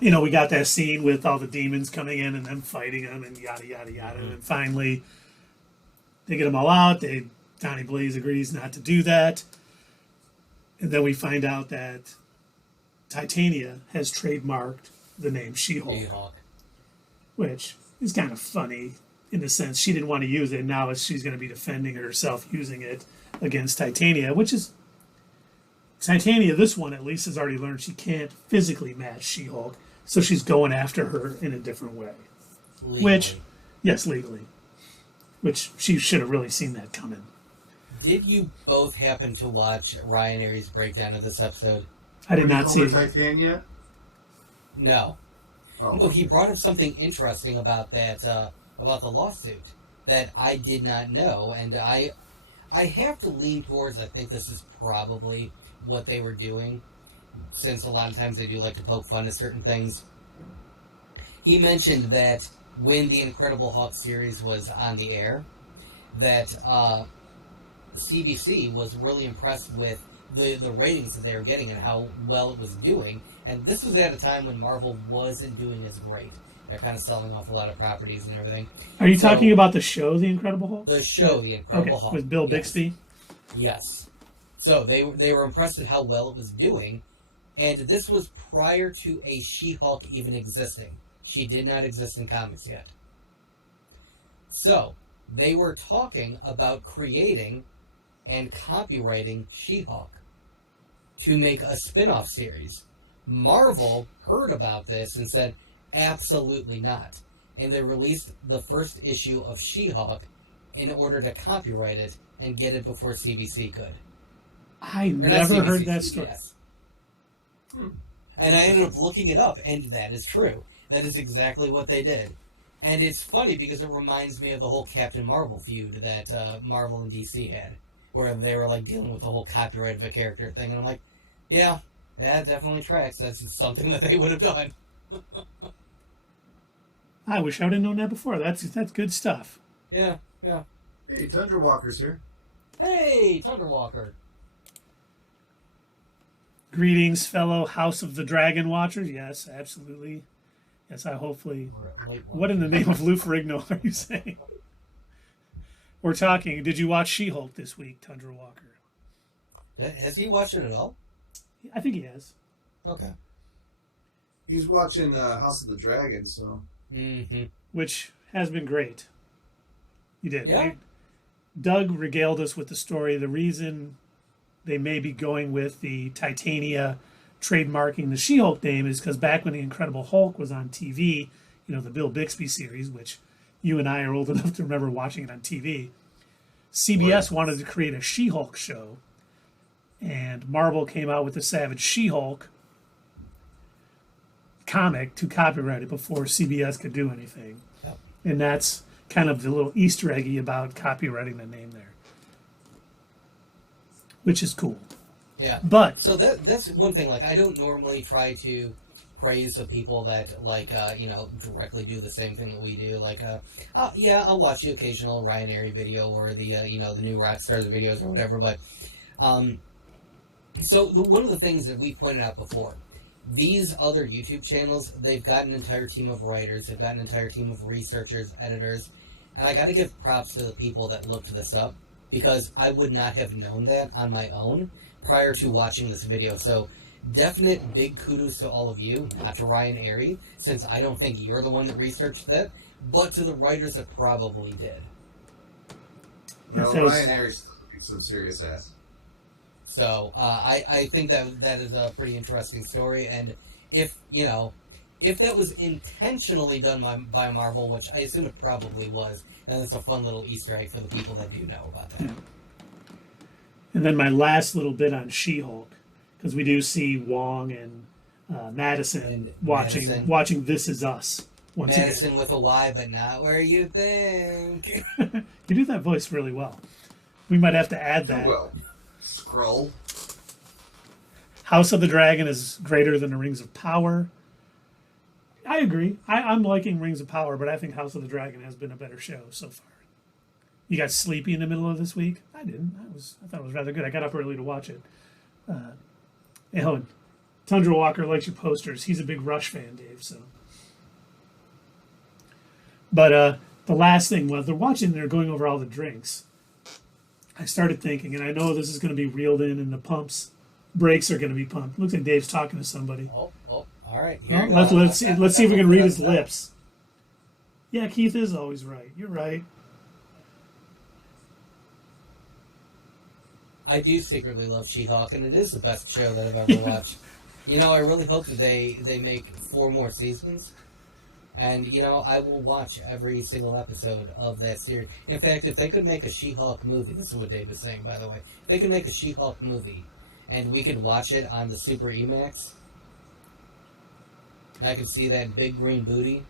we got that scene with all the demons coming in and them fighting them and yada, yada, yada. And finally, they get them all out. Donnie Blaze agrees not to do that. And then we find out that Titania has trademarked the name She-Hulk, She-Hulk. which is kind of funny in the sense she didn't want to use it. Now she's going to be defending herself using it against Titania, which is Titania, this one at least, has already learned she can't physically match She-Hulk, so she's going after her in a different way. Legally. Which, yes, legally. Which she should have really seen that coming. Did you both happen to watch Ryan Aries' breakdown of this episode? I did When you not call see her it. Titania? No. Oh. No, he brought up something interesting about that, about the lawsuit that I did not know, and I have to lean towards, I think this is probably what they were doing, since a lot of times they do like to poke fun at certain things. He mentioned that when the Incredible Hulk series was on the air, that CBC was really impressed with the ratings that they were getting and how well it was doing. And this was at a time when Marvel wasn't doing as great. They're kind of selling off a lot of properties and everything. Are you talking about the show, The Incredible Hulk? The show, The Incredible Hulk. With Bill Bixby? Yes. So they were impressed at how well it was doing. And this was prior to a She-Hulk even existing. She did not exist in comics yet. So, they were talking about creating and copywriting She-Hulk to make a spin-off series. Marvel heard about this and said, absolutely not. And they released the first issue of She-Hulk in order to copyright it and get it before CBC could. I Or not never CBC, heard that story. CBS. And I ended up looking it up, and that is true. That is exactly what they did. And it's funny because it reminds me of the whole Captain Marvel feud that Marvel and DC had, where they were like dealing with the whole copyright of a character thing. And I'm like, yeah, that definitely tracks. That's something that they would have done. I wish I would have known that before. That's good stuff. Yeah, yeah. Hey, Tundra Walker's here. Hey, Thunderwalker. Greetings, fellow House of the Dragon watchers. Yes, absolutely. Yes, I hopefully... What in the name of Lou Ferrigno are you saying? We're talking, did you watch She-Hulk this week, Tundra Walker? Has he watched it at all? I think he has. Okay. He's watching House of the Dragon, so... Mm-hmm. Which has been great. You did. Yeah. Doug regaled us with the story. The reason they may be going with the Titania trademarking the She-Hulk name is because back when the Incredible Hulk was on TV, the Bill Bixby series, which you and I are old enough to remember watching it on TV, CBS wanted to create a She-Hulk show, and Marvel came out with the Savage She-Hulk comic to copyright it before CBS could do anything. Yep. And that's kind of the little Easter eggy about copywriting the name there, which is cool. Yeah. But So that's one thing. Like, I don't normally try to praise of people that like directly do the same thing that we do. Like, yeah, I'll watch the occasional Ryan Airy video or the the new Rockstars videos or whatever. But so one of the things that we pointed out before, these other YouTube channels, they've got an entire team of writers, they've got an entire team of researchers, editors, and I got to give props to the people that looked this up, because I would not have known that on my own prior to watching this video. So definite big kudos to all of you, not to Ryan Airy, since I don't think you're the one that researched that, but to the writers that probably did. Well, Ryan Airy's some serious ass. So I think that is a pretty interesting story, and if that was intentionally done by Marvel, which I assume it probably was, then it's a fun little Easter egg for the people that do know about that. Yeah. And then my last little bit on She-Hulk, because we do see Wong and Madison watching This Is Us. Madison again. With a Y, but not where you think. You do that voice really well. We might have to add that. Well, Skrull. House of the Dragon is greater than the Rings of Power. I agree. I'm liking Rings of Power, but I think House of the Dragon has been a better show so far. You got sleepy in the middle of this week? I didn't. I thought it was rather good. I got up early to watch it. Tundra Walker likes your posters. He's a big Rush fan, Dave. So, but the last thing, while they're watching, they're going over all the drinks. I started thinking, and I know this is going to be reeled in, and the brakes are going to be pumped. Looks like Dave's talking to somebody. Oh, all right. Let's see if we can read his lips. Yeah, Keith is always right. You're right. I do secretly love She-Hulk, and it is the best show that I've ever watched. I really hope that they make 4 more seasons. And, I will watch every single episode of that series. In fact, if they could make a She-Hulk movie, this is what Dave is saying, by the way. If they could make a She-Hulk movie, and we could watch it on the Super IMAX, I could see that big green booty,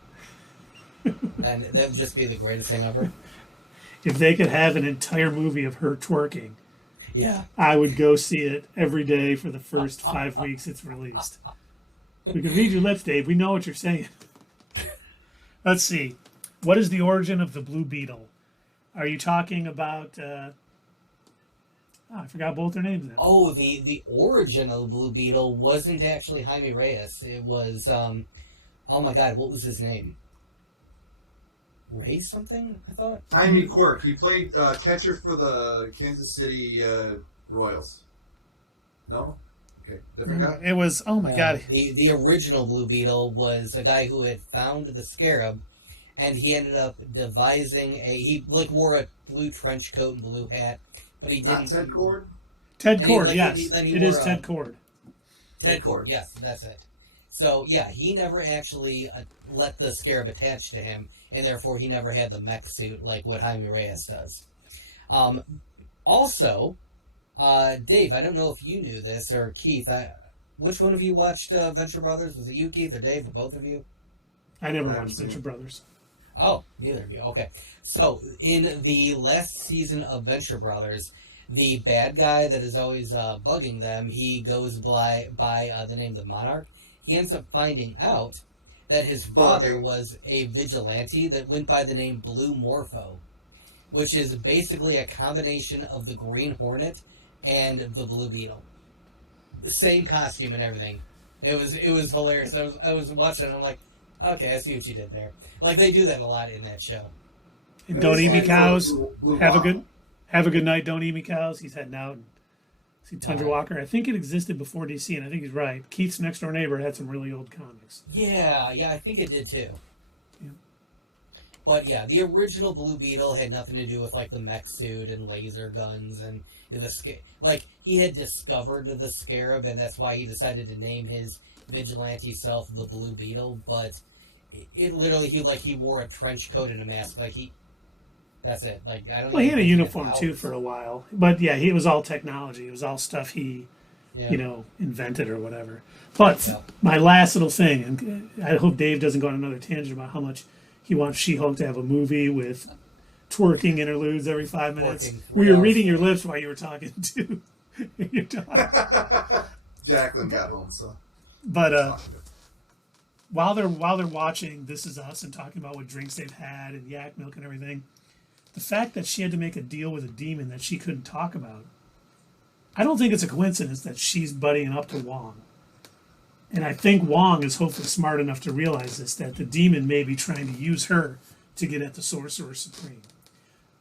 and that would just be the greatest thing ever. If they could have an entire movie of her twerking, yeah, I would go see it every day for the first 5 weeks it's released. We can read your lips, Dave. We know what you're saying. Let's see. What is the origin of the Blue Beetle? Are you talking about... I forgot both their names now. Oh, the origin of the Blue Beetle wasn't actually Jaime Reyes. It was... oh my god, what was his name? Ray something, I thought? Jaime Quirk. He played catcher for the Kansas City Royals. No? Okay, different guy? It was, oh my god. The original Blue Beetle was a guy who had found the scarab, and he ended up devising he wore a blue trench coat and blue hat, but he didn't. Not Ted Cord? Ted Cord, yes. It is Ted Cord. Ted Cord, yes, that's it. So, yeah, he never actually let the scarab attach to him, and therefore he never had the mech suit like what Jaime Reyes does. Also... Dave, I don't know if you knew this, or Keith. Which one of you watched Venture Brothers? Was it you, Keith, or Dave, or both of you? I never watched Venture Brothers. Oh, neither of you. Okay. So, in the last season of Venture Brothers, the bad guy that is always bugging them, he goes by the name of the Monarch. He ends up finding out that his father was a vigilante that went by the name Blue Morpho, which is basically a combination of the Green Hornet and the Blue Beetle. The same costume and everything. It was hilarious. I was watching and I'm like, okay, I see what you did there. Like, they do that a lot in that show. And Don't Eat Me Cows. Have a good night, Don't Eat Me Cows. He's heading out. See Tundra Walker. I think it existed before DC, and I think he's right. Keith's next door neighbor had some really old comics. Yeah, I think it did too. But yeah, the original Blue Beetle had nothing to do with like the mech suit and laser guns and he had discovered the scarab, and that's why he decided to name his vigilante self the Blue Beetle. But it literally he wore a trench coat and a mask. That's it. Like, I don't. Well, he had a uniform too for a while, but yeah, it was all technology. It was all stuff he, invented or whatever. But my last little thing, and I hope Dave doesn't go on another tangent about how much he wants She-Hulk to have a movie with twerking interludes every 5 minutes. We were reading your lips while you were talking to your dog. Jacqueline got home, so. But while they're watching This Is Us and talking about what drinks they've had and yak milk and everything, the fact that she had to make a deal with a demon that she couldn't talk about, I don't think it's a coincidence that she's buddying up to Wong. And I think Wong is hopefully smart enough to realize this, that the demon may be trying to use her to get at the Sorcerer Supreme.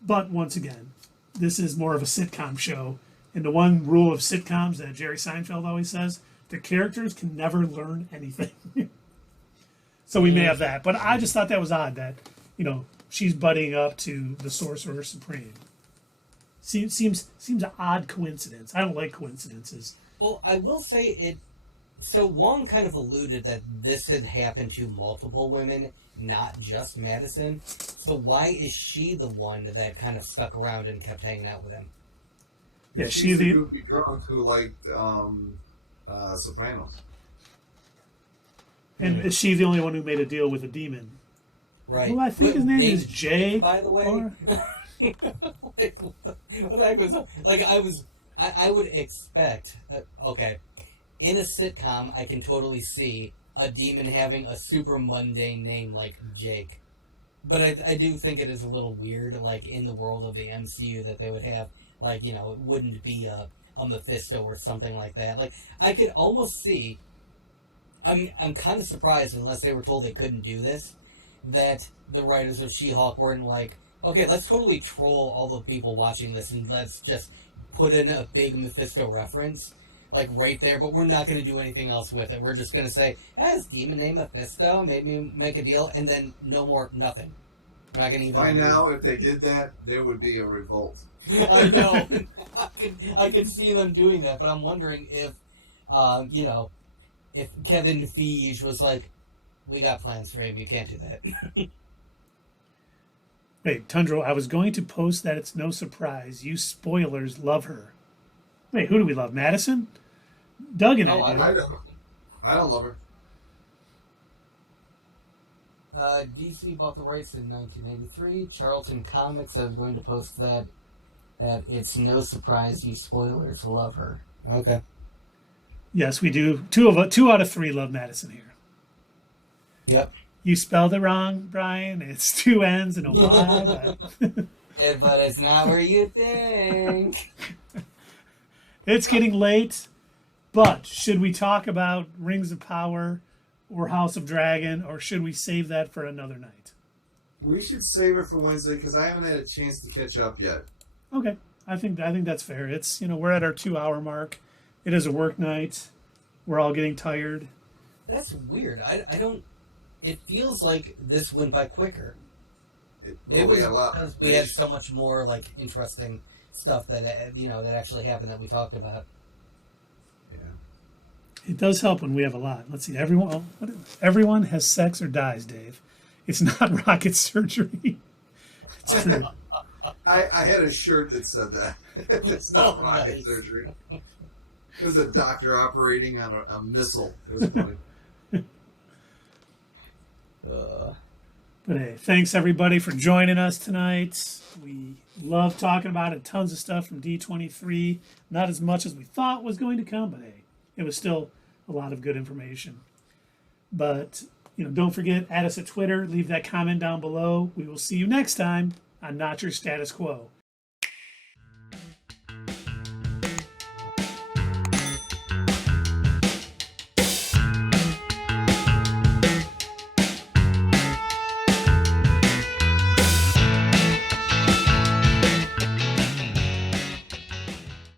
But once again, this is more of a sitcom show. And the one rule of sitcoms that Jerry Seinfeld always says, the characters can never learn anything. So we may have that. But I just thought that was odd that, she's buddying up to the Sorcerer Supreme. Seems an odd coincidence. I don't like coincidences. Well, I will say it. So Wong kind of alluded that this had happened to multiple women, not just Madison. So why is she the one that kind of stuck around and kept hanging out with him? Yeah, she's the goofy drunk who liked Sopranos. And is she the only one who made a deal with a demon? Right. Well, I think his name is Jay. By the way. I would expect. Okay, in a sitcom, I can totally see a demon having a super mundane name like Jake. But I do think it is a little weird, like in the world of the MCU, that they would have, like, it wouldn't be a Mephisto or something like that. Like, I could almost see. I'm kind of surprised, unless they were told they couldn't do this, that the writers of She-Hulk weren't like, okay, let's totally troll all the people watching this and let's just put in a big Mephisto reference, like right there, but we're not going to do anything else with it. We're just going to say, his demon named Mephisto made me make a deal, and then no more, nothing. We're not going to even... By now, if they did that, there would be a revolt. I know. I can see them doing that, but I'm wondering if, if Kevin Feige was like, we got plans for him, you can't do that. Wait, Tundra, I was going to post that it's no surprise. You spoilers love her. Wait, who do we love? Madison? Doug and I do. I don't love her. DC bought the rights in 1983. Charlton Comics, I was going to post that it's no surprise you spoilers love her. Okay. Yes, we do. Two out of three love Madison here. Yep. You spelled it wrong, Brian. It's two N's and a Y. But it's not where you think. It's getting late, but should we talk about Rings of Power or House of Dragon, or should we save that for another night? We should save it for Wednesday because I haven't had a chance to catch up yet. Okay, I think that's fair. It's we're at our 2-hour mark. It is a work night. We're all getting tired. That's weird. I don't. It feels like this went by quicker. It was a lot because we had so much more like interesting stuff that that actually happened that we talked about. Yeah. It does help when we have a lot. Let's see. Everyone has sex or dies, Dave. It's not rocket surgery. It's true. I had a shirt that said that. It's not rocket surgery. It was a doctor operating on a missile. It was funny. But hey, thanks everybody for joining us tonight. We love talking about it. Tons of stuff from D23. Not as much as we thought was going to come, but hey, it was still a lot of good information. But don't forget, add us at Twitter. Leave that comment down below. We will see you next time on Not Your Status Quo.